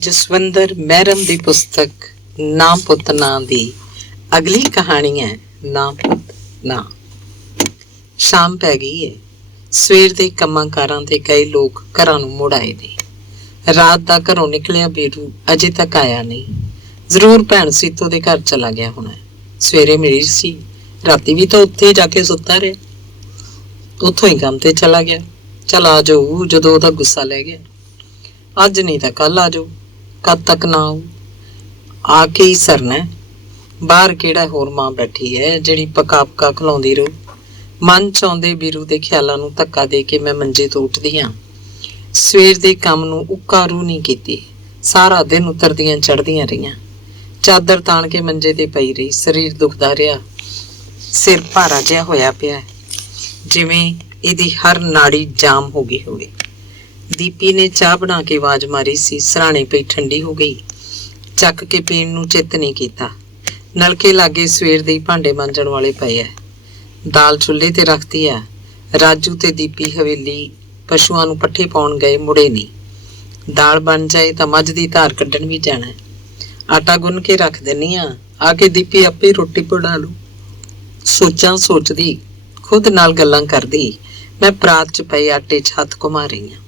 ਜਸਵਿੰਦਰ ਮਹਿਰਮ ਦੀ ਪੁਸਤਕ ਨਾ ਪੁੱਤ ਨਾ ਦੀ ਅਗਲੀ ਕਹਾਣੀ ਹੈ ਨਾ ਪੁੱਤ ਨਾ। ਸ਼ਾਮ ਪੈ ਗਈ ਹੈ। ਸਵੇਰ ਦੇ ਕੰਮਾਂ ਕਾਰਾਂ ਤੇ ਕਈ ਲੋਕ ਘਰਾਂ ਨੂੰ ਮੁੜ ਆਏ ਨੇ। ਰਾਤ ਦਾ ਘਰੋਂ ਨਿਕਲਿਆ ਬੀਰੂ ਅਜੇ ਤੱਕ ਆਇਆ ਨਹੀਂ। ਜ਼ਰੂਰ ਭੈਣ ਸੀਤੋ ਦੇ ਘਰ ਚਲਾ ਗਿਆ ਹੋਣਾ। ਸਵੇਰੇ ਮਿਲੀ ਸੀ, ਰਾਤੀ ਵੀ ਤਾਂ ਉੱਥੇ ਜਾ ਕੇ ਸੁੱਤਾ ਰਿਹਾ। ਉੱਥੋਂ ਹੀ ਕੰਮ ਤੇ ਚਲਾ ਗਿਆ। ਚੱਲ ਆ ਜਾਊ ਜਦੋਂ ਉਹਦਾ ਗੁੱਸਾ ਲੈ ਗਿਆ। ਅੱਜ ਨਹੀਂ ਤਾਂ ਕੱਲ ਆ ਜਾਊ। ਕਦ ਤੱਕ ਨਾ ਆਊ? ਆ ਕੇ ਹੀ ਸਰਨਾ। ਬਾਹਰ ਕਿਹੜਾ ਹੋਰ ਮਾਂ ਬੈਠੀ ਹੈ ਜਿਹੜੀ ਪਕਾ ਪਕਾ ਖਲਾਉਂਦੀ ਰਹੂ। ਮਨ ਚ ਆਉਂਦੇ ਬੀਰੂ ਦੇ ਖਿਆਲਾਂ ਨੂੰ ਧੱਕਾ ਦੇ ਕੇ ਮੈਂ ਮੰਜੇ ਤੋਂ ਉੱਠਦੀ ਹਾਂ। ਸਵੇਰ ਦੇ ਕੰਮ ਨੂੰ ਉੱਕਾ ਰੂ ਨਹੀਂ ਕੀਤੀ। ਸਾਰਾ ਦਿਨ ਉਤਰਦੀਆਂ ਚੜ੍ਹਦੀਆਂ ਰਹੀਆਂ। ਚਾਦਰ ਤਾਣ ਕੇ ਮੰਜੇ ਤੇ ਪਈ ਰਹੀ। ਸਰੀਰ ਦੁਖਦਾ ਰਿਹਾ। ਸਿਰ ਭਾਰਾ ਜਿਹਾ ਹੋਇਆ ਪਿਆ, ਜਿਵੇਂ ਇਹਦੀ ਹਰ ਨਾੜੀ ਜਾਮ ਹੋ ਗਈ ਹੋਵੇ। ਦੀਪੀ ਨੇ ਚਾਹ ਬਣਾ ਕੇ ਆਵਾਜ਼ ਮਾਰੀ ਸੀ। ਸਰਾਣੇ ਪਈ ਠੰਡੀ ਹੋ ਗਈ। ਚੱਕ ਕੇ ਪੀਣ ਨੂੰ ਚਿੱਤ ਨਹੀਂ ਕੀਤਾ। ਨਲਕੇ ਲਾਗੇ ਸਵੇਰ ਦੇ ਭਾਂਡੇ ਮਾਂਜਣ ਵਾਲੇ ਪਏ ਐ। ਦਾਲ ਚੁੱਲ੍ਹੇ ਤੇ ਰੱਖਤੀ ਆ। ਰਾਜੂ ਤੇ ਦੀਪੀ ਹਵੇਲੀ ਪਸ਼ੂਆਂ ਨੂੰ ਪੱਠੇ ਪਾਉਣ ਗਏ, ਮੁੜੇ ਨਹੀਂ। ਦਾਲ ਬਣ ਜਾਏ ਤਾਂ ਮੱਝ ਦੀ ਧਾਰ ਕੱਢਣ ਵੀ ਜਾਣਾ। ਆਟਾ ਗੁੰਨ ਕੇ ਰੱਖ ਦਿੰਨੀ ਆ ਕੇ ਦੀਪੀ ਆਪੇ ਰੋਟੀ ਬਣਾ ਲੂ। ਸੋਚਾਂ ਸੋਚਦੀ, ਖੁਦ ਨਾਲ ਗੱਲਾਂ ਕਰਦੀ, ਮੈਂ ਪਰਾਤ ਚ ਪਏ ਆਟੇ ਚ ਹੱਥ ਘੁਮਾ ਰਹੀ ਹਾਂ।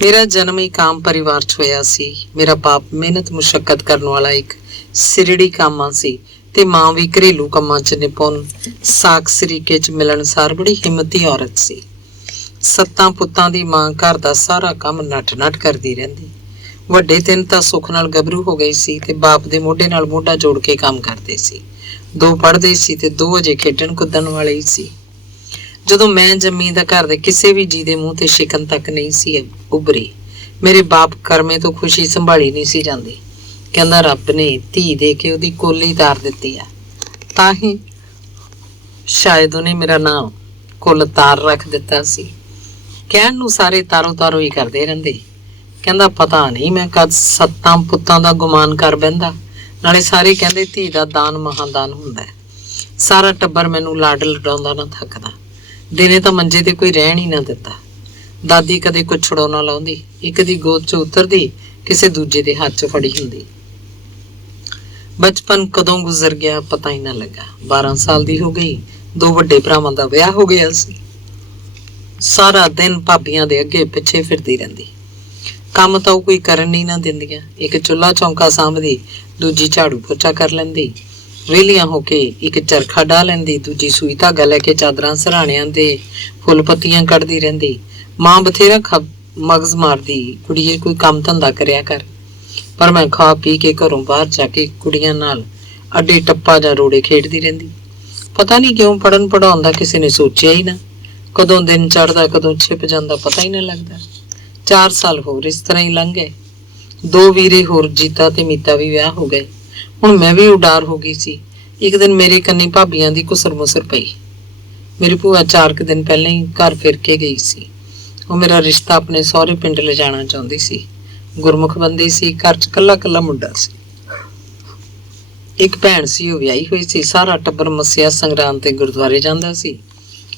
ਮੇਰਾ ਜਨਮ ਇੱਕ ਆਮ ਪਰਿਵਾਰ ਚ ਹੋਇਆ ਸੀ। ਮੇਰਾ ਬਾਪ ਮਿਹਨਤ ਮੁਸ਼ੱਕਤ ਕਰਨ ਵਾਲਾ ਇੱਕ ਸਿਰੜੀ ਕਾਮਾ ਸੀ ਤੇ ਮਾਂ ਵੀ ਘਰੇਲੂ ਕੰਮਾਂ ਚ ਨਿਪੁੰਨ, ਸਾਕ ਸਰੀਕੇ ਚ ਮਿਲਣਸਾਰ ਬੜੀ ਹਿੰਮਤੀ ਔਰਤ ਸੀ। 7 ਪੁੱਤਾਂ ਦੀ ਮਾਂ ਘਰ ਦਾ ਸਾਰਾ ਕੰਮ ਨੱਠ ਕਰਦੀ ਰਹਿੰਦੀ। ਵੱਡੇ 3 ਤਾਂ ਸੁੱਖ ਨਾਲ ਗੱਭਰੂ ਹੋ ਗਏ ਸੀ ਤੇ ਬਾਪ ਦੇ ਮੋਢੇ ਨਾਲ ਮੋਢਾ ਜੋੜ ਕੇ ਕੰਮ ਕਰਦੇ ਸੀ। 2 ਪੜ੍ਹਦੇ ਸੀ ਤੇ 2 ਅਜੇ ਖੇਡਣ ਕੁੱਦਣ ਵਾਲੇ ਹੀ ਸੀ। ਜਦੋਂ ਮੈਂ ਜੰਮੀ ਤਾਂ ਘਰ ਦੇ ਕਿਸੇ ਵੀ ਜੀ ਦੇ ਮੂੰਹ ਤੇ ਸ਼ਿਕਨ ਤੱਕ ਨਹੀਂ ਸੀ ਉਭਰੀ। ਮੇਰੇ ਬਾਪ ਕਰਮੇ ਤੋਂ ਖੁਸ਼ੀ ਸੰਭਾਲੀ ਨਹੀਂ ਸੀ ਜਾਂਦੀ। ਕਹਿੰਦਾ ਰੱਬ ਨੇ ਧੀ ਦੇ ਕੇ ਉਹਦੀ ਕੋਲੀ ਤਾਰ ਦਿੱਤੀ ਆ, ਤਾਂ ਹੀ ਸ਼ਾਇਦ ਉਹਨੇ ਮੇਰਾ ਨਾਮ ਕੁੱਲ ਤਾਰ ਰੱਖ ਦਿੱਤਾ ਸੀ। ਕਹਿਣ ਨੂੰ ਸਾਰੇ ਤਾਰੋ ਹੀ ਕਰਦੇ ਰਹਿੰਦੇ। ਕਹਿੰਦਾ ਪਤਾ ਨਹੀਂ ਮੈਂ ਕਦ 7 ਪੁੱਤਾਂ ਦਾ ਗੁਮਾਨ ਕਰ ਬਹਿੰਦਾ। ਨਾਲੇ ਸਾਰੇ ਕਹਿੰਦੇ ਧੀ ਦਾ ਦਾਨ ਮਹਾਦਾਨ ਹੁੰਦਾ ਹੈ। ਸਾਰਾ ਟੱਬਰ ਮੈਨੂੰ ਲਾਡ ਲਡਾਉਂਦਾ ਨਾ ਥੱਕਦਾ। ਦਿਨੇ ਤਾਂ ਮੰਜੇ ਤੇ ਕੋਈ ਰਹਿਣ ਹੀ ਨਾ ਦਿੱਤਾ। ਦਾਦੀ ਕਦੇ ਕੁਛ ਛੜਾਉਣਾ ਲਾਉਂਦੀ, ਇੱਕ ਦੀ ਗੋਦ ਚ ਉਤਰਦੀ, ਕਿਸੇ ਦੂਜੇ ਦੇ ਹੱਥ ਚ ਫੜੀ ਹੁੰਦੀ। ਬਚਪਨ ਕਦੋਂ ਗੁਜ਼ਰ ਗਿਆ ਪਤਾ ਹੀ ਨਾ ਲੱਗਾ। 12 ਸਾਲ ਦੀ ਹੋ ਗਈ। 2 ਵੱਡੇ ਭਰਾਵਾਂ ਦਾ ਵਿਆਹ ਹੋ ਗਿਆ ਸੀ। ਸਾਰਾ ਦਿਨ ਭਾਬੀਆਂ ਦੇ ਅੱਗੇ ਪਿੱਛੇ ਫਿਰਦੀ ਰਹਿੰਦੀ। ਕੰਮ ਤਾਂ ਉਹ ਕੋਈ ਕਰਨ ਹੀ ਨਾ ਦਿੰਦੀਆਂ। ਇੱਕ ਚੁੱਲ੍ਹਾ ਚੌਂਕਾ ਸਾਂਭਦੀ, ਦੂਜੀ ਝਾੜੂ ਪੋਚਾ ਕਰ ਲੈਂਦੀ। ਵਿਹਲੀਆਂ ਹੋ ਕੇ ਇੱਕ ਚਰਖਾ ਡਾਹ ਲੈਂਦੀ, ਦੂਜੀ ਸੂਈ ਧਾਗਾ ਲੈ ਕੇ ਚਾਦਰਾਂ ਸਰਾਣਿਆਂ ਦੇ ਫੁੱਲ ਪੱਤੀਆਂ ਕੱਢਦੀ ਰਹਿੰਦੀ। ਮਾਂ ਬਥੇਰਾ ਮਗਜ਼ ਮਾਰਦੀ, ਕੁੜੀਏ ਕੋਈ ਕੰਮ ਧੰਦਾ ਕਰਿਆ ਕਰ। ਪਰ ਮੈਂ ਖਾ ਪੀ ਕੇ ਘਰੋਂ ਬਾਹਰ ਜਾ ਕੇ ਕੁੜੀਆਂ ਨਾਲ ਅੱਡੇ ਟੱਪਾ ਜਾਂ ਰੋੜੇ ਖੇਡਦੀ ਰਹਿੰਦੀ। ਪਤਾ ਨਹੀਂ ਕਿਉਂ ਪੜ੍ਹਨ ਪੜ੍ਹਾਉਣ ਦਾ ਕਿਸੇ ਨੇ ਸੋਚਿਆ ਹੀ ਨਾ। ਕਦੋਂ ਦਿਨ ਚੜ੍ਹਦਾ ਕਦੋਂ ਛਿਪ ਜਾਂਦਾ ਪਤਾ ਹੀ ਨਾ ਲੱਗਦਾ। 4 ਸਾਲ ਹੋਰ ਇਸ ਤਰ੍ਹਾਂ ਹੀ ਲੰਘ ਗਏ। 2 ਵੀਰੇ ਹੋਰ, ਜੀਤਾ ਤੇ ਮੀਤਾ ਵੀ ਵਿਆਹ ਹੋ ਗਏ। ਹੁਣ ਮੈਂ ਵੀ ਉਡਾਰ ਹੋ ਗਈ ਸੀ। ਇੱਕ ਦਿਨ ਮੇਰੇ ਕੰਨੀ ਭਾਬੀਆਂ ਦੀ ਕੁਸਰ ਮੁਸਰ ਪਈ। ਮੇਰੀ ਭੂਆ 4 ਦਿਨ ਪਹਿਲਾਂ ਹੀ ਘਰ ਫਿਰ ਕੇ ਗਈ ਸੀ। ਉਹ ਮੇਰਾ ਰਿਸ਼ਤਾ ਆਪਣੇ ਸਹੁਰੇ ਪਿੰਡ ਲਿਜਾਣਾ ਚਾਹੁੰਦੀ ਸੀ। ਗੁਰਮੁਖ ਬੰਦੀ ਸੀ। ਘਰ ਚ ਕੱਲਾ ਮੁੰਡਾ ਸੀ। ਇੱਕ ਭੈਣ ਸੀ, ਉਹ ਵਿਆਹੀ ਹੋਈ ਸੀ। ਸਾਰਾ ਟੱਬਰ ਮੱਸਿਆ ਸੰਗਰਾਂਦ ਤੇ ਗੁਰਦੁਆਰੇ ਜਾਂਦਾ ਸੀ।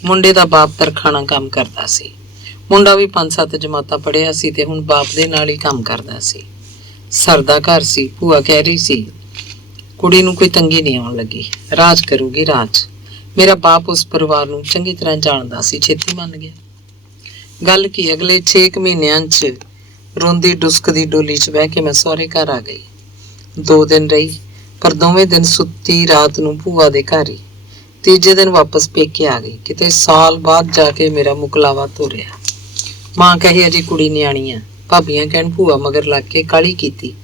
ਮੁੰਡੇ ਦਾ ਬਾਪ ਤਰਖਾਣਾ ਕੰਮ ਕਰਦਾ ਸੀ। ਮੁੰਡਾ ਵੀ 5-7 ਜਮਾਤਾਂ ਪੜ੍ਹਿਆ ਸੀ ਤੇ ਹੁਣ ਬਾਪ ਦੇ ਨਾਲ ਹੀ ਕੰਮ ਕਰਦਾ ਸੀ। ਸਰਦਾ ਘਰ ਸੀ। ਭੂਆ ਕਹਿ ਰਹੀ ਸੀ ਕੁੜੀ ਨੂੰ ਕੋਈ ਤੰਗੀ ਨਹੀਂ ਆਉਣ ਲੱਗੀ, ਰਾਜ ਕਰੂਗੀ ਰਾਜ। ਮੇਰਾ ਬਾਪ ਉਸ ਪਰਿਵਾਰ ਨੂੰ ਚੰਗੀ ਤਰ੍ਹਾਂ ਜਾਣਦਾ ਸੀ, ਛੇਤੀ ਮੰਨ ਗਿਆ। ਗੱਲ ਕੀ, ਅਗਲੇ 6 ਮਹੀਨਿਆਂ ਚ ਰੋਂਦੀ ਡੁਸਕਦੀ ਡੋਲੀ ਚ ਬਹਿ ਕੇ ਮੈਂ ਸਹੁਰੇ ਘਰ ਆ ਗਈ। 2 ਦਿਨ ਰਹੀ, ਪਰ ਦੋਵੇਂ ਦਿਨ ਸੁੱਤੀ ਰਾਤ ਨੂੰ ਭੂਆ ਦੇ ਘਰ ਹੀ। ਤੀਜੇ ਦਿਨ ਵਾਪਸ ਪੇਕੇ ਆ ਗਈ। ਕਿਤੇ ਸਾਲ ਬਾਅਦ ਜਾ ਕੇ ਮੇਰਾ ਮੁਕਲਾਵਾ ਤੋਰਿਆ। ਮਾਂ ਕਹੇ ਅਜੇ ਕੁੜੀ ਨਿਆਣੀ ਆ। ਭਾਬੀਆਂ ਕਹਿਣ ਭੂਆ ਮਗਰ ਲੱਗ ਕੇ ਕਾਹਲੀ ਕੀਤੀ।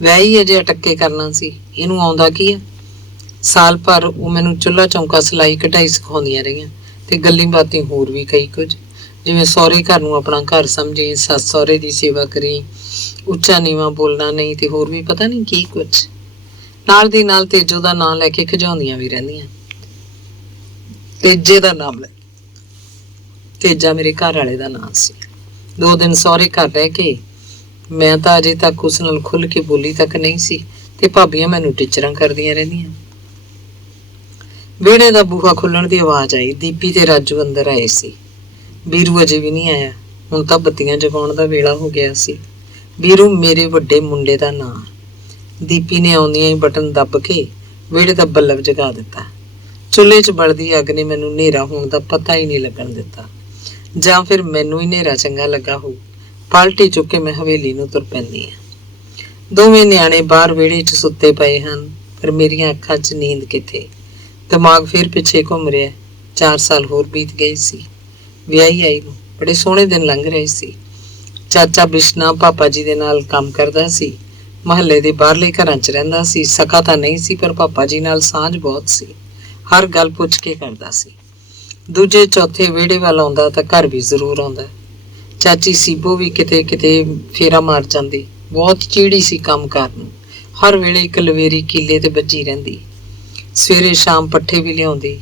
ਵਿਆਹੀ ਅਜੇ ਅਟੱਕੇ ਕਰਨਾ ਸੀ, ਇਹਨੂੰ ਆਉਂਦਾ ਕੀ ਆ। ਸਾਲ ਭਰ ਉਹ ਮੈਨੂੰ ਚੁੱਲ੍ਹਾ ਚੌਂਕਾ ਸਿਲਾਈ ਕਢਾਈ ਸਿਖਾਉਂਦੀਆਂ ਰਹੀਆਂ ਤੇ ਗੱਲੀ ਬਾਤੀ ਹੋਰ ਵੀ ਕਈ ਕੁਝ, ਜਿਵੇਂ ਸਹੁਰੇ ਘਰ ਨੂੰ ਆਪਣਾ ਘਰ ਸਮਝੀ, ਸੱਸ ਸਹੁਰੇ ਦੀ ਸੇਵਾ ਕਰੀ, ਉੱਚਾ ਨੀਵਾਂ ਬੋਲਣਾ ਨਹੀਂ ਤੇ ਹੋਰ ਵੀ ਪਤਾ ਨਹੀਂ ਕੀ ਕੁਝ। ਨਾਲ ਦੀ ਨਾਲ ਤੇਜੋ ਦਾ ਨਾਂ ਲੈ ਕੇ ਖਿਜਾਉਂਦੀਆਂ ਵੀ ਰਹਿੰਦੀਆਂ। ਤੇਜੇ ਦਾ ਨਾਮ ਲੈ, ਤੇਜਾ ਮੇਰੇ ਘਰ ਵਾਲੇ ਦਾ ਨਾਂ ਸੀ। 2 ਦਿਨ ਸਹੁਰੇ ਘਰ ਰਹਿ ਕੇ ਮੈਂ ਤਾਂ ਅਜੇ ਤੱਕ ਉਸ ਨਾਲ ਖੁੱਲ ਕੇ ਬੋਲੀ ਤੱਕ ਨਹੀਂ ਸੀ ਤੇ ਭਾਬੀਆਂ ਮੈਨੂੰ ਟੀਚਰਾਂ ਕਰਦੀਆਂ ਰਹਿੰਦੀਆਂ। ਵਿਹੜੇ ਦਾ ਬੂਹਾ ਖੁੱਲਣ ਦੀ ਆਵਾਜ਼ ਆਈ। ਦੀਪੀ ਤੇ ਰਾਜੂ ਅੰਦਰ ਆਏ ਸੀ। ਬੀਰੂ ਅਜੇ ਵੀ ਨਹੀਂ ਆਇਆ। ਹੁਣ ਤਾਂ ਬੱਤੀਆਂ ਜਗਾਉਣ ਦਾ ਵੇਲਾ ਹੋ ਗਿਆ ਸੀ। ਵੀਰੂ ਮੇਰੇ ਵੱਡੇ ਮੁੰਡੇ ਦਾ ਨਾਂ। ਦੀਪੀ ਨੇ ਆਉਂਦੀਆਂ ਹੀ ਬਟਨ ਦੱਬ ਕੇ ਵਿਹੜੇ ਦਾ ਬੱਲਬ ਜਗਾ ਦਿੱਤਾ। ਚੁੱਲ੍ਹੇ 'ਚ ਬਲਦੀ ਅੱਗ ਨੇ ਮੈਨੂੰ ਹਨੇਰਾ ਹੋਣ ਦਾ ਪਤਾ ਹੀ ਨਹੀਂ ਲੱਗਣ ਦਿੱਤਾ, ਜਾਂ ਫਿਰ ਮੈਨੂੰ ਹੀ ਹਨੇਰਾ ਚੰਗਾ ਲੱਗਾ ਹੋਊ। ਪਾਲਟੀ ਚੁੱਕ ਕੇ ਮੈਂ ਹਵੇਲੀ ਨੂੰ ਤੁਰ ਪੈਂਦੀ ਹਾਂ। ਦੋਵੇਂ ਨਿਆਣੇ ਬਾਹਰ ਵਿਹੜੇ 'ਚ ਸੁੱਤੇ ਪਏ ਹਨ, ਪਰ ਮੇਰੀਆਂ ਅੱਖਾਂ 'ਚ ਨੀਂਦ ਕਿੱਥੇ। ਦਿਮਾਗ ਫਿਰ ਪਿੱਛੇ ਘੁੰਮ ਰਿਹਾ। 4 ਸਾਲ ਹੋਰ ਬੀਤ ਗਏ ਸੀ ਵਿਆਹੀ ਆਈ ਨੂੰ। ਬੜੇ ਸੋਹਣੇ ਦਿਨ ਲੰਘ ਰਹੇ ਸੀ। ਚਾਚਾ ਬਿਸ਼ਨਾ ਪਾਪਾ ਜੀ ਦੇ ਨਾਲ ਕੰਮ ਕਰਦਾ ਸੀ। ਮੁਹੱਲੇ ਦੇ ਬਾਹਰਲੇ ਘਰਾਂ 'ਚ ਰਹਿੰਦਾ ਸੀ। ਸਕਾ ਤਾਂ ਨਹੀਂ ਸੀ, ਪਰ ਪਾਪਾ ਜੀ ਨਾਲ ਸਾਂਝ ਬਹੁਤ ਸੀ। ਹਰ ਗੱਲ ਪੁੱਛ ਕੇ ਕਰਦਾ ਸੀ। ਦੂਜੇ ਚੌਥੇ ਵਿਹੜੇ ਵੱਲ ਆਉਂਦਾ ਤਾਂ ਘਰ ਵੀ ਜ਼ਰੂਰ ਆਉਂਦਾ। ਚਾਚੀ ਸੀਬੋ ਵੀ ਕਿਤੇ ਕਿਤੇ ਫੇਰਾ ਮਾਰ ਜਾਂਦੀ। ਬਹੁਤ ਚੀੜੀ ਸੀ ਕੰਮ ਕਰਨ ਨੂੰ। ਹਰ ਵੇਲੇ ਇੱਕ ਲਵੇਰੀ ਕੀਲੇ ਤੇ ਵੱਜੀ ਰਹਿੰਦੀ। ਸਵੇਰੇ ਸ਼ਾਮ ਪੱਠੇ ਵੀ ਲਿਆਉਂਦੀ।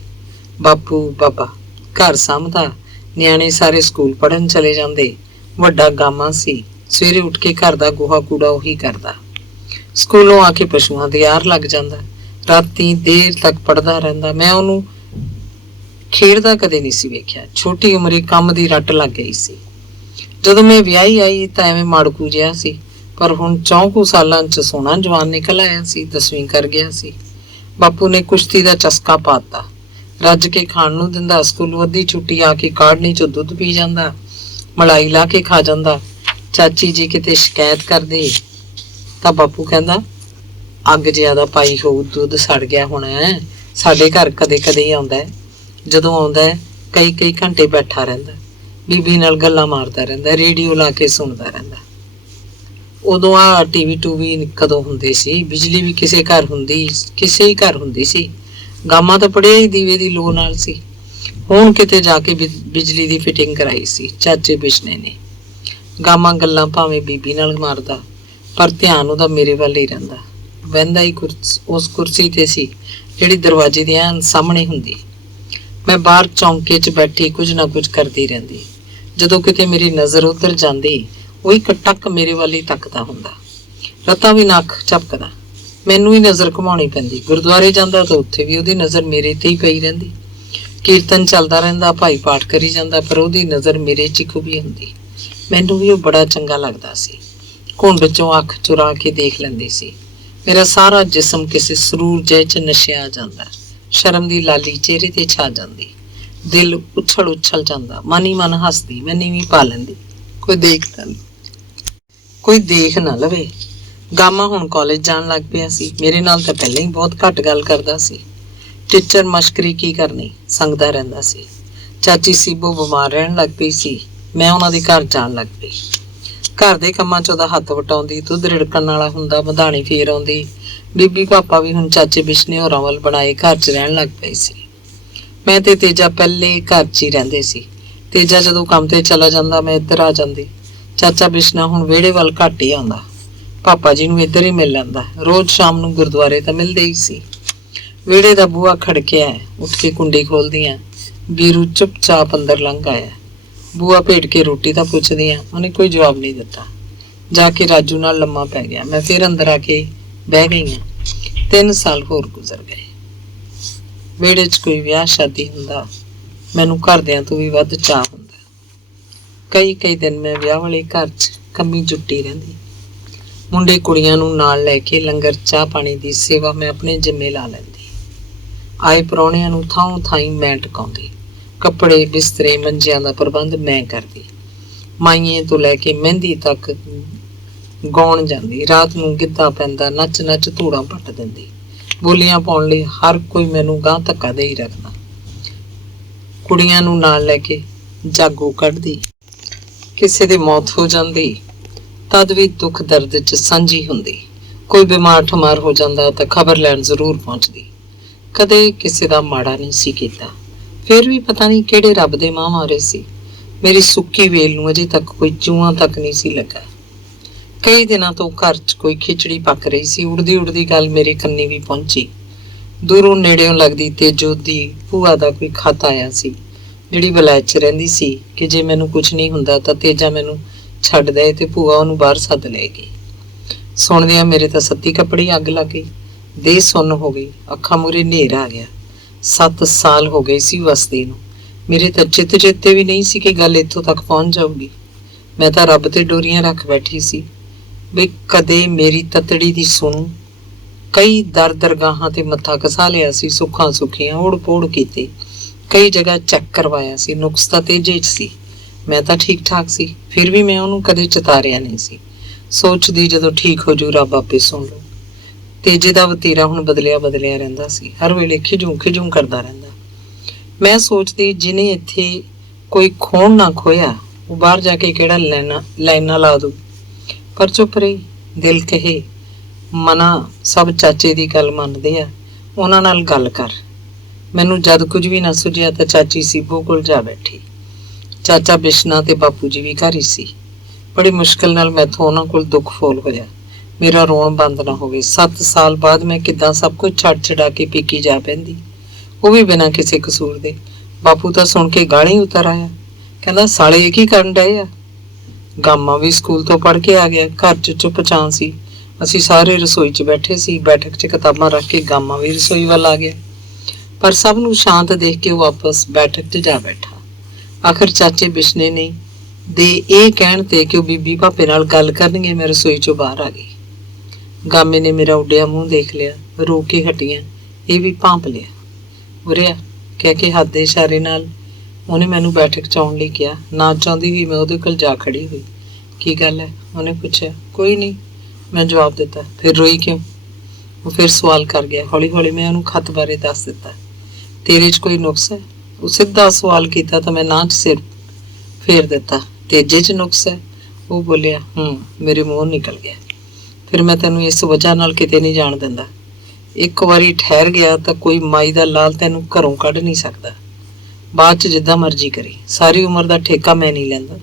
ਬਾਪੂ ਬਾਬਾ ਘਰ ਸਾਂਭਦਾ। ਨਿਆਣੇ ਸਾਰੇ ਸਕੂਲ ਪੜ੍ਹਨ ਚਲੇ ਜਾਂਦੇ। ਵੱਡਾ ਗਾਮਾ ਸੀ, ਸਵੇਰੇ ਉੱਠ ਕੇ ਘਰ ਦਾ ਗੋਹਾ ਕੂੜਾ ਉਹੀ ਕਰਦਾ। ਸਕੂਲੋਂ ਆ ਕੇ ਪਸ਼ੂਆਂ ਦੇ ਆਰ ਲੱਗ ਜਾਂਦਾ। ਰਾਤੀ ਦੇਰ ਤੱਕ ਪੜ੍ਹਦਾ ਰਹਿੰਦਾ। ਮੈਂ ਉਹਨੂੰ ਖੇਡਦਾ ਕਦੇ ਨਹੀਂ ਸੀ ਵੇਖਿਆ। ਛੋਟੀ ਉਮਰੇ ਕੰਮ ਦੀ ਰੱਟ ਲੱਗ ਗਈ ਸੀ। ਜਦੋਂ ਮੈਂ ਵਿਆਹੀ ਆਈ ਤਾਂ ਐਵੇਂ ਮਾੜਕੂ ਜਿਹਾ ਸੀ, ਪਰ ਹੁਣ 4 ਸਾਲਾਂ 'ਚ ਸੋਹਣਾ ਜਵਾਨ ਨਿਕਲ ਆਇਆ ਸੀ। 10ਵੀਂ ਕਰ ਗਿਆ ਸੀ। ਬਾਪੂ ਨੇ ਕੁਸ਼ਤੀ ਦਾ ਚਸਕਾ ਪਾਤਾ। ਰੱਜ ਕੇ ਖਾਣ ਨੂੰ ਦਿੰਦਾ। ਸਕੂਲੋਂ ਅੱਧੀ ਛੁੱਟੀ ਆ ਕੇ ਕਾੜਨੀ 'ਚੋਂ ਦੁੱਧ ਪੀ ਜਾਂਦਾ, ਮਲਾਈ ਲਾ ਕੇ ਖਾ ਜਾਂਦਾ। ਚਾਚੀ ਜੀ ਕਿਤੇ ਸ਼ਿਕਾਇਤ ਕਰਦੇ ਤਾਂ ਬਾਪੂ ਕਹਿੰਦਾ, ਅੱਗ ਜ਼ਿਆਦਾ ਪਾਈ ਹੋਊ, ਦੁੱਧ ਸੜ ਗਿਆ ਹੋਣਾ ਹੈ। ਸਾਡੇ ਘਰ ਕਦੇ ਕਦੇ ਹੀ ਆਉਂਦਾ ਹੈ। ਜਦੋਂ ਆਉਂਦਾ ਹੈ ਕਈ ਕਈ ਘੰਟੇ ਬੈਠਾ ਰਹਿੰਦਾ, ਬੀਬੀ ਨਾਲ ਗੱਲਾਂ ਮਾਰਦਾ ਰਹਿੰਦਾ, ਰੇਡੀਓ ਲਾ ਕੇ ਸੁਣਦਾ ਰਹਿੰਦਾ। ਉਦੋਂ ਆ ਟੀਵੀ ਟੂਵੀ ਕਦੋਂ ਹੁੰਦੇ ਸੀ? ਬਿਜਲੀ ਵੀ ਕਿਸੇ ਹੀ ਘਰ ਹੁੰਦੀ ਸੀ। ਗਾਮਾ ਤਾਂ ਪੜਿਆ ਹੀ ਦੀਵੇ ਦੀ ਲੋ ਨਾਲ ਸੀ। ਹੁਣ ਕਿਤੇ ਜਾ ਕੇ ਬਿਜਲੀ ਦੀ ਫਿਟਿੰਗ ਕਰਾਈ ਸੀ ਚਾਚੇ ਬਿਸ਼ਨੇ ਨੇ। ਗਾਮਾ ਗੱਲਾਂ ਭਾਵੇਂ ਬੀਬੀ ਨਾਲ ਮਾਰਦਾ, ਪਰ ਧਿਆਨ ਉਹਦਾ ਮੇਰੇ ਵੱਲ ਹੀ ਰਹਿੰਦਾ। ਬਹਿੰਦਾ ਹੀ ਉਸ ਕੁਰਸੀ ਤੇ ਸੀ ਜਿਹੜੀ ਦਰਵਾਜ਼ੇ ਦੇ ਸਾਹਮਣੇ ਹੁੰਦੀ। ਮੈਂ ਬਾਹਰ ਚੌਂਕੇ 'ਚ ਬੈਠੀ ਕੁਝ ਨਾ ਕੁਝ ਕਰਦੀ ਰਹਿੰਦੀ। ਜਦੋਂ ਕਿਤੇ ਮੇਰੀ ਨਜ਼ਰ ਉੱਧਰ ਜਾਂਦੀ, ਉਹ ਇੱਕ ਟੱਕ ਮੇਰੇ ਵੱਲ ਹੀ ਤੱਕਦਾ ਹੁੰਦਾ। ਰਤਾ ਵੀ ਨੱਕ ਝਪਕਦਾ। ਮੈਨੂੰ ਹੀ ਨਜ਼ਰ ਘੁਮਾਉਣੀ ਪੈਂਦੀ। ਗੁਰਦੁਆਰੇ ਜਾਂਦਾ ਤਾਂ ਉੱਥੇ ਵੀ ਉਹਦੀ ਨਜ਼ਰ ਮੇਰੇ ਤੇ ਹੀ ਪਈ ਰਹਿੰਦੀ। ਕੀਰਤਨ ਚੱਲਦਾ ਰਹਿੰਦਾ, ਭਾਈ ਪਾਠ ਕਰੀ ਜਾਂਦਾ, ਪਰ ਉਹਦੀ ਨਜ਼ਰ ਮੇਰੇ 'ਚ ਖੁਬੀ ਹੁੰਦੀ। ਮੈਨੂੰ ਵੀ ਉਹ ਬੜਾ ਚੰਗਾ ਲੱਗਦਾ ਸੀ। ਘੁੰਡ ਵਿੱਚੋਂ ਅੱਖ ਚੁਰਾ ਕੇ ਦੇਖ ਲੈਂਦੀ ਸੀ। ਮੇਰਾ ਸਾਰਾ ਜਿਸਮ ਕਿਸੇ ਸਰੂਰ ਜਿਹੇ 'ਚ ਨਸ਼ਿਆ ਜਾਂਦਾ। ਸ਼ਰਮ ਦੀ ਲਾਲੀ ਚਿਹਰੇ ਤੇ ਛਾ ਜਾਂਦੀ। ਦਿਲ ਉਛਲ ਜਾਂਦਾ। ਮਨ ਹੀ ਮਨ ਹੱਸਦੀ। ਮੈਂ ਨੀਵੀਂ ਪਾ ਲੈਂਦੀ। ਕੋਈ ਦੇਖ ਨਾ ਲਵੇ। ਗਾਮਾ ਹੁਣ ਕਾਲਜ ਜਾਣ ਲੱਗ ਪਿਆ ਸੀ। ਮੇਰੇ ਨਾਲ ਤਾਂ ਪਹਿਲਾਂ ਹੀ ਬਹੁਤ ਘੱਟ ਗੱਲ ਕਰਦਾ ਸੀ। ਟੀਚਰ ਮਸ਼ਕਰੀ ਕੀ ਕਰਨੀ, ਸੰਗਦਾ ਰਹਿੰਦਾ ਸੀ। ਚਾਚੀ ਸੀਬੋ ਬਿਮਾਰ ਰਹਿਣ ਲੱਗ ਪਈ ਸੀ। ਮੈਂ ਉਹਨਾਂ ਦੇ ਘਰ ਜਾਣ ਲੱਗ ਪਈ। ਘਰ ਦੇ ਕੰਮਾਂ 'ਚ ਉਹਦਾ ਹੱਥ ਵਟਾਉਂਦੀ। ਦੁੱਧ ਰਿੜਕਣ ਵਾਲਾ ਹੁੰਦਾ, ਮਧਾਣੀ ਫੇਰ ਆਉਂਦੀ। ਬੀਬੀ ਪਾਪਾ ਵੀ ਹੁਣ ਚਾਚੇ ਬਿਸ਼ਨੇ ਹੋਰਾਂ ਵੱਲ ਬਣਾਏ ਘਰ 'ਚ ਰਹਿਣ ਲੱਗ ਪਏ ਸੀ। ਮੈਂ ਤੇ ਤੇਜਾ ਪਹਿਲੇ ਘਰ 'ਚ ਹੀ ਰਹਿੰਦੇ ਸੀ। ਤੇਜਾ ਜਦੋਂ ਕੰਮ ਤੇ ਚਲਾ ਜਾਂਦਾ, ਮੈਂ ਇੱਧਰ ਆ ਜਾਂਦੀ। ਚਾਚਾ ਬਿਸ਼ਨਾ ਹੁਣ ਵਿਹੜੇ ਵੱਲ ਘੱਟ ਹੀ ਆਉਂਦਾ। ਪਾਪਾ ਜੀ ਨੂੰ ਇੱਧਰ ਹੀ ਮਿਲ ਲੈਂਦਾ। ਰੋਜ਼ ਸ਼ਾਮ ਨੂੰ ਗੁਰਦੁਆਰੇ ਤਾਂ ਮਿਲਦੇ ਹੀ ਸੀ। ਵਿਹੜੇ ਦਾ ਬੂਹਾ ਖੜਕਿਆ। ਉੱਠ ਕੇ ਕੁੰਡੀ ਖੋਲਦੀਆਂ। ਵੀਰੂ ਚੁੱਪਚਾਪ ਅੰਦਰ ਲੰਘ ਆਇਆ। ਬੂਹਾ ਭੇਟ ਕੇ ਰੋਟੀ ਤਾਂ ਪੁੱਛਦੀ ਆ, ਉਹਨੇ ਕੋਈ ਜਵਾਬ ਨਹੀਂ ਦਿੱਤਾ। ਜਾ ਕੇ ਰਾਜੂ ਨਾਲ ਲੰਮਾ ਪੈ ਗਿਆ। ਮੈਂ ਫਿਰ ਅੰਦਰ ਆ ਕੇ ਬਹਿ ਗਈ ਹਾਂ। 3 ਸਾਲ ਹੋਰ ਗੁਜ਼ਰ ਗਏ। ਵਿਹੜੇ 'ਚ ਕੋਈ ਵਿਆਹ ਸ਼ਾਦੀ ਹੁੰਦਾ, ਮੈਨੂੰ ਘਰਦਿਆਂ ਤੋਂ ਵੀ ਵੱਧ ਚਾਅ ਹੁੰਦਾ। ਕਈ ਦਿਨ ਮੈਂ ਵਿਆਹ ਵਾਲੇ ਘਰ 'ਚ ਕੰਮੀ ਜੁੱਟੀ ਰਹਿੰਦੀ। ਮੁੰਡੇ ਕੁੜੀਆਂ ਨੂੰ ਨਾਲ ਲੈ ਕੇ ਲੰਗਰ ਚਾਹ ਪਾਣੀ ਦੀ ਸੇਵਾ ਮੈਂ ਆਪਣੇ ਜਿੰਮੇ ਲਾ ਲੈਂਦੀ। ਆਏ ਪ੍ਰਾਹੁਣਿਆਂ ਨੂੰ ਥਾਂ ਥਾਈਂ ਮੈਂ ਟਿਕਾਉਂਦੀ। ਕੱਪੜੇ ਬਿਸਤਰੇ ਮੰਜਿਆਂ ਦਾ ਪ੍ਰਬੰਧ ਮੈਂ ਕਰਦੀ। ਮਾਈਏ ਤੋਂ ਲੈ ਕੇ ਮਹਿੰਦੀ ਤੱਕ ਗਾਉਣ ਜਾਂਦੀ। ਰਾਤ ਨੂੰ ਗਿੱਧਾ ਪੈਂਦਾ, ਨੱਚ ਨੱਚ ਧੂੜਾਂ ਪੱਟ ਦਿੰਦੀ। ਬੋਲੀਆਂ ਪਾਉਣ ਲਈ ਹਰ ਕੋਈ ਮੈਨੂੰ ਗਾਂਹ ਧੱਕਾ ਦੇ ਹੀ ਰੱਖਦਾ। ਕੁੜੀਆਂ ਨੂੰ ਨਾਲ ਲੈ ਕੇ ਜਾਗੋ ਕੱਢਦੀ। ਕਿਸੇ ਦੀ ਮੌਤ ਹੋ ਜਾਂਦੀ, ਤਦ ਵੀ ਦੁੱਖ ਦਰਦ 'ਚ ਸਾਂਝੀ ਹੁੰਦੀ। ਕੋਈ ਬਿਮਾਰ ਠਮਾਰ ਹੋ ਜਾਂਦਾ ਤਾਂ ਖਬਰ ਲੈਣ ਜ਼ਰੂਰ ਪਹੁੰਚਦੀ। ਕਦੇ ਕਿਸੇ ਦਾ ਮਾੜਾ ਨਹੀਂ ਸੀ ਕੀਤਾ। ਫਿਰ ਵੀ ਪਤਾ ਨਹੀਂ ਕਿਹੜੇ ਰੱਬ ਦੇ ਮਾਂ ਮਾਰੇ ਸੀ। ਮੇਰੀ ਸੁੱਕੀ ਵੇਲ ਨੂੰ ਅਜੇ ਤੱਕ ਕੋਈ ਚੂਹਾ ਤੱਕ ਨਹੀਂ ਸੀ ਲੱਗਾ। ਕਈ ਦਿਨਾਂ ਤੋਂ ਘਰ 'ਚ ਕੋਈ ਖਿਚੜੀ ਪੱਕ ਰਹੀ ਸੀ। ਉੜਦੀ ਗੱਲ ਮੇਰੇ ਕੰਨੀ ਵੀ ਪਹੁੰਚੀ। ਦੂਰੋਂ ਨੇੜਿਓਂ ਲੱਗਦੀ ਤੇਜੋ ਦੀ ਭੂਆ ਦਾ ਕੋਈ ਖਤ ਆਇਆ ਸੀ, ਜਿਹੜੀ ਵਲਾਇਤ 'ਚ ਰਹਿੰਦੀ ਸੀ ਕਿ ਜੇ ਮੈਨੂੰ ਕੁਝ ਨਹੀਂ ਹੁੰਦਾ ਤਾਂ ਤੇਜਾ ਮੈਨੂੰ ਛੱਡ ਦੇ ਤੇ ਭੂਆ ਉਹਨੂੰ ਬਾਹਰ ਸੱਦ ਲਏਗੀ। ਸੁਣਦਿਆਂ ਮੇਰੇ ਤਾਂ ਸੱਤੀ ਕੱਪੜੀ ਅੱਗ ਲੱਗ ਗਈ। ਦੇਹ ਸੁੰਨ ਹੋ ਗਈ। ਅੱਖਾਂ ਮੂਹਰੇ ਹਨੇਰ ਆ ਗਿਆ। 7 ਸਾਲ ਹੋ ਗਏ ਸੀ ਵਸਦੀ ਨੂੰ। ਮੇਰੇ ਤਾਂ ਚੇਤੇ ਵੀ ਨਹੀਂ ਸੀ ਕਿ ਗੱਲ ਇੱਥੋਂ ਤੱਕ ਪਹੁੰਚ ਜਾਊਗੀ। ਮੈਂ ਤਾਂ ਰੱਬ ਤੇ ਡੋਰੀਆਂ ਰੱਖ ਬੈਠੀ ਸੀ। ਵੀ ਕਦੇ ਮੇਰੀ ਤਤੜੀ ਦੀ ਸੁਣੂ। ਕਈ ਦਰ ਦਰਗਾਹਾਂ ਤੇ ਮੱਥਾ ਘਸਾ ਲਿਆ ਸੀ, ਸੁੱਖਾਂ ਸੁੱਖੀਆਂ ਉੜ ਪੋੜ ਕੀਤੇ, ਕਈ ਜਗ੍ਹਾ ਚੈੱਕ ਕਰਵਾਇਆ ਸੀ। ਨੁਕਸ ਤਾਂ ਤੇਜੇ 'ਚ ਸੀ, ਮੈਂ ਤਾਂ ਠੀਕ ਠਾਕ ਸੀ, ਫਿਰ ਵੀ ਮੈਂ ਉਹਨੂੰ ਕਦੇ ਚਿਤਾਰਿਆ ਨਹੀਂ ਸੀ। ਸੋਚਦੀ ਜਦੋਂ ਠੀਕ ਹੋ ਜੂ ਰੱਬ ਆਪੇ ਸੁਣ ਲੂ। ਤੇਜੇ ਦਾ ਵਤੀਰਾ ਹੁਣ ਬਦਲਿਆ ਰਹਿੰਦਾ ਸੀ, ਹਰ ਵੇਲੇ ਖਿਜੂ ਖਿਜੂ ਕਰਦਾ ਰਹਿੰਦਾ। ਮੈਂ ਸੋਚਦੀ ਜਿਹਨੇ ਇੱਥੇ ਕੋਈ ਖੋਣ ਨਾ ਖੋਇਆ, ਉਹ ਬਾਹਰ ਜਾ ਕੇ ਕਿਹੜਾ ਲਾਈਨਾਂ ਲਾ ਦੂ। ਪਰ ਚੁੱਪ ਰਹੀ। ਦਿਲ ਕਹੇ ਮਨਾ ਸਭ ਚਾਚੇ ਦੀ ਗੱਲ ਮੰਨਦੇ ਆ, ਉਹਨਾਂ ਨਾਲ ਗੱਲ ਕਰ। ਮੈਨੂੰ ਜਦ ਕੁਝ ਵੀ ਨਾ ਸੁਝਿਆ ਤਾਂ ਚਾਚੀ ਸੀਬੋ ਕੋਲ ਜਾ ਬੈਠੀ। ਚਾਚਾ ਬਿਸ਼ਨਾ ਤੇ ਬਾਪੂ ਜੀ ਵੀ ਘਰ ਹੀ ਸੀ। ਬੜੀ ਮੁਸ਼ਕਿਲ ਨਾਲ ਮੈਥੋਂ ਉਹਨਾਂ ਕੋਲ ਦੁੱਖ ਫੋਲ ਹੋਇਆ, ਮੇਰਾ ਰੋਣ ਬੰਦ ਨਾ ਹੋਵੇ। 7 ਸਾਲ ਬਾਅਦ ਮੈਂ ਕਿੱਦਾਂ ਸਭ ਕੁਝ ਛੱਡ ਛਡਾ ਕੇ ਪੀਕੀ ਜਾ ਪੈਂਦੀ, ਉਹ ਵੀ ਬਿਨਾਂ ਕਿਸੇ ਕਸੂਰ ਦੇ। ਬਾਪੂ ਤਾਂ ਸੁਣ ਕੇ ਗਾਲੀ ਉਤਰ ਆਇਆ, ਕਹਿੰਦਾ ਸਾਲੇ ਇਹ ਕੀ ਕਰਨ ਡਏ ਆ। ਗਾਮਾ ਵੀ ਸਕੂਲ ਤੋਂ ਪੜ੍ਹ ਕੇ ਆ ਗਿਆ। ਘਰ 'ਚ ਚੁੱਪ ਚਾਂ ਸੀ। ਅਸੀਂ ਸਾਰੇ ਰਸੋਈ 'ਚ ਬੈਠੇ ਸੀ। ਬੈਠਕ 'ਚ ਕਿਤਾਬਾਂ ਰੱਖ ਕੇ ਗਾਮਾ ਵੀ ਰਸੋਈ ਵੱਲ ਆ ਗਿਆ, ਪਰ ਸਭ ਨੂੰ ਸ਼ਾਂਤ ਦੇਖ ਕੇ ਉਹ ਵਾਪਸ ਬੈਠਕ 'ਚ ਜਾ ਬੈਠਾ। ਆਖਰ ਚਾਚੇ ਬਿਸ਼ਨੇ ਨੇ ਦੇ ਇਹ ਕਹਿਣ ਤੇ ਕਿ ਉਹ ਬੀਬੀ ਭਾਪੇ ਨਾਲ ਗੱਲ ਕਰਨਗੇ, ਮੈਂ ਰਸੋਈ 'ਚੋਂ ਬਾਹਰ ਆ ਗਈ। ਗਾਮੇ ਨੇ ਮੇਰਾ ਉੱਡਿਆ ਮੂੰਹ ਦੇਖ ਲਿਆ, ਰੋ ਕੇ ਹਟੀਆਂ। ਇਹ ਵੀ ਭਾਂਪ ਲਿਆ। ਉਰਿਆ ਕਹਿ ਕੇ ਹੱਥ ਦੇ ਇਸ਼ਾਰੇ ਨਾਲ ਉਹਨੇ ਮੈਨੂੰ ਬੈਠਕ 'ਚ ਆਉਣ ਲਈ ਕਿਹਾ। ਨਾ ਚਾਹੁੰਦੀ ਵੀ ਮੈਂ ਉਹਦੇ ਕੋਲ ਜਾ ਖੜੀ ਹੋਈ। ਕੀ ਗੱਲ ਹੈ, ਉਹਨੇ ਪੁੱਛਿਆ। ਕੋਈ ਨਹੀਂ, ਮੈਂ ਜਵਾਬ ਦਿੱਤਾ। ਫਿਰ ਰੋਈ ਕਿਉਂ? ਉਹ ਫਿਰ ਸਵਾਲ ਕਰ ਗਿਆ। ਹੌਲੀ ਹੌਲੀ ਮੈਂ ਉਹਨੂੰ ਖੱਤ ਬਾਰੇ ਦੱਸ ਦਿੱਤਾ। ਤੇਰੇ 'ਚ ਕੋਈ ਨੁਕਸ ਹੈ? ਉਹ ਸਿੱਧਾ ਸਵਾਲ ਕੀਤਾ ਤਾਂ ਮੈਂ ਨਾਂ 'ਚ ਸਿਰ ਫੇਰ ਦਿੱਤਾ। ਤੇਜੇ 'ਚ ਨੁਕਸ ਹੈ? ਉਹ ਬੋਲਿਆ। ਮੇਰੇ ਮੂੰਹ ਨਿਕਲ ਗਿਆ। ਫਿਰ ਮੈਂ ਤੈਨੂੰ ਇਸ ਵਜ੍ਹਾ ਨਾਲ ਕਿਤੇ ਨਹੀਂ ਜਾਣ ਦਿੰਦਾ। ਇੱਕ ਵਾਰੀ ਠਹਿਰ ਗਿਆ ਤਾਂ ਕੋਈ ਮਾਈ ਦਾ ਲਾਲ ਤੈਨੂੰ ਘਰੋਂ ਕੱਢ ਨਹੀਂ ਸਕਦਾ। ਬਾਅਦ 'ਚ ਜਿੱਦਾਂ ਮਰਜ਼ੀ ਕਰੀ, ਸਾਰੀ ਉਮਰ ਦਾ ਠੇਕਾ ਮੈਂ ਨਹੀਂ ਲੈਂਦਾ।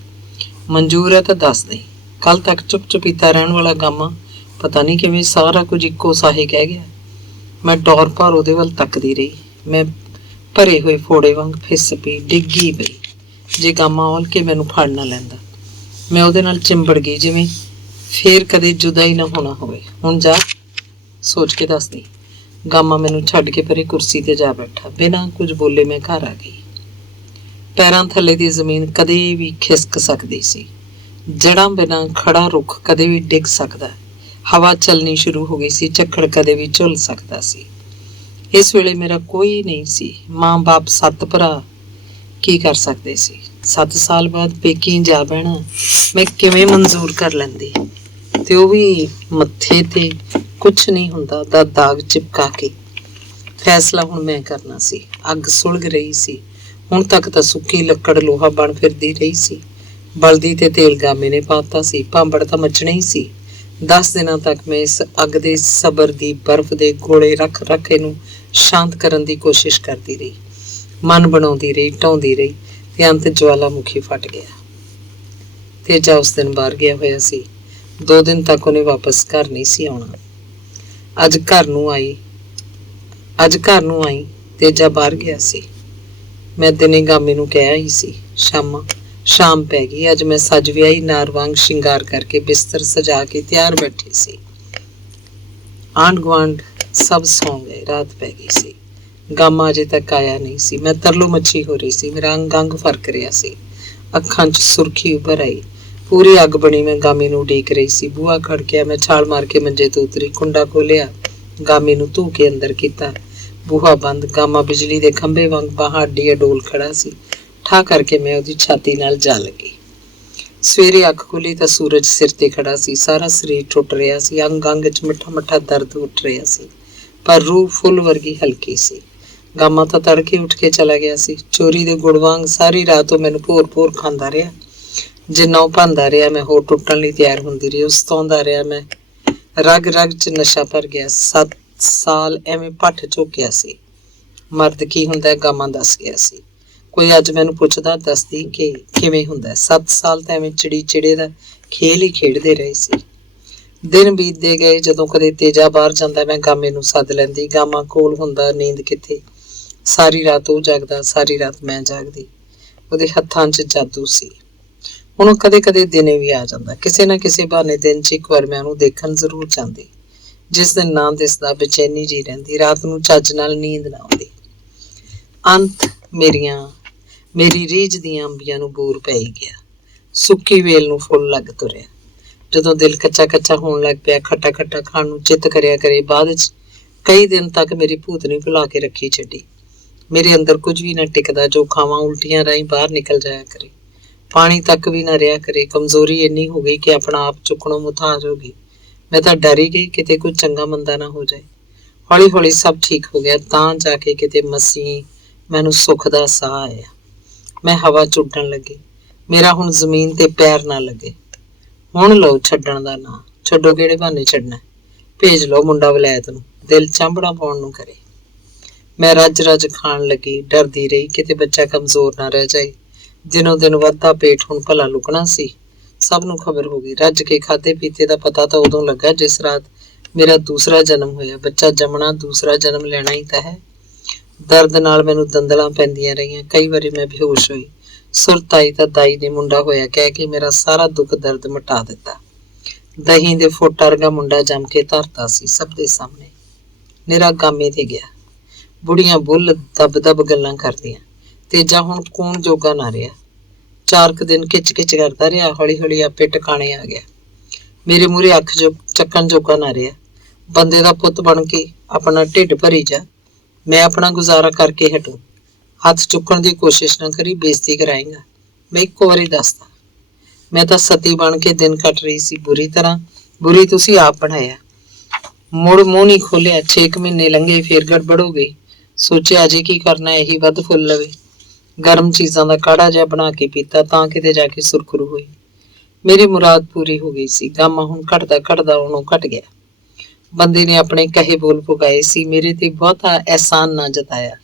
ਮਨਜ਼ੂਰ ਹੈ ਤਾਂ ਦੱਸ ਦੇ। ਕੱਲ ਤੱਕ ਚੁੱਪ ਚੁਪੀਤਾ ਰਹਿਣ ਵਾਲਾ ਗਾਮਾ ਪਤਾ ਨਹੀਂ ਕਿਵੇਂ ਸਾਰਾ ਕੁਝ ਇੱਕੋ ਸਾਹੇ ਕਹਿ ਗਿਆ। ਮੈਂ ਡੌਰ ਭਰ ਉਹਦੇ ਵੱਲ ਤੱਕਦੀ ਰਹੀ। ਮੈਂ ਭਰੇ ਹੋਏ ਫੋੜੇ ਵਾਂਗ ਫਿੱਸ ਪਈ, ਡਿੱਗੀ ਪਈ। ਜੇ ਗਾਮਾ ਔਲ ਕੇ ਮੈਨੂੰ ਫੜ ਨਾ ਲੈਂਦਾ, ਮੈਂ ਉਹਦੇ ਨਾਲ ਚਿੰਬੜ ਗਈ, ਜਿਵੇਂ ਫੇਰ ਕਦੇ ਜੁਦਾ ਹੀ ਨਾ ਹੋਣਾ ਹੋਵੇ। ਹੁਣ ਜਾ, ਸੋਚ ਕੇ ਦੱਸਦੀ। ਗਾਮਾ ਮੈਨੂੰ ਛੱਡ ਕੇ ਪਰੇ ਕੁਰਸੀ ਤੇ ਜਾ ਬੈਠਾ। ਬਿਨਾਂ ਕੁਝ ਬੋਲੇ ਮੈਂ ਘਰ ਆ ਗਈ। ਪੈਰਾਂ ਥੱਲੇ ਦੀ ਜ਼ਮੀਨ ਕਦੇ ਵੀ ਖਿਸਕ ਸਕਦੀ ਸੀ। ਜੜ੍ਹਾਂ ਬਿਨਾਂ ਖੜਾ ਰੁੱਖ ਕਦੇ ਵੀ ਡਿੱਗ ਸਕਦਾ। ਹਵਾ ਚੱਲਣੀ ਸ਼ੁਰੂ ਹੋ ਗਈ ਸੀ। ਝੱਖੜ ਕਦੇ ਵੀ ਝੁੱਲ ਸਕਦਾ ਸੀ। ਇਸ ਵੇਲੇ ਮੇਰਾ ਕੋਈ ਨਹੀਂ ਸੀ। ਮਾਂ ਬਾਪ 7 ਭਰਾ ਕੀ ਕਰ ਸਕਦੇ ਸੀ। 7 ਸਾਲ ਬਾਅਦ ਪੇਕੀ ਜਾ ਬਹਿਣਾ ਮੈਂ ਕਿਵੇਂ ਮਨਜ਼ੂਰ ਕਰ ਲੈਂਦੀ, ਤੇ ਉਹ ਵੀ ਮੱਥੇ ਤੇ ਕੁਛ ਨਹੀਂ ਹੁੰਦਾ ਦਾ ਦਾਗ ਚਿਪਕਾ ਕੇ। ਫੈਸਲਾ ਹੁਣ ਮੈਂ ਕਰਨਾ ਸੀ। ਅੱਗ ਸੁਲਗ ਰਹੀ ਸੀ। ਹੁਣ ਤੱਕ ਤਾਂ ਸੁੱਕੀ ਲੱਕੜ ਲੋਹਾ ਬਣ ਫਿਰਦੀ ਰਹੀ ਸੀ। ਬਲਦੀ ਤੇ ਤੇਲ ਗਾਮੇ ਨੇ ਪਾਤਾ ਸੀ। ਭਾਂਬੜ ਤਾਂ ਮੱਚਣਾ ਹੀ ਸੀ। 10 ਦਿਨਾਂ ਤੱਕ ਮੈਂ ਇਸ ਅੱਗ ਦੇ ਸਬਰ ਦੀ ਬਰਫ਼ ਦੇ ਗੋਲੇ ਰੱਖ ਰੱਖ ਇਹਨੂੰ ਸ਼ਾਂਤ ਕਰਨ ਦੀ ਕੋਸ਼ਿਸ਼ ਕਰਦੀ ਰਹੀ। ਮਨ ਬਣਾਉਂਦੀ ਰਹੀ, ਢਾਉਂਦੀ ਰਹੀ, ਤੇ ਅੰਤ ਜਵਾਲਾਮੁਖੀ ਫਟ ਗਿਆ। ਤੇਜਾ ਉਸ ਦਿਨ ਬਾਹਰ ਗਿਆ ਹੋਇਆ ਸੀ। 2 ਦਿਨ ਤੱਕ ਉਹਨੇ ਵਾਪਸ ਘਰ ਨਹੀਂ ਸੀ ਆਉਣਾ। ਅੱਜ ਘਰ ਨੂੰ ਆਈ ਤੇਜਾ ਬਾਹਰ ਗਿਆ ਸੀ। ਮੈਂ ਦਿਨੇ ਗਾਮੇ ਨੂੰ ਕਿਹਾ ਹੀ ਸੀ। ਸ਼ਾਮ ਪੈ ਗਈ। ਅੱਜ ਮੈਂ ਸੱਜ ਵਿਆਹੀ ਨਾਰ ਵਾਂਗ ਸ਼ਿੰਗਾਰ ਕਰਕੇ ਬਿਸਤਰ ਸਜਾ ਕੇ ਤਿਆਰ ਬੈਠੀ ਸੀ। ਆਂਢ ਗੁਆਂਢ ਸਭ ਸੌਂ ਗਏ। ਰਾਤ ਪੈ ਗਈ ਸੀ। ਗਾਮਾ ਅਜੇ ਤੱਕ ਆਇਆ ਨਹੀਂ ਸੀ। ਮੈਂ ਤਰਲੋ ਮੱਛੀ ਹੋ ਰਹੀ ਸੀ। ਮੇਰਾ ਅੰਗ ਫਰਕ ਰਿਹਾ ਸੀ। ਅੱਖਾਂ 'ਚ ਸੁਰਖੀ ਉੱਭਰ ਆਈ। ਪੂਰੀ ਅੱਗ ਬਣੀ ਮੈਂ ਗਾਮੇ ਨੂੰ ਉਡੀਕ ਰਹੀ ਸੀ। ਬੂਹਾ ਖੜਕਿਆ। ਮੈਂ ਛਾਲ ਮਾਰ ਕੇ ਮੰਜੇ ਤੋਂ ਉਤਰੀ, ਕੁੰਡਾ ਖੋਲਿਆ, ਗਾਮੇ ਨੂੰ ਧੂ ਕੇ ਅੰਦਰ ਕੀਤਾ। ਬੂਹਾ ਬੰਦ। ਗਾਮਾ ਬਿਜਲੀ ਦੇ ਖੰਭੇ ਵਾਂਗ ਬਾਹਾਂ ਅੱਡੀ ਅਡੋਲ ਖੜਾ ਸੀ। ਠਾ ਕਰਕੇ ਮੈਂ ਉਹਦੀ ਛਾਤੀ ਨਾਲ ਜਾ ਲੱਗੀ। ਸਵੇਰੇ ਅੱਖ ਖੁੱਲੀ ਤਾਂ ਸੂਰਜ ਸਿਰ ਤੇ ਖੜਾ ਸੀ। ਸਾਰਾ ਸਰੀਰ ਟੁੱਟ ਰਿਹਾ ਸੀ। ਅੰਗ ਅੰਗ 'ਚ ਮਿੱਠਾ ਮਿੱਠਾ ਦਰਦ ਉੱਠ ਰਿਹਾ ਸੀ, ਪਰ ਰੂਹ ਫੁੱਲ ਵਰਗੀ ਹਲਕੀ ਸੀ। ਗਾਮਾ ਤਾਂ ਤੜਕੇ ਉੱਠ ਕੇ ਚਲਾ ਗਿਆ ਸੀ। ਚੋਰੀ ਦੇ ਗੁੜ ਵਾਂਗ ਸਾਰੀ ਰਾਤ ਉਹ ਮੈਨੂੰ ਭੋਰ ਖਾਂਦਾ ਰਿਹਾ। ਜਿੰਨਾ ਉਹ ਭਾਂਦਾ ਰਿਹਾ, ਮੈਂ ਹੋਰ ਟੁੱਟਣ ਲਈ ਤਿਆਰ ਹੁੰਦੀ ਰਹੀ। ਉਸ ਸਤਾਉਂਦਾ ਰਿਹਾ। ਮੈਂ ਰਗ ਰਗ 'ਚ ਨਸ਼ਾ ਭਰ ਗਿਆ। 7 ਸਾਲ ਐਵੇਂ ਭੱਠ ਝੋਕਿਆ ਸੀ। ਮਰਦ ਕੀ ਹੁੰਦਾ, ਗਾਮਾ ਦੱਸ ਗਿਆ ਸੀ। ਕੋਈ ਅੱਜ ਮੈਨੂੰ ਪੁੱਛਦਾ, ਦੱਸਦੀ ਕਿ ਕਿਵੇਂ ਹੁੰਦਾ। 7 ਸਾਲ ਤਾਂ ਐਵੇਂ ਚਿੜੀ ਚਿੜੇ ਦਾ ਖੇਲ ਹੀ ਖੇਡਦੇ ਰਹੇ ਸੀ। ਦਿਨ ਬੀਤਦੇ ਗਏ। ਜਦੋਂ ਕਦੇ ਤੇਜਾ ਬਾਹਰ ਜਾਂਦਾ, ਮੈਂ ਗਾਮੇ ਨੂੰ ਸੱਦ ਲੈਂਦੀ। ਗਾਮਾ ਕੋਲ ਹੁੰਦਾ। ਨੀਂਦ ਕਿੱਥੇ। ਸਾਰੀ ਰਾਤ ਉਹ ਜਾਗਦਾ, ਸਾਰੀ ਰਾਤ ਮੈਂ ਜਾਗਦੀ। ਉਹਦੇ ਹੱਥਾਂ 'ਚ ਜਾਦੂ ਸੀ। ਹੁਣ ਉਹ ਕਦੇ ਕਦੇ ਦਿਨੇ ਵੀ ਆ ਜਾਂਦਾ। ਕਿਸੇ ਨਾ ਕਿਸੇ ਬਹਾਨੇ ਦਿਨ 'ਚ ਇੱਕ ਵਾਰ ਮੈਂ ਉਹਨੂੰ ਦੇਖਣ ਜ਼ਰੂਰ ਜਾਂਦੀ। ਜਿਸ ਦਿਨ ਨਾ ਦਿਸਦਾ, ਬੇਚੈਨੀ ਜੀ ਰਹਿੰਦੀ। ਰਾਤ ਨੂੰ ਚੱਜ ਨਾਲ ਨੀਂਦ ਨਾ ਆਉਂਦੀ। ਅੰਤ ਮੇਰੀ ਰੀਝ ਦੀਆਂ ਅੰਬੀਆਂ ਨੂੰ ਬੂਰ ਪੈ ਹੀ ਗਿਆ। ਸੁੱਕੀ ਵੇਲ ਨੂੰ ਫੁੱਲ ਲੱਗ ਤੁਰਿਆ। ਜਦੋਂ ਦਿਲ ਕੱਚਾ ਕੱਚਾ ਹੋਣ ਲੱਗ ਪਿਆ, ਖੱਟਾ ਖੱਟਾ ਖਾਣ ਨੂੰ ਚਿੱਤ ਕਰਿਆ ਕਰੇ। ਬਾਅਦ ਵਿੱਚ ਕਈ ਦਿਨ ਤੱਕ ਮੇਰੀ ਭੂਤਨੀ ਭੁਲਾ ਕੇ ਰੱਖੀ ਛੱਡੀ। ਮੇਰੇ ਅੰਦਰ ਕੁਝ ਵੀ ਨਾ ਟਿਕਦਾ, ਜੋ ਖਾਵਾਂ ਉਲਟੀਆਂ ਰਾਹੀਂ ਬਾਹਰ ਨਿਕਲ ਜਾਇਆ ਕਰੇ। ਪਾਣੀ ਤੱਕ ਵੀ ਨਾ ਰਿਹਾ ਕਰੇ। ਕਮਜ਼ੋਰੀ ਇੰਨੀ ਹੋ ਗਈ ਕਿ ਆਪਣਾ ਆਪ ਚੁੱਕਣੋਂ ਮੁਥਾਜ ਹੋ ਗਈ। ਮੈਂ ਤਾਂ ਡਰ ਹੀ ਗਈ ਕਿਤੇ ਕੁਝ ਚੰਗਾ ਮੰਦਾ ਨਾ ਹੋ ਜਾਏ। ਹੌਲੀ ਹੌਲੀ ਸਭ ਠੀਕ ਹੋ ਗਿਆ, ਤਾਂ ਜਾ ਕੇ ਕਿਤੇ ਮਸੀਂ ਮੈਨੂੰ ਸੁੱਖ ਦਾ ਸਾਹ ਆਇਆ। ਮੈਂ ਹਵਾ ਚ ਉੱਡਣ ਲੱਗੀ। ਮੇਰਾ ਹੁਣ ਜ਼ਮੀਨ ਤੇ ਪੈਰ ਨਾ ਲੱਗੇ। ਹੁਣ ਲਓ ਛੱਡਣ ਦਾ ਨਾਂ। ਛੱਡੋ ਕਿਹੜੇ ਬਹਾਨੇ ਛੱਡਣਾ? ਭੇਜ ਲਓ ਮੁੰਡਾ ਵਲੈਤ ਨੂੰ, ਦਿਲ ਚਾਂਬੜਾ ਪਾਉਣ ਨੂੰ ਕਰੇ। ਮੈਂ ਰੱਜ ਰੱਜ ਖਾਣ ਲੱਗੀ, ਡਰਦੀ ਰਹੀ ਕਿਤੇ ਬੱਚਾ ਕਮਜ਼ੋਰ ਨਾ ਰਹਿ ਜਾਏ। ਦਿਨੋਂ ਦਿਨ ਵੱਧਦਾ ਪੇਟ ਹੁਣ ਭਲਾ ਲੁਕਣਾ ਸੀ। ਸਭ ਨੂੰ ਖਬਰ ਹੋ ਗਈ। ਰੱਜ ਕੇ ਖਾਧੇ ਪੀਤੇ ਦਾ ਪਤਾ ਤਾਂ ਉਦੋਂ ਲੱਗਾ ਜਿਸ ਰਾਤ ਮੇਰਾ ਦੂਸਰਾ ਜਨਮ ਹੋਇਆ। ਬੱਚਾ ਜੰਮਣਾ ਦੂਸਰਾ ਜਨਮ ਲੈਣਾ ਹੀ ਤਾਂ ਹੈ। ਦਰਦ ਨਾਲ ਮੈਨੂੰ ਦੰਦਲਾਂ ਪੈਂਦੀਆਂ ਰਹੀਆਂ। ਕਈ ਵਾਰੀ ਮੈਂ ਬੇਹੋਸ਼ ਹੋਈ। ਸੁਰਤ ਆਈ ਤਾਂ ਦਾਈ ਨੇ ਮੁੰਡਾ ਹੋਇਆ ਕਹਿ ਕੇ ਮੇਰਾ ਸਾਰਾ ਦੁੱਖ ਦਰਦ ਮਿਟਾ ਦਿੱਤਾ। ਦਹੀਂ ਦੇ ਫੁੱਟ ਵਰਗਾ ਮੁੰਡਾ ਜੰਮ ਕੇ ਧਰਤਾ ਸੀ ਸਭ ਦੇ ਸਾਹਮਣੇ। ਮੇਰਾ ਗਾਮੇ ਤੇ ਗਿਆ। ਬੁੜੀਆਂ ਬੁੱਲ ਦਬ ਦਬ ਗੱਲਾਂ ਕਰਦੀਆਂ। ਤੇਜਾ ਹੁਣ ਕੌਣ ਜੋਗਾ ਨਾ ਰਿਹਾ। 4 ਦਿਨ ਕਿਚ ਕਿਚ ਕਰਦਾ ਰਿਹਾ। ਹੌਲੀ ਹੌਲੀ ਆਪੇ ਟਿਕਾਣੇ ਆ ਗਿਆ। ਮੇਰੇ ਮੂਹਰੇ ਅੱਖ ਚੱਕਣ ਜੋਗਾ ਨਾ ਰਿਹਾ। ਬੰਦੇ ਦਾ ਪੁੱਤ ਬਣ ਕੇ ਆਪਣਾ ਢਿੱਡ ਭਰੀ ਜਾ। ਮੈਂ ਆਪਣਾ ਗੁਜ਼ਾਰਾ ਕਰਕੇ ਹਟੂ। ਹੱਥ ਚੁੱਕਣ ਦੀ ਕੋਸ਼ਿਸ਼ ਨਾ ਕਰੀ, ਬੇਇੱਜ਼ਤੀ ਕਰਾਏਗਾ। ਮੈਂ ਇੱਕੋ ਵਾਰੀ ਦੱਸਦਾ, ਮੈਂ ਤਾਂ ਸਤੀ ਬਣ ਕੇ ਦਿਨ ਕੱਟ ਰਹੀ ਸੀ। ਬੁਰੀ ਤਰ੍ਹਾਂ ਬੁਰੀ ਤੁਸੀਂ ਆਪ ਬਣਾਇਆ। ਮੁੜ ਮੂੰਹ ਨਹੀਂ ਖੋਲਿਆ। 6 ਮਹੀਨੇ ਲੰਘੇ, ਫੇਰ ਗੜਬੜ ਹੋ ਗਈ। ਸੋਚਿਆ ਅਜੇ ਕੀ ਕਰਨਾ, ਇਹੀ ਵੱਧ ਫੁੱਲ ਲਵੇ। ਗਰਮ ਚੀਜ਼ਾਂ ਦਾ ਕਾੜਾ ਜਿਹਾ ਬਣਾ ਕੇ ਪੀਤਾ, ਤਾਂ ਕਿਤੇ ਜਾ ਕੇ ਸੁਰਖਰੂ ਹੋਈ। ਮੇਰੀ ਮੁਰਾਦ ਪੂਰੀ ਹੋ ਗਈ ਸੀ। ਗਾਮਾ ਹੁਣ ਘਟਦਾ ਘਟਦਾ ਉਹਨੂੰ ਘਟ ਗਿਆ। ਬੰਦੇ ਨੇ ਆਪਣੇ ਕਹੇ ਬੋਲ ਪੁਗਾਏ ਸੀ। ਮੇਰੇ ਤੇ ਬਹੁਤਾ ਅਹਿਸਾਨ ਨਾ ਜਤਾਇਆ।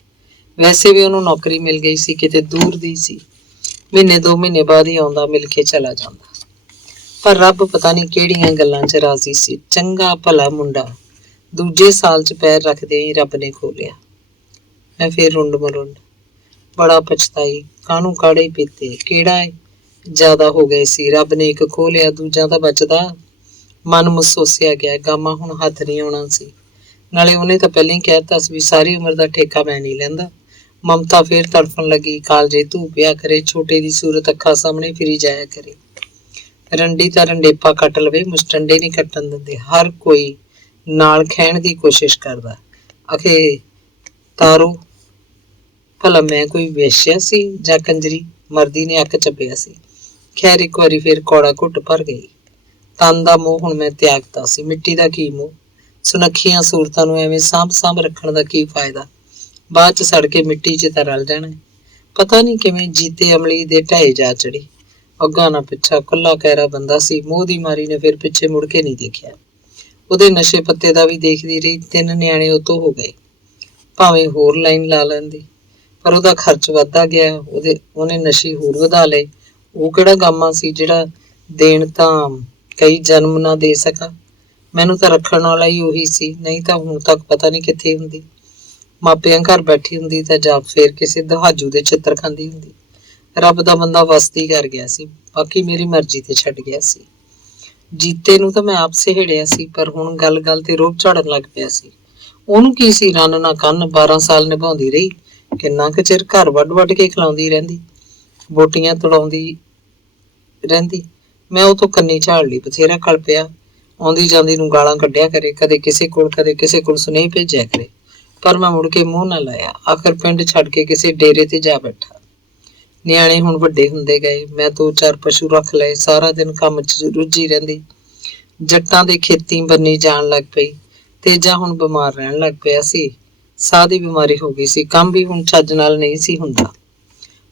ਵੈਸੇ ਵੀ ਉਹਨੂੰ ਨੌਕਰੀ ਮਿਲ ਗਈ ਸੀ, ਕਿਤੇ ਦੂਰ ਦੀ ਸੀ। ਮਹੀਨੇ 2 ਮਹੀਨੇ ਬਾਅਦ ਹੀ ਆਉਂਦਾ, ਮਿਲ ਕੇ ਚਲਾ ਜਾਂਦਾ। ਪਰ ਰੱਬ ਪਤਾ ਨਹੀਂ ਕਿਹੜੀਆਂ ਗੱਲਾਂ 'ਚ ਰਾਜ਼ੀ ਸੀ। ਚੰਗਾ ਭਲਾ ਮੁੰਡਾ ਦੂਜੇ ਸਾਲ 'ਚ ਪੈਰ ਰੱਖਦੇ ਹੀ ਰੱਬ ਨੇ ਖੋਲਿਆ। ਮੈਂ ਫੇਰ ਰੁੰਡ ਮਰੁੰਡ ਬੜਾ ਪਛਤਾਈ। ਕਾਹਨੂੰ ਕਾੜੇ ਪੀਤੇ, ਕਿਹੜਾ ਜ਼ਿਆਦਾ ਹੋ ਗਏ ਸੀ। ਰੱਬ ਨੇ ਇੱਕ ਖੋਲਿਆ, ਦੂਜਾ ਤਾਂ ਬਚਦਾ। ਮਨ ਮਸੋਸਿਆ ਗਿਆ। ਗਾਮਾ ਹੁਣ ਹੱਥ ਨਹੀਂ ਆਉਣਾ ਸੀ। ਨਾਲੇ ਉਹਨੇ ਤਾਂ ਪਹਿਲਾਂ ਹੀ ਕਹਿ ਦਿੱਤਾ ਸੀ ਵੀ ਸਾਰੀ ਉਮਰ ਦਾ ਠੇਕਾ ਮੈਂ ਨਹੀਂ ਲੈਂਦਾ। ਮਮਤਾ ਫੇਰ ਤੜਫਣ ਲੱਗੀ। ਕਾਲਜੇ ਧੂ ਪਿਆ ਕਰੇ। ਛੋਟੇ ਦੀ ਸੂਰਤ ਅੱਖਾਂ ਸਾਹਮਣੇ ਫਿਰੀ ਜਾਇਆ ਕਰੇ। ਰੰਡੀ ਤਾਂ ਰੰਡੇਪਾ ਕੱਟ ਲਵੇ, ਮੁਸਟੰਡੇ ਨਹੀਂ ਕੱਟਣ ਦਿੰਦੇ। ਹਰ ਕੋਈ ਨਾਲ ਖਹਿਣ ਦੀ ਕੋਸ਼ਿਸ਼ ਕਰਦਾ। ਅਖੇ ਤਾਰੋ ਭਲਾ ਮੈਂ ਕੋਈ ਵੇਸ਼ਿਆ ਸੀ ਜਾਂ ਕੰਜਰੀ? ਮਰਦੀ ਨੇ ਅੱਖ ਚੱਪਿਆ ਸੀ। ਖੈਰ ਇੱਕ ਵਾਰੀ ਫੇਰ ਕੌੜਾ ਘੁੱਟ ਭਰ ਗਈ। ਤਨ ਦਾ ਮੋਹ ਹੁਣ ਮੈਂ ਤਿਆਗਤਾ ਸੀ। ਮਿੱਟੀ ਦਾ ਕੀ ਮੋਹ। ਸੁਨੱਖੀਆਂ ਸੂਰਤਾਂ ਨੂੰ ਐਵੇਂ ਸਾਂਭ ਰੱਖਣ ਦਾ ਕੀ ਫਾਇਦਾ? ਬਾਅਦ 'ਚ ਸੜ ਕੇ ਮਿੱਟੀ 'ਚ ਤਾਂ ਰਲ ਜਾਣਾ। ਪਤਾ ਨਹੀਂ ਕਿਵੇਂ ਜੀਤੇ ਅਮਲੀ ਦੇ ਢਾਏ ਜਾ ਚੜੀ। ਅੱਗਾ ਨਾ ਪਿੱਛਾ ਕੱਲਾ ਕਹਿਰਾ ਬੰਦਾ ਸੀ। ਮੋਹ ਦੀ ਮਾਰੀ ਨੇ ਫਿਰ ਪਿੱਛੇ ਮੁੜ ਕੇ ਨਹੀਂ ਦੇਖਿਆ। ਉਹਦੇ ਨਸ਼ੇ ਪੱਤੇ ਦਾ ਵੀ ਦੇਖਦੀ ਰਹੀ। 3 ਨਿਆਣੇ ਉਹ ਤੋਂ ਹੋ ਗਏ। ਭਾਵੇਂ ਹੋਰ ਲਾਈਨ ਲਾ ਲੈਂਦੀ, ਪਰ ਉਹਦਾ ਖਰਚ ਵੱਧਦਾ ਗਿਆ। ਉਹਨੇ ਨਸ਼ੇ ਹੋਰ ਵਧਾ ਲਏ। ਉਹ ਕਿਹੜਾ ਗਾਮਾ ਸੀ ਜਿਹੜਾ ਦੇਣ ਤਾਂ ਕਈ ਜਨਮ ਨਾ ਦੇ ਸਕਾ। ਮੈਨੂੰ ਤਾਂ ਰੱਖਣ ਵਾਲਾ ਹੀ ਉਹੀ ਸੀ, ਨਹੀਂ ਤਾਂ ਹੁਣ ਤੱਕ ਪਤਾ ਨਹੀਂ ਕਿੱਥੇ ਹੁੰਦੀ। ਮਾਪਿਆਂ ਘਰ ਬੈਠੀ ਹੁੰਦੀ ਤਾਂ ਜਾਂ ਫੇਰ ਕਿਸੇ ਦਹਾਜੂ ਦੇ ਚਿੱਤਰ ਖਾਂਦੀ ਹੁੰਦੀ। ਰੱਬ ਦਾ ਬੰਦਾ ਵਸਤੀ ਕਰ ਗਿਆ ਸੀ, ਬਾਕੀ ਮੇਰੀ ਮਰਜ਼ੀ ਤੇ ਛੱਡ ਗਿਆ ਸੀ। ਜੀਤੇ ਨੂੰ ਤਾਂ ਮੈਂ ਆਪ ਸਹੇੜਿਆ ਸੀ, ਪਰ ਹੁਣ ਗੱਲ ਗੱਲ ਤੇ ਰੋਬ ਝਾੜਨ ਲੱਗ ਪਿਆ ਸੀ। ਉਹਨੂੰ ਕੀ ਸੀ, ਰੰਨ ਨਾ ਕੰਨ। 12 ਸਾਲ ਨਿਭਾਉਂਦੀ ਰਹੀ। ਕਿੰਨਾ ਕੁ ਚਿਰ ਘਰ ਵੱਢ ਵੱਢ ਕੇ ਖਿਲਾਉਂਦੀ ਰਹਿੰਦੀ, ਬੋਟੀਆਂ ਤੁੜਾਉਂਦੀ ਰਹਿੰਦੀ। ਮੈਂ ਉਹ ਤੋਂ ਕੰਨੀ ਝਾੜ ਲਈ। ਬਥੇਰਾ ਕਲਪਿਆ। ਆਉਂਦੀ ਜਾਂਦੀ ਨੂੰ ਗਾਲਾਂ ਕੱਢਿਆ ਕਰੇ, ਕਦੇ ਕਿਸੇ ਕੋਲ ਸੁਨੇਹੇ ਭੇਜਿਆ ਕਰੇ, ਪਰ ਮੈਂ ਮੁੜ ਕੇ ਮੂੰਹ ਨਾ ਲਾਇਆ। ਆਖਰ ਪਿੰਡ ਛੱਡ ਕੇ ਕਿਸੇ ਡੇਰੇ ਤੇ ਜਾ ਬੈਠਾ। ਨਿਆਣੇ ਹੁਣ ਵੱਡੇ ਹੁੰਦੇ ਗਏ। ਮੈਂ 2-4 ਪਸ਼ੂ ਰੱਖ ਲਏ। ਸਾਰਾ ਦਿਨ ਕੰਮ 'ਚ ਰੁੱਝੀ ਰਹਿੰਦੀ। ਜੱਟਾਂ ਦੇ ਖੇਤੀ ਬੰਨੀ ਜਾਣ ਲੱਗ ਪਈ। ਤੇਜਾ ਹੁਣ ਬਿਮਾਰ ਰਹਿਣ ਲੱਗ ਪਿਆ ਸੀ। ਸਾਹ ਦੀ ਬਿਮਾਰੀ ਹੋ ਗਈ ਸੀ। ਕੰਮ ਵੀ ਹੁਣ ਚੱਜ ਨਾਲ ਨਹੀਂ ਸੀ ਹੁੰਦਾ।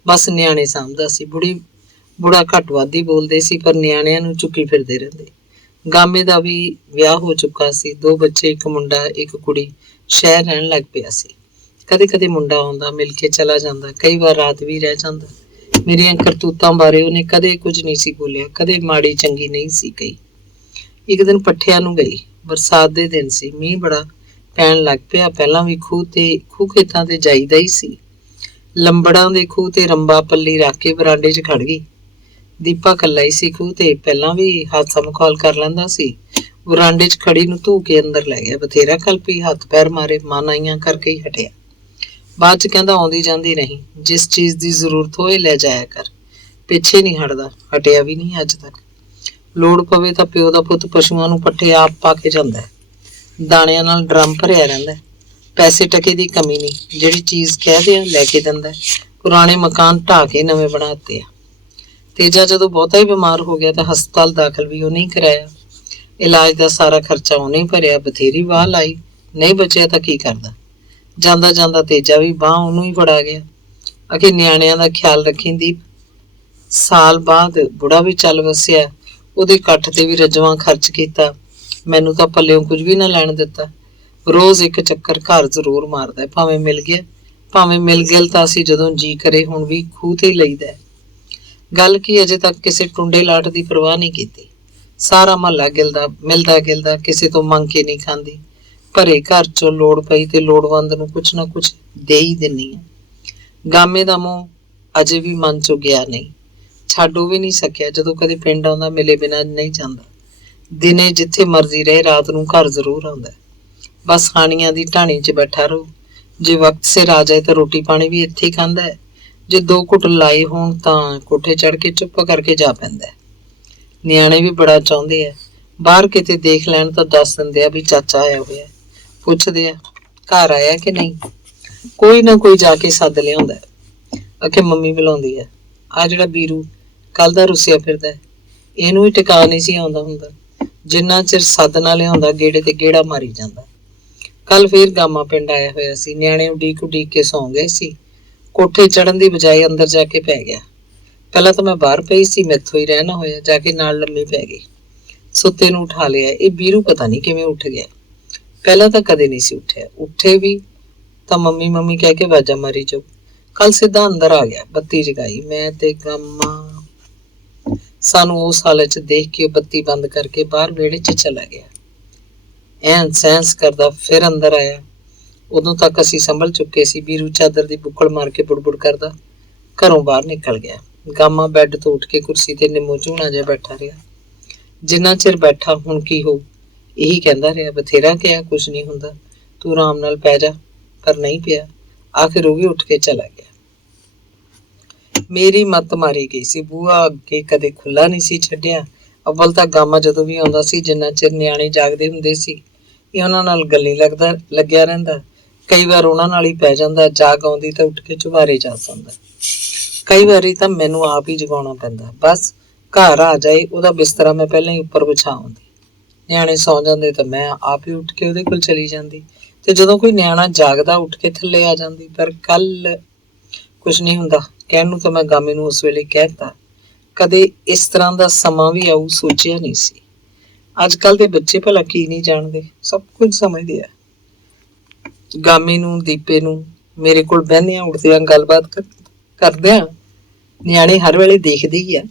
ਬਸ ਨਿਆਣੇ ਸਾਂਭਦਾ ਸੀ। ਬੁੜਾ ਘੱਟ ਵੱਧ ਹੀ ਬੋਲਦੇ ਸੀ, ਪਰ ਨਿਆਣਿਆਂ ਨੂੰ ਚੁੱਕੀ ਫਿਰਦੇ ਰਹਿੰਦੇ। ਗਾਮੇ ਦਾ ਵੀ ਵਿਆਹ ਹੋ ਚੁੱਕਾ ਸੀ। 2 ਬੱਚੇ, 1 ਮੁੰਡਾ 1 ਕੁੜੀ। ਸ਼ਹਿਰ ਰਹਿਣ ਲੱਗ ਪਿਆ ਸੀ। ਕਦੇ ਕਦੇ ਮੁੰਡਾ ਆਉਂਦਾ, ਮਿਲ ਕੇ ਚਲਾ ਜਾਂਦਾ। ਕਈ ਵਾਰ ਰਾਤ ਵੀ ਰਹਿ ਜਾਂਦਾ। ਮੇਰੀਆਂ ਕਰਤੂਤਾਂ ਬਾਰੇ ਉਹਨੇ ਕਦੇ ਕੁਝ ਨਹੀਂ ਸੀ ਬੋਲਿਆ, ਕਦੇ ਮਾੜੀ ਚੰਗੀ ਨਹੀਂ ਸੀ ਕਹੀ। ਇੱਕ ਦਿਨ ਪੱਠਿਆਂ ਨੂੰ ਗਈ। ਬਰਸਾਤ ਦੇ ਦਿਨ ਸੀ। ਮੀਂਹ ਬੜਾ ਪੈਣ ਲੱਗ ਪਿਆ। ਪਹਿਲਾਂ ਵੀ ਖੂਹ ਖੇਤਾਂ ਤੇ ਜਾਈਦਾ ਹੀ ਸੀ। ਲੰਬੜਾਂ ਦੇ ਖੂਹ ਤੇ ਰੰਬਾ ਪੱਲੀ ਰੱਖ ਕੇ ਬਰਾਂਡੇ 'ਚ ਖੜ ਗਈ। ਦੀਪਾ ਕੱਲਾ ਹੀ ਸੀ ਖੂਹ ਤੇ। ਪਹਿਲਾਂ ਵੀ ਹਾਦਸਾ ਮਖੌਲ ਕਰ ਲੈਂਦਾ ਸੀ। ਬਰਾਂਡੇ 'ਚ ਖੜੀ ਨੂੰ ਧੂ ਕੇ ਅੰਦਰ ਲੈ ਗਿਆ। ਬਥੇਰਾ ਕਲਪੀ, ਹੱਥ ਪੈਰ ਮਾਰੇ, ਮਨ ਆਈਆਂ ਕਰਕੇ ਹੀ ਹਟਿਆ। ਬਾਅਦ 'ਚ ਕਹਿੰਦਾ ਆਉਂਦੀ ਜਾਂਦੀ ਨਹੀਂ, ਜਿਸ ਚੀਜ਼ ਦੀ ਜ਼ਰੂਰਤ ਹੋਏ ਲੈ ਜਾਇਆ ਕਰ। ਪਿੱਛੇ ਨਹੀਂ ਹਟਦਾ, ਹਟਿਆ ਵੀ ਨਹੀਂ ਅੱਜ ਤੱਕ। ਲੋੜ ਪਵੇ ਤਾਂ ਪਿਓ ਦਾ ਪੁੱਤ ਪਸ਼ੂਆਂ ਨੂੰ ਪੱਠੇ ਆਪ ਪਾ ਕੇ ਜਾਂਦਾ ਹੈ। ਦਾਣਿਆਂ ਨਾਲ ਡਰਮ ਭਰਿਆ ਰਹਿੰਦਾ ਹੈ। ਪੈਸੇ ਟਕੇ ਦੀ ਕਮੀ ਨਹੀਂ, ਜਿਹੜੀ ਚੀਜ਼ ਕਹਿਦੇ ਆ ਲੈ ਕੇ ਦਿੰਦਾ। ਪੁਰਾਣੇ ਮਕਾਨ ਢਾਹ ਕੇ ਨਵੇਂ ਬਣਾ ਦਿੱਤੇ ਆ। ਤੇਜਾ ਜਦੋਂ ਬਹੁਤਾ ਹੀ ਬਿਮਾਰ ਹੋ ਗਿਆ ਤਾਂ ਹਸਪਤਾਲ ਦਾਖਲ ਵੀ ਉਹਨੇ ਹੀ ਕਰਾਇਆ। ਇਲਾਜ ਦਾ ਸਾਰਾ ਖਰਚਾ ਉਹਨੇ ਹੀ ਭਰਿਆ। ਬਥੇਰੀ ਵਾਹ ਲਾਈ, ਨਹੀਂ ਬਚਿਆ ਤਾਂ ਕੀ ਕਰਦਾ। ਜਾਂਦਾ ਜਾਂਦਾ ਤੇਜਾ ਵੀ ਬਾਂਹ ਉਹਨੂੰ ਹੀ ਫੜਾ ਗਿਆ। ਅਖੇ ਨਿਆਣਿਆਂ ਦਾ ਖਿਆਲ ਰੱਖੀ ਦੀਪ। ਸਾਲ ਬਾਅਦ ਬੁੜਾ ਵੀ ਚੱਲ ਵਸਿਆ। ਉਹਦੇ ਇਕੱਠ ਤੇ ਵੀ ਰਜਵਾਂ ਖਰਚ ਕੀਤਾ। ਮੈਨੂੰ ਤਾਂ ਪੱਲਿਓਂ ਕੁਝ ਵੀ ਨਾ ਲੈਣ ਦਿੱਤਾ। ਰੋਜ਼ ਇੱਕ ਚੱਕਰ ਘਰ ਜ਼ਰੂਰ ਮਾਰਦਾ, ਭਾਵੇਂ ਮਿਲ ਗਿਆ ਤਾਂ ਅਸੀਂ ਜਦੋਂ ਜੀ ਕਰੇ ਹੁਣ ਵੀ ਖੂਹ ਤੇ ਹੀ ਲਈਦਾ। ਗੱਲ ਕੀ, ਅਜੇ ਤੱਕ ਕਿਸੇ ਟੁੰਡੇ ਲਾਟ ਦੀ ਪਰਵਾਹ ਨਹੀਂ ਕੀਤੀ। ਸਾਰਾ ਮਹੱਲਾ ਮਿਲਦਾ ਗਿਲਦਾ, ਕਿਸੇ ਤੋਂ ਮੰਗ ਕੇ ਨਹੀਂ ਖਾਂਦੀ। ਭਰੇ ਘਰ ਚੋਂ ਲੋੜ ਪਈ ਤੇ ਲੋੜਵੰਦ ਨੂੰ ਕੁਛ ਨਾ ਕੁਛ ਦੇ ਹੀ ਦਿੰਨੀ ਆ। ਗਾਮੇ ਦਾ ਮੂੰਹ ਅਜੇ ਵੀ ਮਨ ਚੋਂ ਗਿਆ ਨਹੀਂ। ਛੱਡ ਉਹ ਵੀ ਨਹੀਂ ਸਕਿਆ। ਜਦੋਂ ਕਦੇ ਪਿੰਡ ਆਉਂਦਾ ਮਿਲੇ ਬਿਨਾਂ ਨਹੀਂ ਜਾਂਦਾ। ਦਿਨੇ ਜਿੱਥੇ ਮਰਜ਼ੀ ਰਹੇ, ਰਾਤ ਨੂੰ ਘਰ ਜ਼ਰੂਰ ਆਉਂਦਾ। ਬਸ ਹਾਣੀਆਂ ਦੀ ਢਾਣੀ 'ਚ ਬੈਠਾ ਰਹੋ। ਜੇ ਵਕਤ ਸਿਰ ਆ ਜਾਏ ਤਾਂ ਰੋਟੀ ਪਾਣੀ ਵੀ ਇੱਥੇ ਹੀ ਖਾਂਦਾ ਹੈ। ਜੇ 2 ਘੁੱਟ ਲਾਏ ਹੋਣ ਤਾਂ ਕੋਠੇ ਚੜ ਕੇ ਚੁੱਪ ਕਰਕੇ ਜਾ ਪੈਂਦਾ। ਨਿਆਣੇ ਵੀ ਬੜਾ ਚਾਹੁੰਦੇ ਆ, ਬਾਹਰ ਕਿਤੇ ਦੇਖ ਲੈਣ ਤਾਂ ਦੱਸ ਦਿੰਦੇ ਆ ਵੀ ਚਾਚਾ ਆਇਆ ਹੋਇਆ। ਪੁੱਛਦੇ ਆ ਘਰ ਆਇਆ ਕਿ ਨਹੀਂ। ਕੋਈ ਨਾ ਕੋਈ ਜਾ ਕੇ ਸੱਦ ਲਿਆਉਂਦਾ। ਅਖੇ ਮੰਮੀ ਬੁਲਾਉਂਦੀ ਆ। ਆ ਜਿਹੜਾ ਬੀਰੂ ਕੱਲ ਦਾ ਰੁੱਸਿਆ ਫਿਰਦਾ, ਇਹਨੂੰ ਵੀ ਟਿਕਾ ਨਹੀਂ ਸੀ ਆਉਂਦਾ ਹੁੰਦਾ। ਜਿੰਨਾ ਚਿਰ ਸੱਦ ਨਾ ਲਿਆਉਂਦਾ ਗੇੜੇ ਤੇ ਗੇੜਾ ਮਾਰੀ ਜਾਂਦਾ। ਕੱਲ ਫੇਰ ਗਾਮਾ ਪਿੰਡ ਆਇਆ ਹੋਇਆ ਸੀ। ਨਿਆਣੇ ਉਡੀਕ ਕੇ ਸੌਂ ਗਏ ਸੀ। ਕੋਠੇ ਚੜਨ ਦੀ ਬਜਾਏ ਅੰਦਰ ਜਾ ਕੇ ਪੈ ਗਿਆ। ਪਹਿਲਾਂ ਤਾਂ ਮੈਂ ਬਾਹਰ ਪਈ ਸੀ, ਮੈਥੋਂ ਹੀ ਰਹਿਣਾ ਹੋਇਆ। ਜਾ ਕੇ ਨਾਲ ਲੰਮੀ ਪੈ ਗਈ। ਸੁੱਤੇ ਨੂੰ ਉਠਾ ਲਿਆ। ਇਹ ਬੀਰੂ ਪਤਾ ਨਹੀਂ ਕਿਵੇਂ ਉੱਠ ਗਿਆ। ਪਹਿਲਾਂ ਤਾਂ ਕਦੇ ਨਹੀਂ ਸੀ ਉੱਠਿਆ। ਉੱਠੇ ਵੀ ਤਾਂ ਮੰਮੀ ਮੰਮੀ ਕਹਿ ਕੇ ਆਵਾਜ਼ਾਂ ਮਾਰੀ ਜਾਓ। ਕੱਲ ਸਿੱਧਾ ਅੰਦਰ ਆ ਗਿਆ। ਬੱਤੀ ਜਗਾਈ। ਮੈਂ ਤੇ ਗਾਮਾ ਸਾਨੂੰ ਉਸ ਹਾਲਤ 'ਚ ਦੇਖ ਕੇ ਬੱਤੀ ਬੰਦ ਕਰਕੇ ਬਾਹਰ ਵਿਹੜੇ 'ਚ ਚਲਾ ਗਿਆ। ਐਨ ਸੈਂਸ ਕਰਦਾ ਫਿਰ ਅੰਦਰ ਆਇਆ। ਉਦੋਂ ਤੱਕ ਅਸੀਂ ਸੰਭਲ ਚੁੱਕੇ ਸੀ। ਬੀਰੂ ਚਾਦਰ ਦੀ ਬੁੱਕਲ ਮਾਰ ਕੇ ਬੁੜਬੁੜ ਕਰਦਾ ਘਰੋਂ ਬਾਹਰ ਨਿਕਲ ਗਿਆ। ਗਾਮਾ ਬੈੱਡ ਤੋਂ ਉੱਠ ਕੇ ਕੁਰਸੀ ਤੇ ਨਿੰਮੋ ਝੂਣਾ ਜਿਹਾ ਬੈਠਾ ਰਿਹਾ। ਜਿੰਨਾ ਚਿਰ ਬੈਠਾ ਹੁਣ ਕੀ ਹੋ ਇਹੀ ਕਹਿੰਦਾ ਰਿਹਾ। ਬਥੇਰਾ ਕਿਹਾ ਕੁਛ ਨਹੀਂ ਹੁੰਦਾ, ਤੂੰ ਆਰਾਮ ਨਾਲ ਪੈ ਜਾ, ਪਰ ਨਹੀਂ ਪਿਆ। ਆਖਿਰ ਉਹ ਵੀ ਉੱਠ ਕੇ ਚਲਾ ਗਿਆ। ਮੇਰੀ ਮੱਤ ਮਾਰੀ ਗਈ ਸੀ। ਬੂਹਾ ਅੱਗੇ ਕਦੇ ਖੁੱਲਾ ਨਹੀਂ ਸੀ ਛੱਡਿਆ। ਅਵਲ ਤਾਂ ਗਾਮਾ ਜਦੋਂ ਵੀ ਆਉਂਦਾ ਸੀ, ਜਿੰਨਾ ਚਿਰ ਨਿਆਣੇ ਜਾਗਦੇ ਹੁੰਦੇ ਸੀ, ਇਹ ਉਹਨਾਂ ਨਾਲ ਗੱਲੀ ਲੱਗਿਆ ਰਹਿੰਦਾ। ਕਈ ਵਾਰ ਉਹਨਾਂ ਨਾਲ ਹੀ ਪੈ ਜਾਂਦਾ। ਜਾਗ ਆਉਂਦੀ ਤਾਂ ਉੱਠ ਕੇ ਚੁਬਾਰੇ ਜਾ ਸਕਦਾ। ਕਈ ਵਾਰੀ ਤਾਂ ਮੈਨੂੰ ਆਪ ਹੀ ਜਗਾਉਣਾ ਪੈਂਦਾ। ਬਸ ਘਰ ਆ ਜਾਏ ਉਹਦਾ ਬਿਸਤਰਾ ਮੈਂ ਪਹਿਲਾਂ ਹੀ ਉੱਪਰ ਵਿਛਾ ਆਉਂਦੀ। ਨਿਆਣੇ ਸੌਂ ਜਾਂਦੇ ਤਾਂ ਮੈਂ ਆਪ ਹੀ ਉੱਠ ਕੇ ਉਹਦੇ ਕੋਲ ਚਲੀ ਜਾਂਦੀ। ਤੇ ਜਦੋਂ ਕੋਈ ਨਿਆਣਾ ਜਾਗਦਾ ਉੱਠ ਕੇ ਥੱਲੇ ਆ ਜਾਂਦੀ। ਪਰ ਕੱਲ ਕੁਛ ਨਹੀਂ ਹੁੰਦਾ। ਕਹਿਣ ਨੂੰ ਤਾਂ ਮੈਂ ਗਾਮੇ ਨੂੰ ਉਸ ਵੇਲੇ ਕਹਿ ਦਿੱਤਾ। ਕਦੇ ਇਸ ਤਰ੍ਹਾਂ ਦਾ ਸਮਾਂ ਵੀ ਆਊ ਸੋਚਿਆ ਨਹੀਂ ਸੀ। ਅੱਜ ਕੱਲ ਦੇ ਬੱਚੇ ਭਲਾ ਕੀ ਨਹੀਂ ਜਾਣਦੇ, ਸਭ ਕੁਝ ਸਮਝਦੇ ਆ। ਗਾਮੇ ਨੂੰ, ਦੀਪੇ ਨੂੰ ਮੇਰੇ ਕੋਲ ਬਹਿੰਦਿਆਂ ਉੱਠਦਿਆਂ ਗੱਲਬਾਤ ਕਰਦਿਆਂ ਨਿਆਣੇ ਹਰ ਵੇਲੇ ਦੇਖਦੇ ਹੀ ਆ,